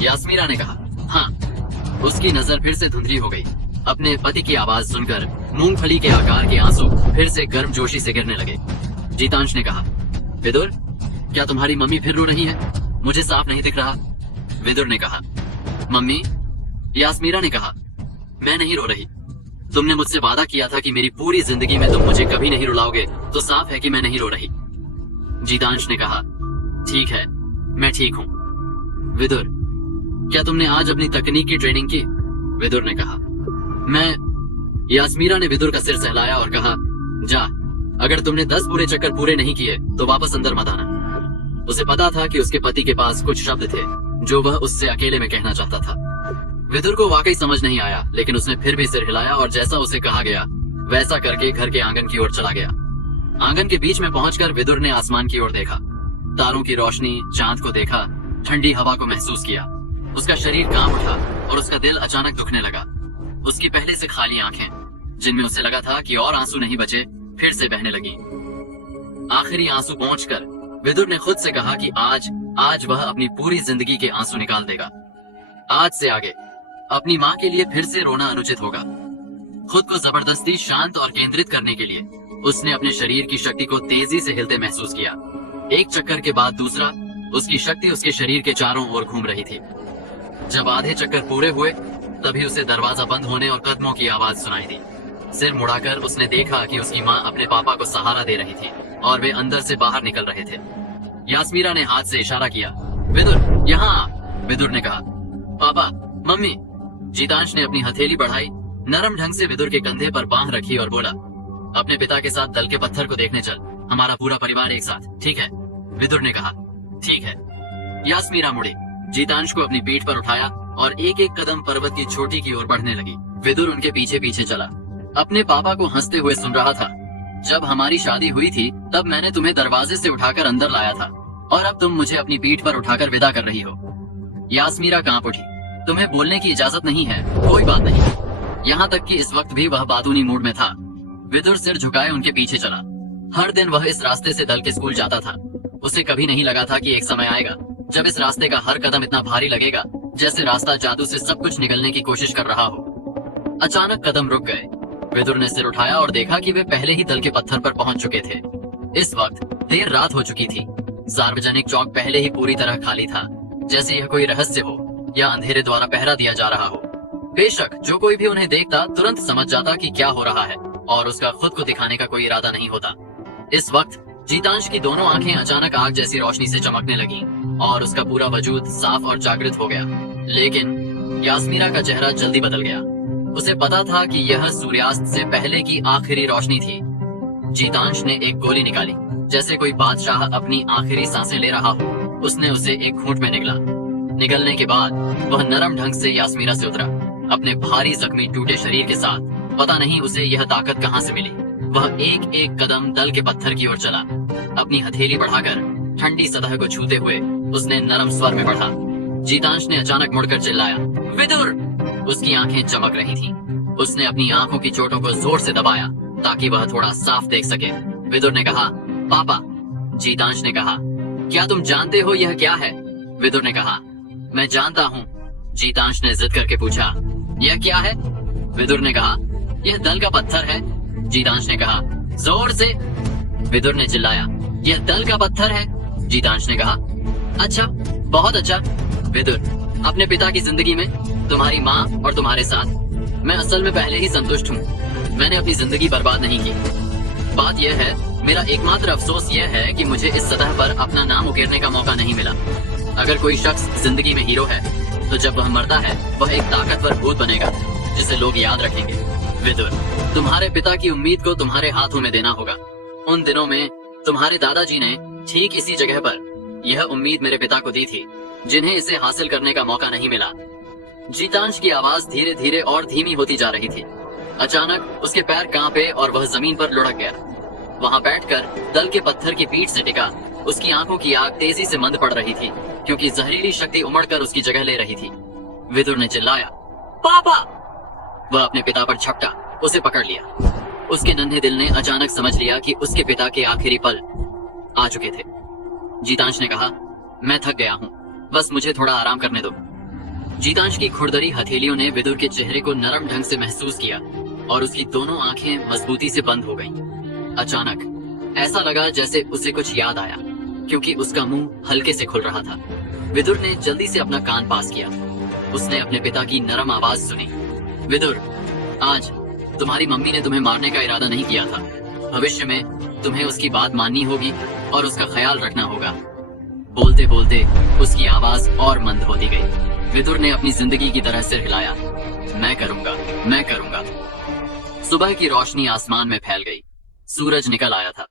यास्मीरा ने कहा, हाँ। उसकी नजर फिर से धुंधली हो गई। अपने पति की आवाज सुनकर मूंगफली के आकार के आंसू फिर से गर्मजोशी से गिरने लगे। जीतांश ने कहा, विदुर, क्या तुम्हारी मम्मी फिर रो रही है? मुझे साफ नहीं दिख रहा। विदुर ने कहा, मम्मी। यास्मीरा ने कहा, मैं नहीं रो रही। तुमने मुझसे वादा किया था कि मेरी पूरी जिंदगी में तुम मुझे कभी नहीं रुलाओगे, तो साफ है कि मैं नहीं रो रही। जीतांश ने कहा, ठीक है, मैं ठीक हूँ। विदुर, क्या तुमने आज अपनी तकनीक की ट्रेनिंग की? विदुर ने कहा, मैं। यास्मीरा ने विदुर का सिर सहलाया और कहा, जा, अगर तुमने 10 पूरे चक्कर पूरे नहीं किए तो वापस अंदर मत आना। उसे पता था कि उसके पति के पास कुछ शब्द थे जो वह उससे अकेले में कहना चाहता था। विदुर को वाकई समझ नहीं आया, लेकिन उसने फिर भी सिर हिलाया और जैसा उसे कहा गया वैसा करके घर के आंगन की ओर चला गया। आंगन के बीच में पहुंचकर विदुर ने आसमान की ओर देखा। तारों की रोशनी, चांद को देखा, ठंडी हवा को महसूस किया। उसका शरीर कांप उठा और उसका दिल अचानक दुखने लगा। उसकी पहले से खाली आंखें, जिनमें उसे लगा था कि और आंसू नहीं बचे, फिर से बहने लगी। आखिरी आंसू पहुंचकर विदुर ने खुद से कहा कि आज वह अपनी पूरी जिंदगी के आंसू निकाल देगा। आज से आगे अपनी माँ के लिए फिर से रोना अनुचित होगा। खुद को जबरदस्ती शांत और केंद्रित करने के लिए उसने अपने शरीर की शक्ति को तेजी से हिलते महसूस किया। एक चक्कर के बाद दूसरा, उसकी शक्ति उसके शरीर के चारों ओर घूम रही थी। जब आधे चक्कर पूरे हुए तभी उसे दरवाजा बंद होने और कदमों की आवाज सुनाई दी। सिर मुड़ाकर उसने देखा कि उसकी माँ अपने पापा को सहारा दे रही थी और वे अंदर से बाहर निकल रहे थे। यास्मीरा ने हाथ से इशारा किया, विदुर, यहाँ। विदुर ने कहा, पापा, मम्मी। जीतांश ने अपनी हथेली बढ़ाई, नरम ढंग से विदुर के कंधे पर बांह रखी और बोला, अपने पिता के साथ दल के पत्थर को देखने चल, हमारा पूरा परिवार एक साथ, ठीक है? विदुर ने कहा, ठीक है। यास्मीरा मुड़ी, जीतांश को अपनी पीठ पर उठाया और एक एक कदम पर्वत की चोटी की ओर बढ़ने लगी। विदुर उनके पीछे पीछे चला। अपने पापा को हंसते हुए सुन रहा था, जब हमारी शादी हुई थी तब मैंने तुम्हें दरवाजे से उठाकर अंदर लाया था और अब तुम मुझे अपनी पीठ पर उठाकर विदा कर रही हो। यास्मीरा कांप उठी, तुम्हें बोलने की इजाजत नहीं है, कोई बात नहीं। यहाँ तक कि इस वक्त भी वह बातूनी मूड में था। विदुर सिर झुकाए उनके पीछे चला। हर दिन वह इस रास्ते से दल के स्कूल जाता था। उसे कभी नहीं लगा था कि एक समय आएगा जब इस रास्ते का हर कदम इतना भारी लगेगा जैसे रास्ता जादू से सब कुछ निगलने की कोशिश कर रहा हो। अचानक कदम रुक गए। विदुर ने सिर उठाया और देखा कि वे पहले ही दल के पत्थर पर पहुंच चुके थे। इस वक्त देर रात हो चुकी थी। सार्वजनिक चौक पहले ही पूरी तरह खाली था, जैसे यह कोई रहस्य हो या अंधेरे द्वारा पहरा दिया जा रहा हो। बेशक जो कोई भी उन्हें देखता तुरंत समझ जाता कि क्या हो रहा है और उसका खुद को दिखाने का कोई इरादा नहीं होता। इस वक्त जीतांश की दोनों आंखें अचानक आग जैसी रोशनी से चमकने लगीं और उसका पूरा वजूद साफ और जागृत हो गया। लेकिन यास्मीरा का चेहरा जल्दी बदल गया। उसे पता था कि यह सूर्यास्त से पहले की आखिरी रोशनी थी। जीतांश ने एक गोली निकाली, जैसे कोई बादशाह अपनी आखिरी सांसें ले रहा हो। उसने उसे एक घूंट में निगला। निगलने के बाद वह नरम ढंग से यास्मीरा से उतरा, अपने भारी जख्मी टूटे शरीर के साथ। पता नहीं उसे यह ताकत कहां से मिली। वह एक एक कदम दल के पत्थर की ओर चला। अपनी हथेली बढ़ाकर ठंडी सतह को छूते हुए उसने नरम स्वर में बढ़ा। जीतांश ने अचानक मुड़कर चिल्लाया, विदुर! उसकी आंखें चमक रही थीं। उसने अपनी आंखों की चोटों को जोर से दबाया ताकि वह थोड़ा साफ देख सके। विदुर ने कहा, पापा। जीतांश ने कहा, क्या तुम जानते हो यह क्या है? विदुर ने कहा, मैं जानता हूँ। जीतांश ने जिद करके पूछा, यह क्या है? विदुर ने कहा, यह दल का पत्थर है। जीतांश ने कहा, जोर से। विदुर ने चिल्लाया, यह दल का पत्थर है। जीतांश ने कहा, अच्छा, बहुत अच्छा। विदुर, अपने पिता की जिंदगी में तुम्हारी माँ और तुम्हारे साथ मैं असल में पहले ही संतुष्ट हूँ। मैंने अपनी जिंदगी बर्बाद नहीं की। बात यह है, मेरा एकमात्र अफसोस यह है कि मुझे इस सतह पर अपना नाम उकेरने का मौका नहीं मिला। अगर कोई शख्स जिंदगी में हीरो है, तो जब वह मरता है वह एक ताकतवर भूत बनेगा जिसे लोग याद रखेंगे। विदुर, तुम्हारे पिता की उम्मीद को तुम्हारे हाथों में देना होगा। उन दिनों में तुम्हारे दादाजी ने ठीक इसी जगह पर यह उम्मीद मेरे पिता को दी थी, जिन्हें इसे हासिल करने का मौका नहीं मिला। जीतांश की आवाज धीरे धीरे और धीमी होती जा रही थी। अचानक उसके पैर कांपे और वह जमीन पर लुढ़क गया। वहां बैठकर दल के पत्थर की पीठ से टिका, उसकी आंखों की आग तेजी से मंद पड़ रही थी, क्योंकि जहरीली शक्ति उमड़कर उसकी जगह ले रही थी। विदुर ने चिल्लाया, पापा! वह अपने पिता पर झपटा, उसे पकड़ लिया। उसके नन्हे दिल ने अचानक समझ लिया कि उसके पिता के आखिरी पल आ चुके थे। जीतांश ने कहा, मैं थक गया हूँ, बस मुझे थोड़ा आराम करने दो। जीतांश की खुरदरी हथेलियों ने विदुर के चेहरे को नरम ढंग से महसूस किया और उसकी दोनों आंखें मजबूती से बंद हो गईं। अचानक ऐसा लगा जैसे उसे कुछ याद आया, क्योंकि उसका मुंह हल्के से खुल रहा था। विदुर ने जल्दी से अपना कान पास किया। उसने अपने पिता की नरम आवाज सुनी, विदुर, आज तुम्हारी मम्मी ने तुम्हें मारने का इरादा नहीं किया था। भविष्य में तुम्हें उसकी बात माननी होगी और उसका ख्याल रखना होगा। बोलते बोलते उसकी आवाज और मंद होती गई। विदुर ने अपनी जिंदगी की तरह सिर हिलाया, मैं करूंगा, मैं करूंगा। सुबह की रोशनी आसमान में फैल गई। सूरज निकल आया था।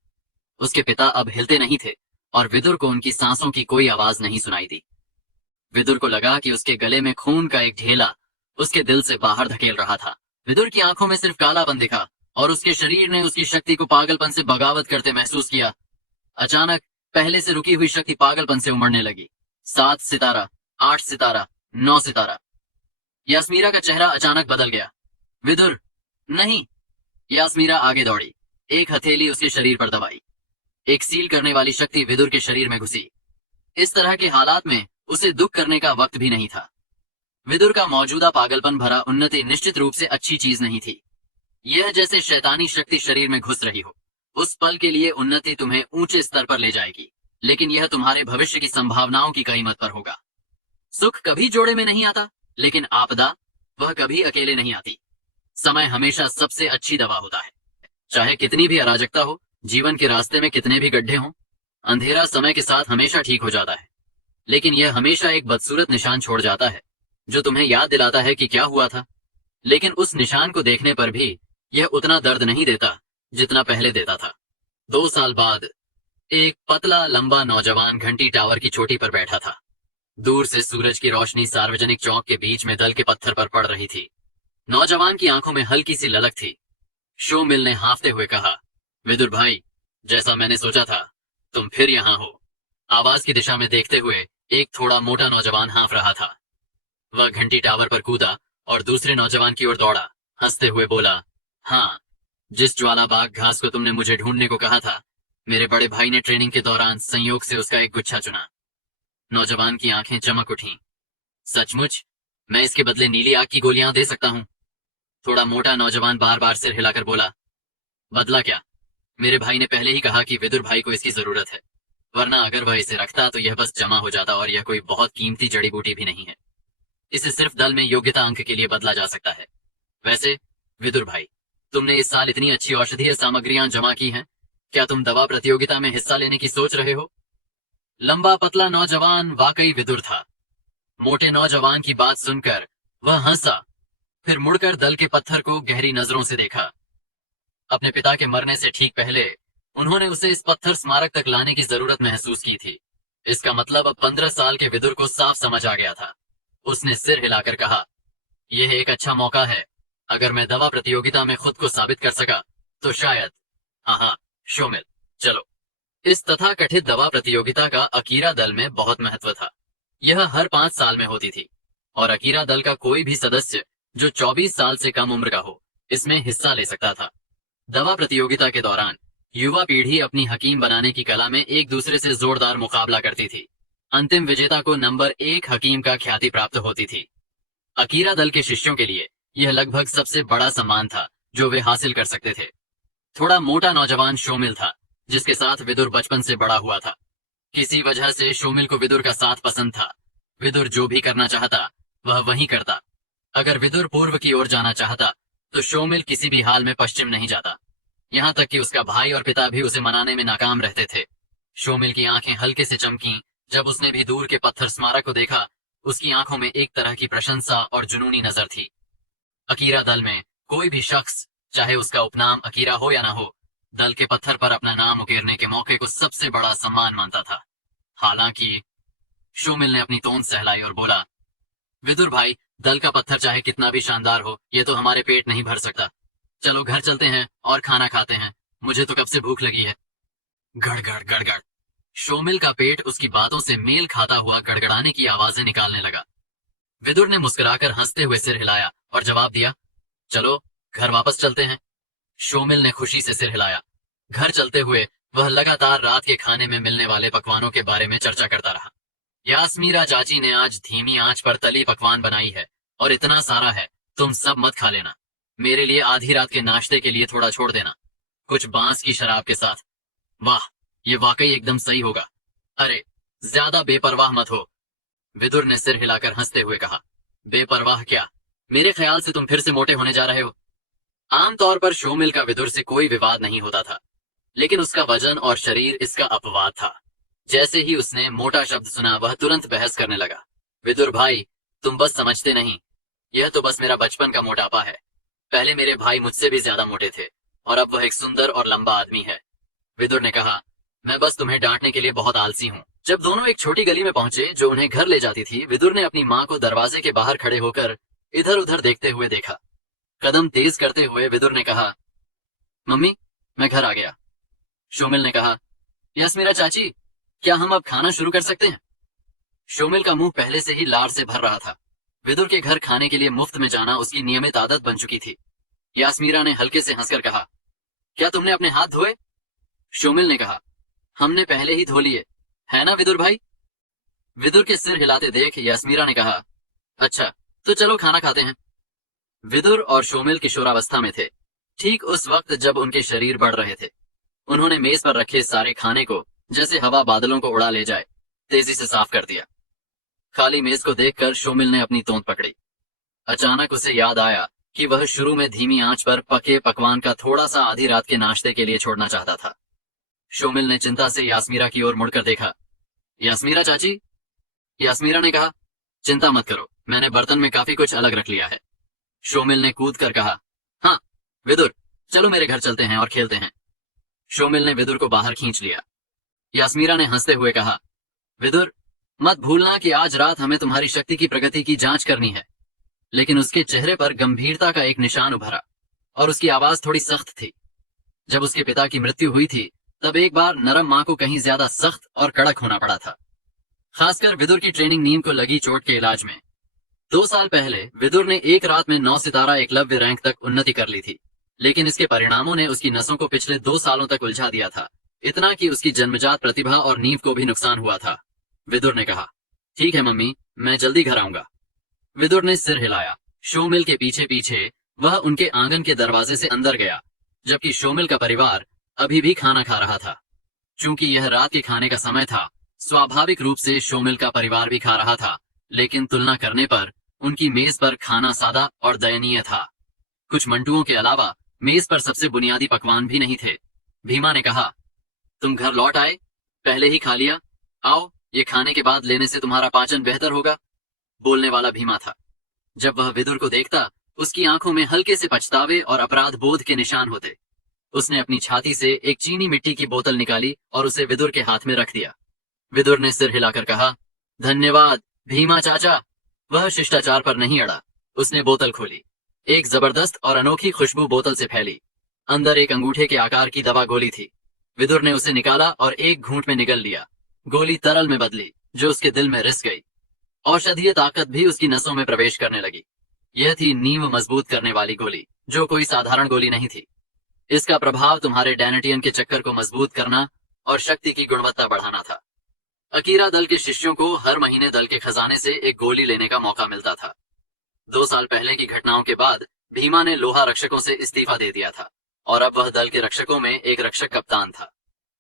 उसके पिता अब हिलते नहीं थे और विदुर को उनकी सांसों की कोई आवाज नहीं सुनाई दी। विदुर को लगा कि उसके गले में खून का एक ढेला उसके दिल से बाहर धकेल रहा था। विदुर की आंखों में सिर्फ कालापन दिखा और उसके शरीर ने उसकी शक्ति को पागलपन से बगावत करते महसूस किया। अचानक पहले से रुकी हुई शक्ति पागलपन से उमड़ने लगी। 7 सितारा, 8 सितारा, 9 सितारा। यास्मीरा का चेहरा अचानक बदल गया। विदुर, नहीं। यास्मीरा आगे दौड़ी, एक हथेली उसके शरीर पर दबाई। एक सील करने वाली शक्ति विदुर के शरीर में घुसी। इस तरह के हालात में उसे दुख करने का वक्त भी नहीं था। विदुर का मौजूदा पागलपन भरा उन्नति निश्चित रूप से अच्छी चीज नहीं थी। यह जैसे शैतानी शक्ति शरीर में घुस रही हो। उस पल के लिए उन्नति तुम्हें ऊंचे स्तर पर ले जाएगी, लेकिन यह तुम्हारे भविष्य की संभावनाओं की कीमत पर होगा। सुख कभी जोड़े में नहीं आता, लेकिन आपदा वह कभी अकेले नहीं आती। समय हमेशा सबसे अच्छी दवा होता है। चाहे कितनी भी अराजकता हो, जीवन के रास्ते में कितने भी गड्ढे हों, अंधेरा समय के साथ हमेशा ठीक हो जाता है। लेकिन यह हमेशा एक बदसूरत निशान छोड़ जाता है, जो तुम्हें याद दिलाता है कि क्या हुआ था। लेकिन उस निशान को देखने पर भी यह उतना दर्द नहीं देता जितना पहले देता था। 2 साल बाद एक पतला लंबा नौजवान घंटी टावर की चोटी पर बैठा था। दूर से सूरज की रोशनी सार्वजनिक चौक के बीच में दल के पत्थर पर पड़ रही थी। नौजवान की आंखों में हल्की सी ललक थी। शो मिल ने हांफते हुए कहा, विदुर भाई, जैसा मैंने सोचा था, तुम फिर यहाँ हो। आवाज की दिशा में देखते हुए एक थोड़ा मोटा नौजवान हाँफ रहा था। वह घंटी टावर पर कूदा और दूसरे नौजवान की ओर दौड़ा, हंसते हुए बोला, हाँ, जिस ज्वाला बाग घास को तुमने मुझे ढूंढने को कहा था, मेरे बड़े भाई ने ट्रेनिंग के दौरान संयोग से उसका एक गुच्छा चुना। नौजवान की आंखें चमक उठीं। सचमुच? मैं इसके बदले नीली आग की गोलियां दे सकता हूं। थोड़ा मोटा नौजवान बार बार सिर हिलाकर बोला, बदला क्या? मेरे भाई ने पहले ही कहा कि विदुर भाई को इसकी जरूरत है, वरना अगर वह इसे रखता तो यह बस जमा हो जाता और यह कोई बहुत कीमती जड़ी बूटी भी नहीं है। इसे सिर्फ दल में योग्यता अंक के लिए बदला जा सकता है। वैसे विदुर भाई, तुमने इस साल इतनी अच्छी औषधीय सामग्रियां जमा की हैं, क्या तुम दवा प्रतियोगिता में हिस्सा लेने की सोच रहे हो? लंबा पतला नौजवान वाकई विदुर था। मोटे नौजवान की बात सुनकर वह हंसा, फिर मुड़कर दल के पत्थर को गहरी नजरों से देखा। अपने पिता के मरने से ठीक पहले उन्होंने उसे इस पत्थर स्मारक तक लाने की जरूरत महसूस की थी। इसका मतलब अब 15 साल के विदुर को साफ समझ आ गया था। उसने सिर हिलाकर कहा, यह एक अच्छा मौका है। अगर मैं दवा प्रतियोगिता में खुद को साबित कर सका तो शायद। हाँ, शोमिल, चलो। इस तथाकथित दवा प्रतियोगिता का अकीरा दल में बहुत महत्व था। यह हर 5 साल में होती थी और अकीरा दल का कोई भी सदस्य जो 24 साल से कम उम्र का हो इसमें हिस्सा ले सकता था। दवा प्रतियोगिता के दौरान युवा पीढ़ी अपनी हकीम बनाने की कला में एक दूसरे से जोरदार मुकाबला करती थी। अंतिम विजेता को नंबर 1 हकीम का ख्याति प्राप्त होती थी। अकीरा दल के शिष्यों के लिए यह लगभग सबसे बड़ा सम्मान था जो वे हासिल कर सकते थे। थोड़ा मोटा नौजवान शोमिल था जिसके साथ विदुर बचपन से बड़ा हुआ था। किसी वजह से शोमिल को विदुर का साथ पसंद था। विदुर जो भी करना चाहता वह वही करता। अगर विदुर पूर्व की ओर जाना चाहता तो शोमिल किसी भी हाल में पश्चिम नहीं जाता। यहाँ तक कि उसका भाई और पिता भी उसे मनाने में नाकाम रहते थे। शोमिल की आंखें हल्के से चमकीं जब उसने भी दूर के पत्थर स्मारक को देखा। उसकी आंखों में एक तरह की प्रशंसा और जुनूनी नजर थी। अकीरा दल में कोई भी शख्स, चाहे उसका उपनाम अकीरा हो या ना हो, दल के पत्थर पर अपना नाम उकेरने के मौके को सबसे बड़ा सम्मान मानता था। हालांकि शोमिल ने अपनी तोंद सहलाई और बोला, विदुर भाई, दल का पत्थर चाहे कितना भी शानदार हो, ये तो हमारे पेट नहीं भर सकता। चलो घर चलते हैं और खाना खाते हैं, मुझे तो कब से भूख लगी है। गड़गड़ गड़गड़। शोमिल का पेट उसकी बातों से मेल खाता हुआ गड़गड़ाने की आवाजें निकालने लगा। विदुर ने मुस्कुराकर हंसते हुए सिर हिलाया और जवाब दिया, चलो घर वापस चलते हैं। शोमिल ने खुशी से सिर हिलाया। घर चलते हुए वह लगातार रात के खाने में मिलने वाले पकवानों के बारे में चर्चा करता रहा। यास्मीरा चाची ने आज धीमी आंच पर तली पकवान बनाई है और इतना सारा है, तुम सब मत खा लेना। मेरे लिए आधी रात के नाश्ते के लिए थोड़ा छोड़ देना, कुछ बांस की शराब के साथ। वाह, ये वाकई एकदम सही होगा। अरे ज्यादा बेपरवाह मत हो, विदुर ने सिर हिलाकर हंसते हुए कहा। बेपरवाह क्या? मेरे ख्याल से तुम फिर से मोटे होने जा रहे हो। आमतौर पर शोमिल का विदुर से कोई विवाद नहीं होता था, लेकिन उसका वजन और शरीर इसका अपवाद था। जैसे ही उसने मोटा शब्द सुना वह तुरंत बहस करने लगा। विदुर भाई, तुम बस समझते नहीं, यह तो बस मेरा बचपन का मोटापा है। पहले मेरे भाई मुझसे भी ज्यादा मोटे थे और अब वह एक सुंदर और लंबा आदमी है। विदुर ने कहा, मैं बस तुम्हें डांटने के लिए बहुत आलसी हूँ। जब दोनों एक छोटी गली में पहुंचे जो उन्हें घर ले जाती थी, विदुर ने अपनी माँ को दरवाजे के बाहर खड़े होकर इधर उधर देखते हुए देखा। कदम तेज करते हुए विदुर ने कहा, मम्मी, मैं घर आ गया। शोमिल ने कहा, यास्मीरा चाची, क्या हम अब खाना शुरू कर सकते हैं? शोमिल का मुंह पहले से ही लार से भर रहा था। विदुर के घर खाने के लिए मुफ्त में जाना उसकी नियमित आदत बन चुकी थी। यास्मीरा ने हल्के से हंसकर कहा, क्या तुमने अपने हाथ धोए? शोमिल ने कहा, हमने पहले ही धो लिए, है ना विदुर भाई? विदुर के सिर हिलाते देख यास्मीरा ने कहा, अच्छा तो चलो खाना खाते हैं। विदुर और शोमिल किशोरावस्था में थे, ठीक उस वक्त जब उनके शरीर बढ़ रहे थे। उन्होंने मेज पर रखे सारे खाने को जैसे हवा बादलों को उड़ा ले जाए तेजी से साफ कर दिया। खाली मेज को देखकर शोमिल ने अपनी तोंद पकड़ी। अचानक उसे याद आया कि वह शुरू में धीमी आंच पर पके पकवान का थोड़ा सा आधी रात के नाश्ते के लिए छोड़ना चाहता था। शोमिल ने चिंता से यास्मीरा की ओर मुड़कर देखा। यास्मीरा चाची? यास्मीरा ने कहा, चिंता मत करो, मैंने बर्तन में काफी कुछ अलग रख लिया है। शोमिल ने कूद कर कहा, हाँ विदुर, चलो मेरे घर चलते हैं और खेलते हैं। शोमिल ने विदुर को बाहर खींच लिया। यास्मीरा ने हंसते हुए कहा, विदुर, मत भूलना कि आज रात हमें तुम्हारी शक्ति की प्रगति की जांच करनी है। लेकिन उसके चेहरे पर गंभीरता का एक निशान उभरा और उसकी आवाज थोड़ी सख्त थी। जब उसके पिता की मृत्यु हुई थी तब एक बार नरम मां को कहीं ज्यादा सख्त और कड़क होना पड़ा था, खासकर विदुर की ट्रेनिंग नीम को लगी चोट के इलाज में। 2 साल पहले विदुर ने एक रात में 9 सितारा एकलव्य रैंक तक उन्नति कर ली थी, लेकिन इसके परिणामों ने उसकी नसों को पिछले 2 सालों तक उलझा दिया था, इतना कि उसकी जन्मजात प्रतिभा और नींव को भी नुकसान हुआ था। विदुर ने कहा, ठीक है मम्मी, मैं जल्दी घर आऊंगा। विदुर ने सिर हिलाया। शोमिल के पीछे पीछे वह उनके आंगन के दरवाजे से अंदर गया, जबकि शोमिल का परिवार अभी भी खाना खा रहा था। चूंकि यह रात के खाने का समय था, स्वाभाविक रूप से शोमिल का परिवार भी खा रहा था, लेकिन तुलना करने पर उनकी मेज पर खाना सादा और दयनीय था। कुछ मंटुओं के अलावा मेज पर सबसे बुनियादी पकवान भी नहीं थे। भीमा ने कहा, तुम घर लौट आए, पहले ही खा लिया, आओ ये खाने के बाद लेने से तुम्हारा पाचन बेहतर होगा। बोलने वाला भीमा था। जब वह विदुर को देखता, उसकी आंखों में हल्के से पछतावे और अपराध बोध के निशान होते। उसने अपनी छाती से एक चीनी मिट्टी की बोतल निकाली और उसे विदुर के हाथ में रख दिया। विदुर ने सिर हिलाकर कहा, धन्यवाद भीमा चाचा। वह शिष्टाचार पर नहीं अड़ा। उसने बोतल खोली। एक जबरदस्त और अनोखी खुशबू बोतल से फैली। अंदर एक अंगूठे के आकार की दवा गोली थी। विदुर ने उसे निकाला और एक घूंट में निगल लिया। गोली तरल में बदली, जो उसके दिल में रिस गई। औषधीय ताकत भी उसकी नसों में प्रवेश करने लगी। यह थी नींव मजबूत करने वाली गोली, जो कोई साधारण गोली नहीं थी। इसका प्रभाव तुम्हारे डैनेटियन के चक्कर को मजबूत करना और शक्ति की गुणवत्ता बढ़ाना था। अकीरा दल के शिष्यों को हर महीने दल के खजाने से एक गोली लेने का मौका मिलता था। 2 साल पहले की घटनाओं के बाद भीमा ने लोहा रक्षकों से इस्तीफा दे दिया था और अब वह दल के रक्षकों में एक रक्षक कप्तान था।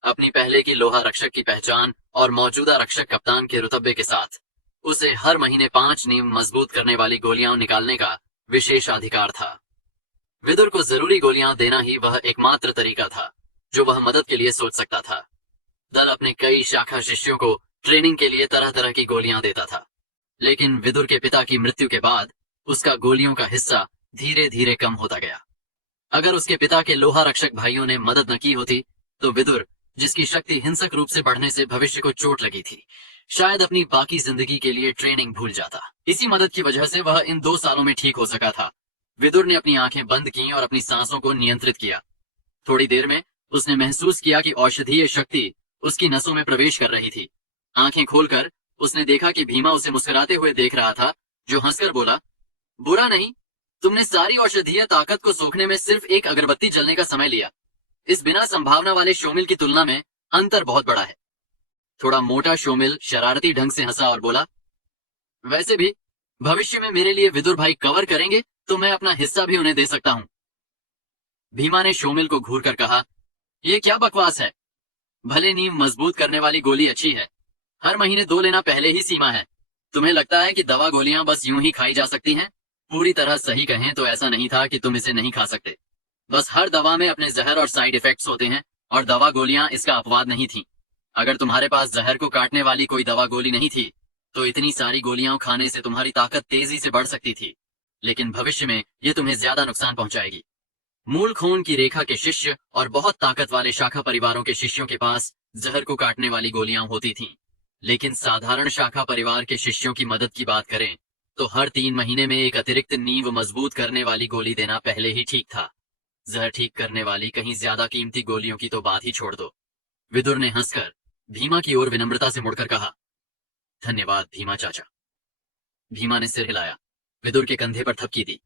अपनी पहले की लोहा रक्षक की पहचान और मौजूदा रक्षक कप्तान के रुतबे के साथ उसे हर महीने 5 नींव मजबूत करने वाली गोलियां निकालने का विशेष अधिकार था। विदुर को जरूरी गोलियां देना ही वह एकमात्र तरीका था जो वह मदद के लिए सोच सकता था। दल अपने कई शाखा शिष्यों को ट्रेनिंग के लिए तरह तरह की गोलियां देता था, लेकिन विदुर के पिता की मृत्यु के बाद उसका गोलियों का हिस्सा धीरे धीरे कम होता गया। अगर उसके पिता के लोहा रक्षक भाइयों ने मदद न की होती तो विदुर, जिसकी शक्ति हिंसक रूप से बढ़ने से भविष्य को चोट लगी थी, शायद अपनी बाकी जिंदगी के लिए ट्रेनिंग भूल जाता। इसी मदद की वजह से वह इन 2 सालों में ठीक हो सका था। विदुर ने अपनी आंखें बंद की और अपनी सांसों को नियंत्रित किया। थोड़ी देर में उसने महसूस किया कि औषधीय शक्ति उसकी नसों में प्रवेश कर रही थी। आंखें खोलकर उसने देखा कि भीमा उसे मुस्कुराते हुए देख रहा था, जो हंसकर बोला, बुरा नहीं, तुमने सारी औषधीय ताकत को सोखने में सिर्फ एक अगरबत्ती जलने का समय लिया। इस बिना संभावना वाले शोमिल की तुलना में अंतर बहुत बड़ा है। थोड़ा मोटा शोमिल शरारती ढंग से हंसा और बोला, वैसे भी भविष्य में मेरे लिए विदुर भाई कवर करेंगे तो मैं अपना हिस्सा भी उन्हें दे सकता हूं। भीमा ने शोमिल को घूर कर कहा, यह क्या बकवास है? भले नींव मजबूत करने वाली गोली अच्छी है, हर महीने 2 लेना पहले ही सीमा है। तुम्हें लगता है कि दवा गोलियां बस यूं ही खाई जा सकती हैं? पूरी तरह सही कहें तो ऐसा नहीं था कि तुम इसे नहीं खा सकते। बस हर दवा में अपने जहर और साइड इफेक्ट्स होते हैं और दवा गोलियां इसका अपवाद नहीं थी। अगर तुम्हारे पास जहर को काटने वाली कोई दवा गोली नहीं थी तो इतनी सारी गोलियां खाने से तुम्हारी ताकत तेजी से बढ़ सकती थी, लेकिन भविष्य में ये तुम्हें ज्यादा नुकसान पहुंचाएगी। मूल खून की रेखा के शिष्य और बहुत ताकत वाले शाखा परिवारों के शिष्यों के पास जहर को काटने वाली गोलियां होती थीं, लेकिन साधारण शाखा परिवार के शिष्यों की मदद की बात करें तो हर 3 महीने में एक अतिरिक्त नींव मजबूत करने वाली गोली देना पहले ही ठीक था। जहर ठीक करने वाली कहीं ज्यादा कीमती गोलियों की तो बात ही छोड़ दो। विदुर ने हंसकर भीमा की ओर विनम्रता से मुड़कर कहा, धन्यवाद भीमा चाचा। भीमा ने सिर हिलाया, विदुर के कंधे पर थपकी दी।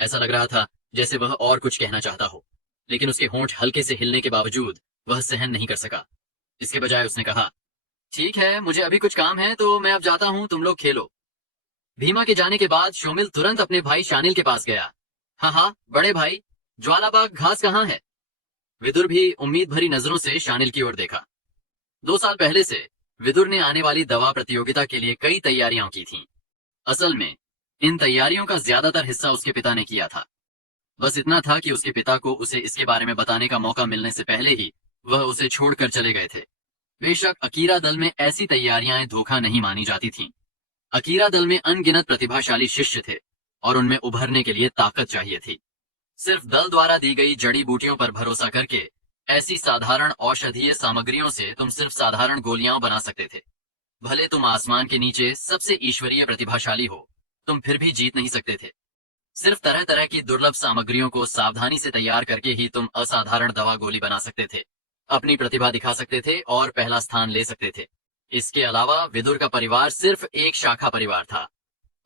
ऐसा लग रहा था जैसे वह और कुछ कहना चाहता हो, लेकिन उसके होंठ हल्के से हिलने के बावजूद वह सहन नहीं कर सका। इसके बजाय उसने कहा, ठीक है, मुझे अभी कुछ काम है तो मैं अब जाता हूं, तुम लोग खेलो। भीमा के जाने के बाद शोमिल तुरंत अपने भाई शानिल के पास गया। हाँ, बड़े भाई, ज्वालाबाग घास कहाँ है? विदुर भी उम्मीद भरी नजरों से शानिल की ओर देखा। 2 साल पहले से विदुर ने आने वाली दवा प्रतियोगिता के लिए कई तैयारियां की थीं। असल में इन तैयारियों का ज्यादातर हिस्सा उसके पिता ने किया था। बस इतना था कि उसके पिता को उसे इसके बारे में बताने का मौका मिलने से पहले ही वह उसे छोड़कर चले गए थे। बेशक अकीरा दल में ऐसी तैयारियां धोखा नहीं मानी जाती थीं। अकीरा दल में अनगिनत प्रतिभाशाली शिष्य थे और उनमें उभरने के लिए ताकत चाहिए थी। सिर्फ दल द्वारा दी गई जड़ी बूटियों पर भरोसा करके ऐसी साधारण औषधीय सामग्रियों से तुम सिर्फ साधारण गोलियां बना सकते थे। भले तुम आसमान के नीचे सबसे ईश्वरीय प्रतिभाशाली हो, तुम फिर भी जीत नहीं सकते थे। सिर्फ तरह तरह की दुर्लभ सामग्रियों को सावधानी से तैयार करके ही तुम असाधारण दवा गोली बना सकते थे, अपनी प्रतिभा दिखा सकते थे और पहला स्थान ले सकते थे। इसके अलावा विदुर का परिवार सिर्फ एक शाखा परिवार था।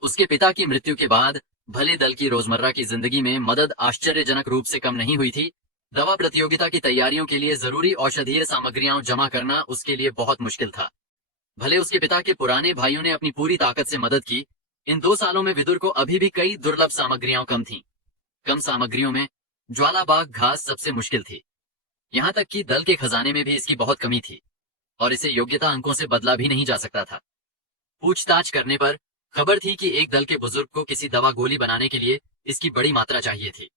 उसके पिता की मृत्यु के बाद भले दल की रोजमर्रा की जिंदगी में मदद आश्चर्यजनक रूप से कम नहीं हुई थी, दवा प्रतियोगिता की तैयारियों के लिए जरूरी औषधीय सामग्रियां जमा करना उसके लिए बहुत मुश्किल था। भले उसके पिता के पुराने भाइयों ने अपनी पूरी ताकत से मदद की, इन 2 सालों में विदुर को अभी भी कई दुर्लभ सामग्रियां कम थीं। कम सामग्रियों में ज्वालाबाग घास सबसे मुश्किल थी। यहाँ तक कि दल के खजाने में भी इसकी बहुत कमी थी और इसे योग्यता अंकों से बदला भी नहीं जा सकता था। पूछताछ करने पर खबर थी कि एक दल के बुजुर्ग को किसी दवा गोली बनाने के लिए इसकी बड़ी मात्रा चाहिए थी,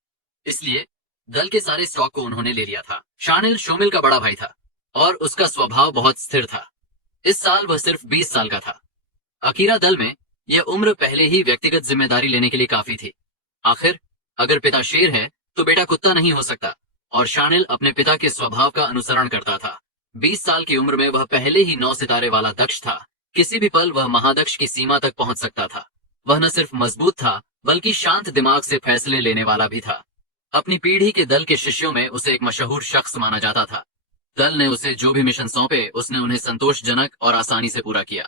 इसलिए दल के सारे स्टॉक को उन्होंने ले लिया था। शानिल शोमिल का बड़ा भाई था और उसका स्वभाव बहुत स्थिर था। इस साल वह सिर्फ 20 साल का था। अकीरा दल में यह उम्र पहले ही व्यक्तिगत जिम्मेदारी लेने के लिए काफी थी। आखिर अगर पिता शेर है तो बेटा कुत्ता नहीं हो सकता, और शानिल अपने पिता के स्वभाव का अनुसरण करता था। 20 साल की उम्र में वह पहले ही 9 सितारे वाला दक्ष था। किसी भी पल वह महादक्ष की सीमा तक पहुंच सकता था। वह न सिर्फ मजबूत था बल्कि शांत दिमाग से फैसले लेने वाला भी था। अपनी पीढ़ी के दल के शिष्यों में उसे एक मशहूर शख्स माना जाता था। दल ने उसे जो भी मिशन सौंपे उसने उन्हें संतोषजनक और आसानी से पूरा किया।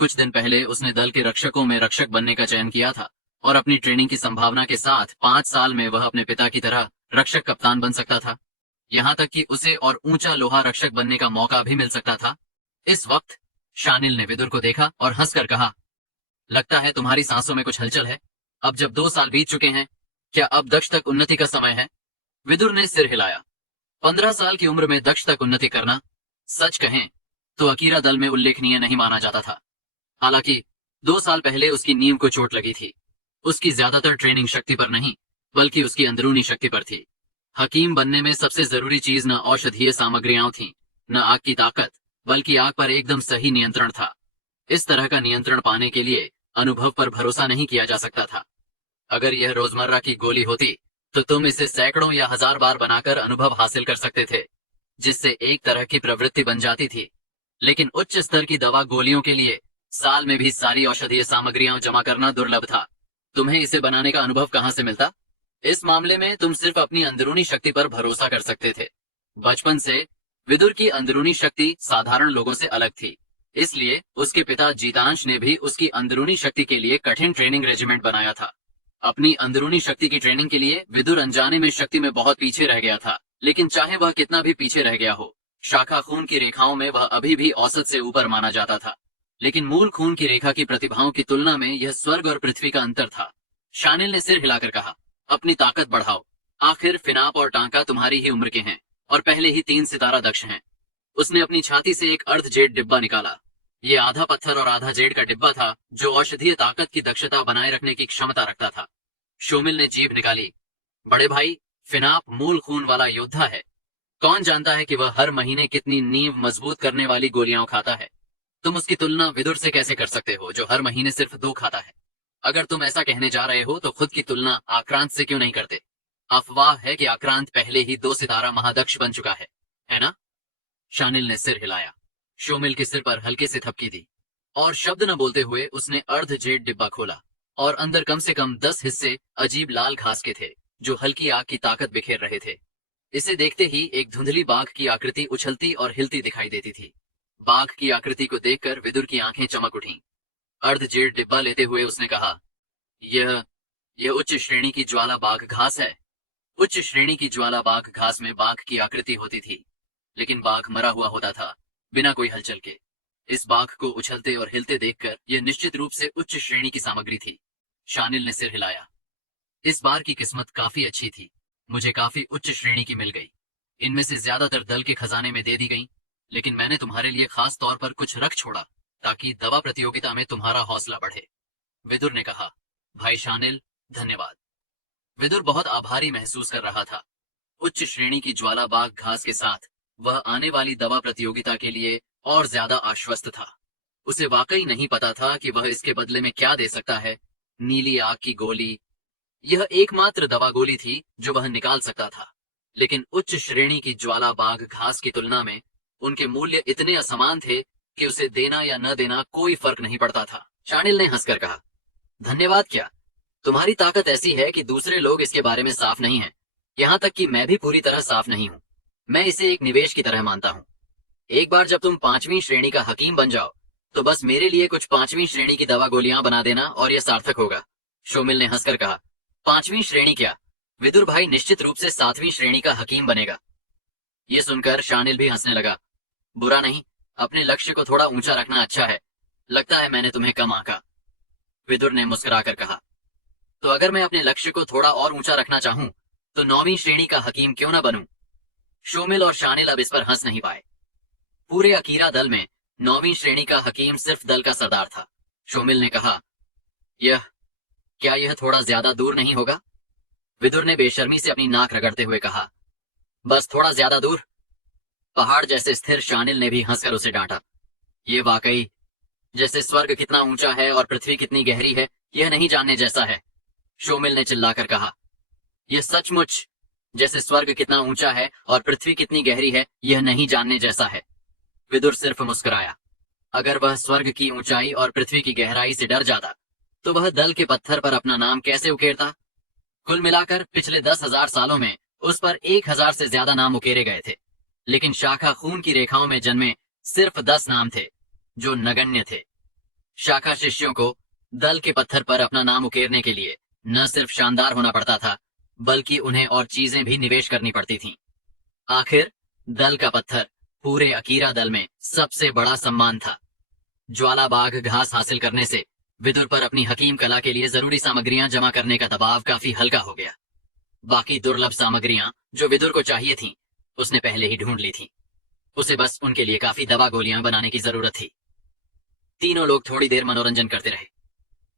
कुछ दिन पहले उसने दल के रक्षकों में रक्षक बनने का चयन किया था और अपनी ट्रेनिंग की संभावना के साथ 5 साल में वह अपने पिता की तरह रक्षक कप्तान बन सकता था। यहाँ तक कि उसे और ऊंचा लोहा रक्षक बनने का मौका भी मिल सकता था। इस वक्त शानिल ने विदुर को देखा और हंसकर कहा, लगता है तुम्हारी सांसों में कुछ हलचल है। अब जब 2 साल बीत चुके हैं, क्या अब दक्ष तक उन्नति का समय है? विदुर ने सिर हिलाया। 15 साल की उम्र में दक्ष तक उन्नति करना, सच कहें तो अकीरा दल में उल्लेखनीय नहीं माना जाता था। हालांकि 2 साल पहले उसकी नींव को चोट लगी थी। उसकी ज्यादातर ट्रेनिंग शक्ति पर नहीं, बल्कि उसकी अंदरूनी शक्ति पर थी। हकीम बनने में सबसे जरूरी चीज न औषधीय सामग्रियां थीं, न आग की ताकत, बल्कि आग पर एकदम सही नियंत्रण था। इस तरह का नियंत्रण पाने के लिए अनुभव पर भरोसा नहीं किया जा सकता था। अगर यह रोजमर्रा की गोली होती तो तुम इसे सैकड़ों या 1000 बार बनाकर अनुभव हासिल कर सकते थे, जिससे एक तरह की प्रवृत्ति बन जाती थी। लेकिन उच्च स्तर की दवा गोलियों के लिए साल में भी सारी औषधीय सामग्रियां जमा करना दुर्लभ था। तुम्हें इसे बनाने का अनुभव कहां से मिलता? इस मामले में तुम सिर्फ अपनी अंदरूनी शक्ति पर भरोसा कर सकते थे। बचपन से विदुर की अंदरूनी शक्ति साधारण लोगों से अलग थी, इसलिए उसके पिता जीतांश ने भी उसकी अंदरूनी शक्ति के लिए कठिन ट्रेनिंग रेजिमेंट बनाया था। अपनी अंदरूनी शक्ति की ट्रेनिंग के लिए विदुर अनजाने में शक्ति में बहुत पीछे रह गया था। लेकिन चाहे वह कितना भी पीछे रह गया हो, शाखा खून की रेखाओं में वह अभी भी औसत से ऊपर माना जाता था। लेकिन मूल खून की रेखा की प्रतिभाओं की तुलना में यह स्वर्ग और पृथ्वी का अंतर था। शानिल ने सिर हिलाकर कहा, अपनी ताकत बढ़ाओ। आखिर फिनाप और टांका तुम्हारी ही उम्र के हैं और पहले ही 3 सितारा दक्ष हैं। उसने अपनी छाती से एक अर्ध जेड डिब्बा निकाला। ये आधा पत्थर और आधा जेड का डिब्बा था, जो औषधीय ताकत की दक्षता बनाए रखने की क्षमता रखता था। शोमिल ने जीभ निकाली। बड़े भाई, फिनाप मूल खून वाला योद्धा है। कौन जानता है कि वह हर महीने कितनी नींव मजबूत करने वाली गोलियां खाता है। तुम उसकी तुलना विदुर से कैसे कर सकते हो, जो हर महीने सिर्फ 2 खाता है? अगर तुम ऐसा कहने जा रहे हो तो खुद की तुलना आक्रांत से क्यों नहीं करते? अफवाह है कि आक्रांत पहले ही 2 सितारा महादक्ष बन चुका है ना? शानिल ने सिर हिलाया। शोमिल के सिर पर हल्के से थपकी दी और शब्द न बोलते हुए उसने अर्ध जेड डिब्बा खोला और अंदर कम से कम 10 हिस्से अजीब लाल घास के थे, जो हल्की आग की ताकत बिखेर रहे थे। इसे देखते ही एक धुंधली बाघ की आकृति उछलती और हिलती दिखाई देती थी। बाघ की आकृति को देखकर विदुर की आंखें चमक उठीं। अर्ध जेड डिब्बा लेते हुए उसने कहा, यह उच्च श्रेणी की ज्वाला बाघ घास है। उच्च श्रेणी की ज्वाला बाघ घास में बाघ की आकृति होती थी, लेकिन बाघ मरा हुआ होता था, बिना कोई हलचल के। इस बाघ को उछलते और हिलते देखकर यह निश्चित रूप से उच्च श्रेणी की सामग्री थी। शानिल ने सिर हिलाया। इस बार की किस्मत काफी अच्छी थी। मुझे काफी उच्च श्रेणी की मिल गई। इनमें से ज्यादातर दल के खजाने में दे दी गई, लेकिन मैंने तुम्हारे लिए खास तौर पर कुछ रख छोड़ा ताकि दवा प्रतियोगिता में तुम्हारा हौसला बढ़े। विदुर ने कहा, भाई शानिल, धन्यवाद। विदुर बहुत आभारी महसूस कर रहा था। उच्च श्रेणी की ज्वाला बाघ घास के साथ वह आने वाली दवा प्रतियोगिता के लिए और ज्यादा आश्वस्त था। उसे वाकई नहीं पता था कि वह इसके बदले में क्या दे सकता है। नीली आग की गोली, यह एकमात्र दवा गोली थी जो वह निकाल सकता था। लेकिन उच्च श्रेणी की ज्वाला बाघ घास की तुलना में उनके मूल्य इतने असमान थे कि उसे देना या न देना कोई फर्क नहीं पड़ता था। शानिल ने हंसकर कहा, धन्यवाद क्या? तुम्हारी ताकत ऐसी है कि दूसरे लोग इसके बारे में साफ नहीं हैं। यहाँ तक कि मैं भी पूरी तरह साफ नहीं हूँ। मैं इसे एक निवेश की तरह मानता हूँ। एक बार जब तुम 5वीं श्रेणी का हकीम बन जाओ तो बस मेरे लिए कुछ 5वीं श्रेणी की दवा गोलियां बना देना और यह सार्थक होगा। शोमिल ने हंसकर कहा, 5वीं श्रेणी क्या? विदुर भाई निश्चित रूप से 7वीं श्रेणी का हकीम बनेगा। ये सुनकर शानिल भी हंसने लगा। बुरा नहीं, अपने लक्ष्य को थोड़ा ऊंचा रखना अच्छा है। लगता है मैंने तुम्हें कम आंका। विदुर ने मुस्कुराकर कहा, तो अगर मैं अपने लक्ष्य को थोड़ा और ऊंचा रखना चाहूं तो 9वीं श्रेणी का हकीम क्यों न बनूं? शोमिल और शानिल अब इस पर हंस नहीं पाए। पूरे अकीरा दल में 9वीं श्रेणी का हकीम सिर्फ दल का सरदार था। शोमिल ने कहा, क्या यह थोड़ा ज्यादा दूर नहीं होगा? विदुर ने बेशर्मी से अपनी नाक रगड़ते हुए कहा, बस थोड़ा ज्यादा दूर? पहाड़ जैसे स्थिर शानिल ने भी हंसकर उसे डांटा। ये वाकई जैसे स्वर्ग कितना ऊंचा है और पृथ्वी कितनी गहरी है, यह नहीं जानने जैसा है। शोमिल ने चिल्लाकर कहा, यह सचमुच जैसे स्वर्ग कितना ऊंचा है और पृथ्वी कितनी गहरी है, यह नहीं जानने जैसा है। विदुर सिर्फ मुस्कुराया। अगर वह स्वर्ग की ऊंचाई और पृथ्वी की गहराई से डर जाता तो वह दल के पत्थर पर अपना नाम कैसे उकेरता? कुल मिलाकर पिछले 10,000 सालों में उस पर 1,000 से ज्यादा नाम उकेरे गए थे, लेकिन शाखा खून की रेखाओं में जन्मे सिर्फ 10 नाम थे जो नगण्य थे। शाखा शिष्यों को दल के पत्थर पर अपना नाम उकेरने के लिए न सिर्फ शानदार होना पड़ता था, बल्कि उन्हें और चीजें भी निवेश करनी पड़ती थीं। आखिर दल का पत्थर पूरे अकीरा दल में सबसे बड़ा सम्मान था। ज्वाला बाघ घास हासिल करने से विदुर पर अपनी हकीम कला के लिए जरूरी सामग्रियां जमा करने का दबाव काफी हल्का हो गया। बाकी दुर्लभ सामग्रियां जो विदुर को चाहिए थीं, उसने पहले ही ढूंढ ली थीं। उसे बस उनके लिए काफी दवा गोलियां बनाने की जरूरत थी। तीनों लोग थोड़ी देर मनोरंजन करते रहे।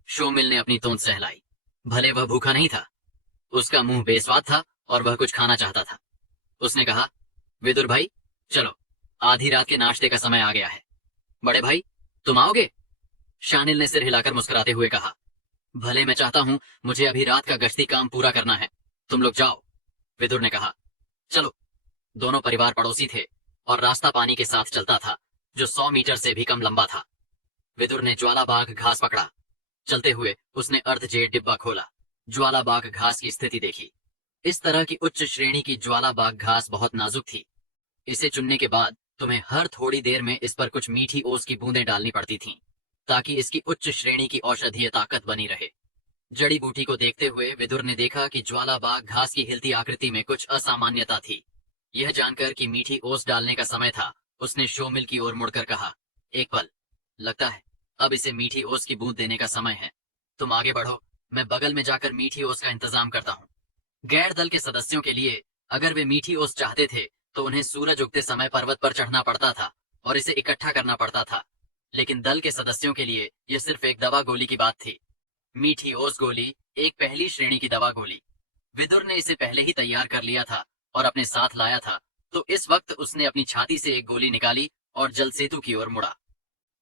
शोमिल ने अपनी तोंद सहलाई। भले वह भूखा नहीं था, उसका मुंह बेस्वाद था और वह कुछ खाना चाहता था। उसने कहा, विदुर भाई चलो, आधी रात के नाश्ते का समय आ गया है। बड़े भाई तुम आओगे? शानिल ने सिर हिलाकर मुस्कुराते हुए कहा, भले मैं चाहता हूं, मुझे अभी रात का गश्ती काम पूरा करना है। तुम लोग जाओ। विदुर ने कहा, चलो। दोनों परिवार पड़ोसी थे और रास्ता पानी के साथ चलता था, जो 100 मीटर से भी कम लंबा था। विदुर ने ज्वाला बाघ घास पकड़ा। चलते हुए उसने अर्ध जेड डिब्बा खोला, ज्वाला बाघ घास की स्थिति देखी। इस तरह की उच्च श्रेणी की ज्वाला बाघ घास बहुत नाजुक थी। इसे चुनने के बाद तुम्हें हर थोड़ी देर में इस पर कुछ मीठी ओस की बूंदें डालनी पड़ती थीं, ताकि इसकी उच्च श्रेणी की औषधीय ताकत बनी रहे। जड़ी बूटी को देखते हुए विदुर ने देखा कि ज्वाला बाघ घास की हिलती आकृति में कुछ असामान्यता थी। यह जानकर कि मीठी ओस डालने का समय था, उसने शोमिल की ओर मुड़कर कहा, एक पल, लगता है अब इसे मीठी ओस की बूंद देने का समय है। तुम आगे बढ़ो, मैं बगल में जाकर मीठी ओस का इंतजाम करता हूँ। गैर दल के सदस्यों के लिए अगर वे मीठी ओस चाहते थे तो उन्हें सूरज उगते समय पर्वत पर चढ़ना पड़ता था और इसे इकट्ठा करना पड़ता था, लेकिन दल के सदस्यों के लिए यह सिर्फ एक दवा गोली की बात थी। मीठी ओस गोली एक पहली श्रेणी की दवा गोली। विदुर ने इसे पहले ही तैयार कर लिया था और अपने साथ लाया था, तो इस वक्त उसने अपनी छाती से एक गोली निकाली और जल सेतु की ओर मुड़ा।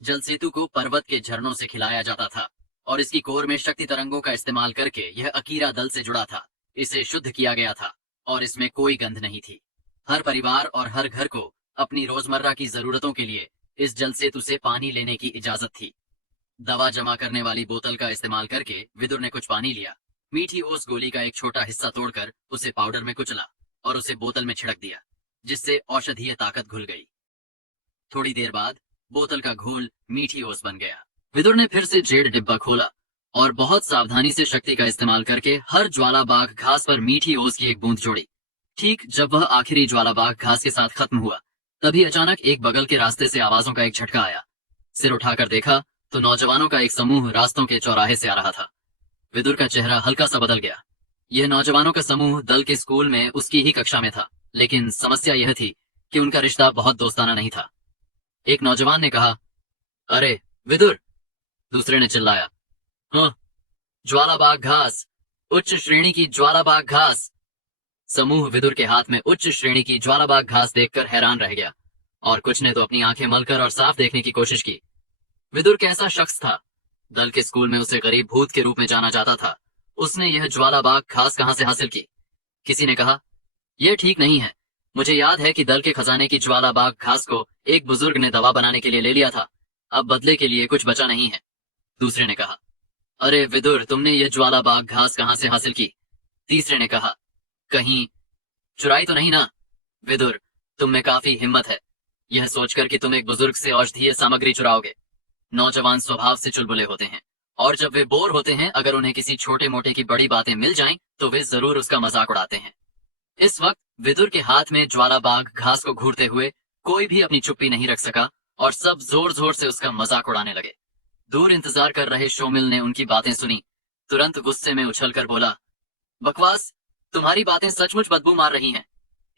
जल सेतु को पर्वत के झरनों से खिलाया जाता था और इसकी कोर में शक्ति तरंगों का इस्तेमाल करके यह अकीरा दल से जुड़ा था। इसे शुद्ध किया गया था और इसमें कोई गंध नहीं थी। हर परिवार और हर घर को अपनी रोजमर्रा की जरूरतों के लिए इस जल सेतु से पानी लेने की इजाजत थी। दवा जमा करने वाली बोतल का इस्तेमाल करके विदुर ने कुछ पानी लिया, मीठी ओस गोली का एक छोटा हिस्सा तोड़कर उसे पाउडर में कुचला और उसे बोतल में छिड़क दिया, जिससे औषधीय ताकत घुल गई। थोड़ी देर बाद बोतल का घोल मीठी ओस बन गया। विदुर ने फिर से जेड डिब्बा खोला और बहुत सावधानी से शक्ति का इस्तेमाल करके हर ज्वाला बाघ घास पर मीठी ओस की एक बूंद जोड़ी। ठीक जब वह आखिरी ज्वाला बाघ घास के साथ खत्म हुआ, तभी अचानक एक बगल के रास्ते से आवाजों का एक झटका आया। सिर उठाकर देखा तो नौजवानों का एक समूह रास्तों के चौराहे से आ रहा था। विदुर का चेहरा हल्का सा बदल गया। यह नौजवानों का समूह दल के स्कूल में उसकी ही कक्षा में था, लेकिन समस्या यह थी कि उनका रिश्ता बहुत दोस्ताना नहीं था। एक नौजवान ने कहा, अरे विदुर। दूसरे ने चिल्लाया, हाँ, ज्वाला बाघ घास, उच्च श्रेणी की ज्वाला बाघ घास। समूह विदुर के हाथ में उच्च श्रेणी की ज्वाला बाघ घास देखकर हैरान रह गया और कुछ ने तो अपनी आंखें मलकर और साफ देखने की कोशिश की। विदुर कैसा शख्स था? दल के स्कूल में उसे गरीब भूत के रूप में जाना जाता था। उसने यह ज्वाला बाघ घास कहां से हासिल की? किसी ने कहा, यह ठीक नहीं है। मुझे याद है कि दल के खजाने की ज्वाला बाघ घास को एक बुजुर्ग ने दवा बनाने के लिए ले लिया था। अब बदले के लिए कुछ बचा नहीं है। दूसरे ने कहा, अरे विदुर, तुमने यह ज्वाला बाघ घास कहां से हासिल की? तीसरे ने कहा, कहीं चुराई तो नहीं ना? विदुर, तुम में काफी हिम्मत है, यह सोचकर कि तुम एक बुजुर्ग से औषधीय सामग्री चुराओगे। नौजवान स्वभाव से चुलबुले होते हैं और जब वे बोर होते हैं, अगर उन्हें किसी छोटे मोटे की बड़ी बातें मिल जाएं, तो वे जरूर उसका मजाक उड़ाते हैं। इस वक्त विदुर के हाथ में ज्वाला बाघ घास को घूरते हुए कोई भी अपनी चुप्पी नहीं रख सका और सब जोर जोर से उसका मजाक उड़ाने लगे। दूर इंतजार कर रहे शोमिल ने उनकी बातें सुनी। तुरंत गुस्से में उछलकर बोला, बकवास, तुम्हारी बातें सचमुच बदबू मार रही हैं।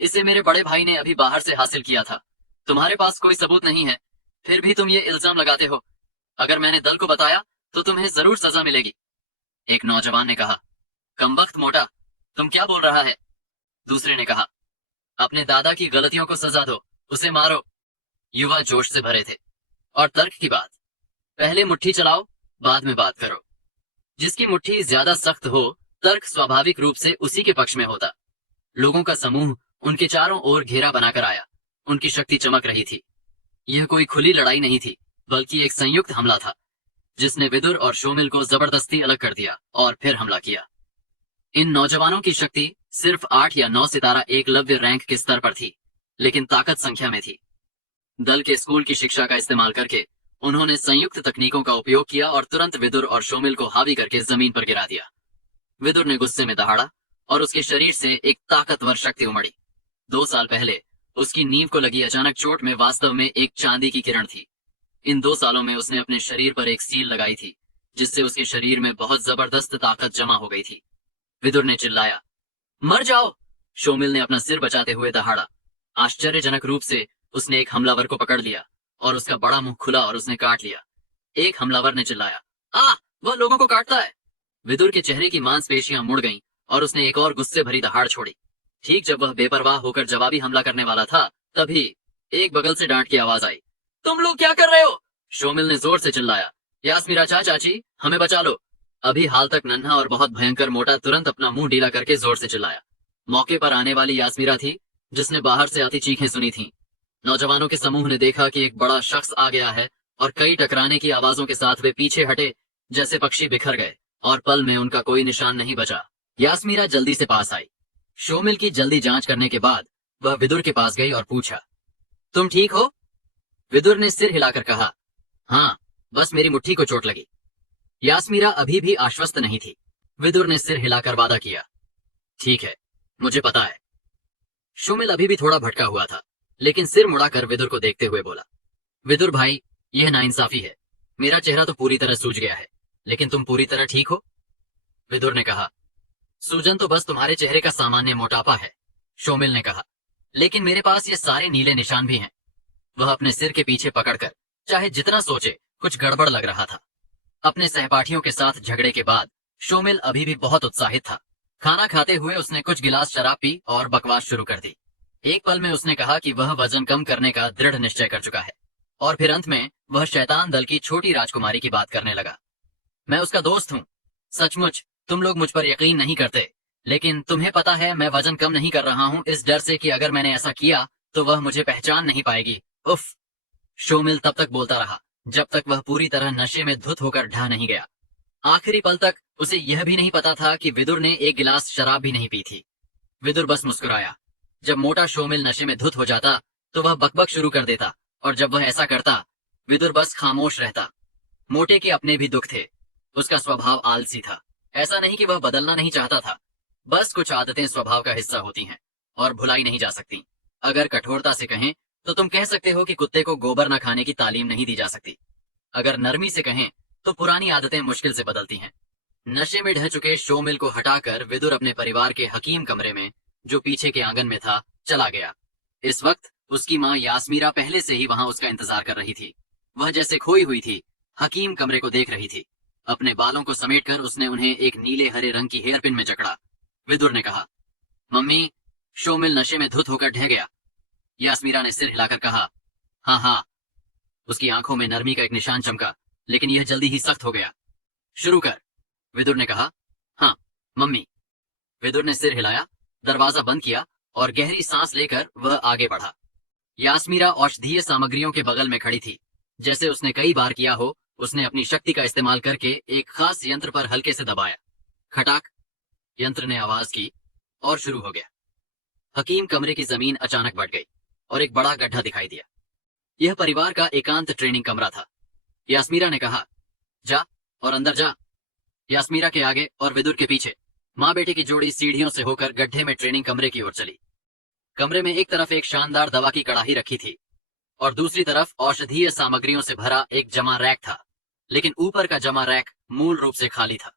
इसे मेरे बड़े भाई ने अभी बाहर से हासिल किया था। तुम्हारे पास कोई सबूत नहीं है, फिर भी तुम ये इल्जाम लगाते हो। अगर मैंने दल को बताया तो तुम्हें जरूर सजा मिलेगी। एक नौजवान ने कहा, कमबख्त मोटा, तुम क्या बोल रहा है? दूसरे ने कहा, अपने दादा की गलतियों को सजा दो, उसे मारो। युवा जोश से भरे थे। और तर्क की बात, पहले मुट्ठी चलाओ, बाद में बात करो। जिसकी मुट्ठी ज्यादा सख्त हो, तर्क स्वाभाविक रूप से उसी के पक्ष में होता। लोगों का समूह उनके चारों ओर घेरा बनाकर आया। उनकी शक्ति चमक रही थी। यह कोई खुली लड़ाई नहीं थी, बल्कि एक संयुक्त हमला था, जिसने विदुर और शोमिल को जबरदस्ती अलग कर दिया और फिर हमला किया। इन नौजवानों की शक्ति सिर्फ 8 या 9 सितारा एकलव्य रैंक के स्तर पर थी, लेकिन ताकत संख्या में थी। दल के स्कूल की शिक्षा का इस्तेमाल करके उन्होंने संयुक्त तकनीकों का उपयोग किया और तुरंत विदुर और शोमिल को हावी करके जमीन पर गिरा दिया। विदुर ने गुस्से में दहाड़ा और उसके शरीर से एक ताकतवर शक्ति उमड़ी। 2 साल पहले उसकी नींव को लगी अचानक चोट में वास्तव में एक चांदी की किरण थी। इन 2 सालों में उसने अपने शरीर पर एक सील लगाई थी, जिससे उसके शरीर में बहुत जबरदस्त ताकत जमा हो गई थी। विदुर ने चिल्लाया, मर जाओ। शोमिल ने अपना सिर बचाते हुए दहाड़ा। आश्चर्यजनक रूप से उसने एक हमलावर को पकड़ लिया और उसका बड़ा मुंह खुला और उसने काट लिया। एक हमलावर ने चिल्लाया, वह लोगों को काटता है। विदुर के चेहरे की मांसपेशियां मुड़ गईं और उसने एक और गुस्से भरी दहाड़ छोड़ी। ठीक जब वह बेपरवाह होकर जवाबी हमला करने वाला था, तभी एक बगल से डांट की आवाज आई। तुम लोग क्या कर रहे हो? शोमिल ने जोर से चिल्लाया। यास्मीरा चाची, हमें बचा लो। अभी हाल तक नन्हा और बहुत भयंकर मोटा तुरंत अपना मुंह ढीला करके जोर से चिल्लाया। मौके पर आने वाली यास्मीरा थी, जिसने बाहर से आती चीखें सुनी थीं। नौजवानों के समूह ने देखा कि एक बड़ा शख्स आ गया है और कई टकराने की आवाजों के साथ वे पीछे हटे जैसे पक्षी बिखर गए और पल में उनका कोई निशान नहीं बचा। यास्मीरा जल्दी से पास आई। शोमिल की जल्दी जांच करने के बाद वह विदुर के पास गई और पूछा, तुम ठीक हो? विदुर ने सिर हिलाकर कहा, हाँ, बस मेरी मुट्ठी को चोट लगी। यास्मीरा अभी भी आश्वस्त नहीं थी। विदुर ने सिर हिलाकर वादा किया, ठीक है, मुझे पता है। शोमिल अभी भी थोड़ा भटका हुआ था, लेकिन सिर मुड़ाकर विदुर को देखते हुए बोला, विदुर भाई, यह नाइंसाफी है। मेरा चेहरा तो पूरी तरह सूज गया है, लेकिन तुम पूरी तरह ठीक हो? विदुर ने कहा, सूजन तो बस तुम्हारे चेहरे का सामान्य मोटापा है। शोमिल ने कहा, लेकिन मेरे पास ये सारे नीले निशान भी हैं। वह अपने सिर के पीछे पकड़कर चाहे जितना सोचे, कुछ गड़बड़ लग रहा था। अपने सहपाठियों के साथ झगड़े के बाद शोमिल अभी भी बहुत उत्साहित था। खाना खाते हुए उसने कुछ गिलास शराब पी और बकवास शुरू कर दी। एक पल में उसने कहा कि वह वजन कम करने का दृढ़ निश्चय कर चुका है, और फिर अंत में वह शैतान दल की छोटी राजकुमारी की बात करने लगा। मैं उसका दोस्त हूँ। सचमुच तुम लोग मुझ पर यकीन नहीं करते, लेकिन तुम्हें पता है मैं वजन कम नहीं कर रहा हूँ इस डर से कि अगर मैंने ऐसा किया तो वह मुझे पहचान नहीं पाएगी। उफ। शोमिल तब तक बोलता रहा जब तक वह पूरी तरह नशे में धुत होकर ढह नहीं गया। आखिरी पल तक उसे यह भी नहीं पता था कि विदुर ने एक गिलास शराब भी नहीं पी थी। विदुर बस मुस्कुराया। जब मोटा शोमिल नशे में धुत हो जाता तो वह बकबक शुरू कर देता, और जब वह ऐसा करता विदुर बस खामोश रहता। मोटे के अपने भी दुख थे। उसका स्वभाव आलसी था। ऐसा नहीं कि वह बदलना नहीं चाहता था, बस कुछ आदतें स्वभाव का हिस्सा होती हैं और भुलाई नहीं जा सकती। अगर कठोरता से कहें तो तुम कह सकते हो कि कुत्ते को गोबर न खाने की तालीम नहीं दी जा सकती। अगर नरमी से कहें तो पुरानी आदतें मुश्किल से बदलती हैं। नशे में ढह चुके शोमिल को हटाकर विदुर अपने परिवार के हकीम कमरे में, जो पीछे के आंगन में था, चला गया। इस वक्त उसकी माँ यास्मीरा पहले से ही वहां उसका इंतजार कर रही थी। वह जैसे खोई हुई थी, हकीम कमरे को देख रही थी। अपने बालों को समेटकर उसने उन्हें एक नीले हरे रंग की हेयरपिन में जकड़ा। विदुर ने कहा, मम्मी, शोमिल नशे में धुत होकर ढह गया। यास्मीरा ने सिर हिलाकर कहा, हाँ हाँ। उसकी आंखों में नरमी का एक निशान चमका, लेकिन यह जल्दी ही सख्त हो गया। शुरू कर, विदुर ने कहा। हाँ मम्मी। विदुर ने सिर हिलाया, दरवाजा बंद किया और गहरी सांस लेकर वह आगे बढ़ा। यास्मीरा औषधीय सामग्रियों के बगल में खड़ी थी। जैसे उसने कई बार किया हो, उसने अपनी शक्ति का इस्तेमाल करके एक खास यंत्र पर हल्के से दबाया। खटाक, यंत्र ने आवाज की और शुरू हो गया। हकीम कमरे की जमीन अचानक बढ़ गई और एक बड़ा गड्ढा दिखाई दिया। यह परिवार का एकांत ट्रेनिंग कमरा था। यास्मीरा ने कहा, जा और अंदर जा। यास्मीरा के आगे और विदुर के पीछे माँ बेटे की जोड़ी सीढ़ियों से होकर गड्ढे में ट्रेनिंग कमरे की ओर चली। कमरे में एक तरफ एक शानदार दवा की कड़ाही रखी थी और दूसरी तरफ औषधीय सामग्रियों से भरा एक जमा रैक था, लेकिन ऊपर का जमा रैक मूल रूप से खाली था।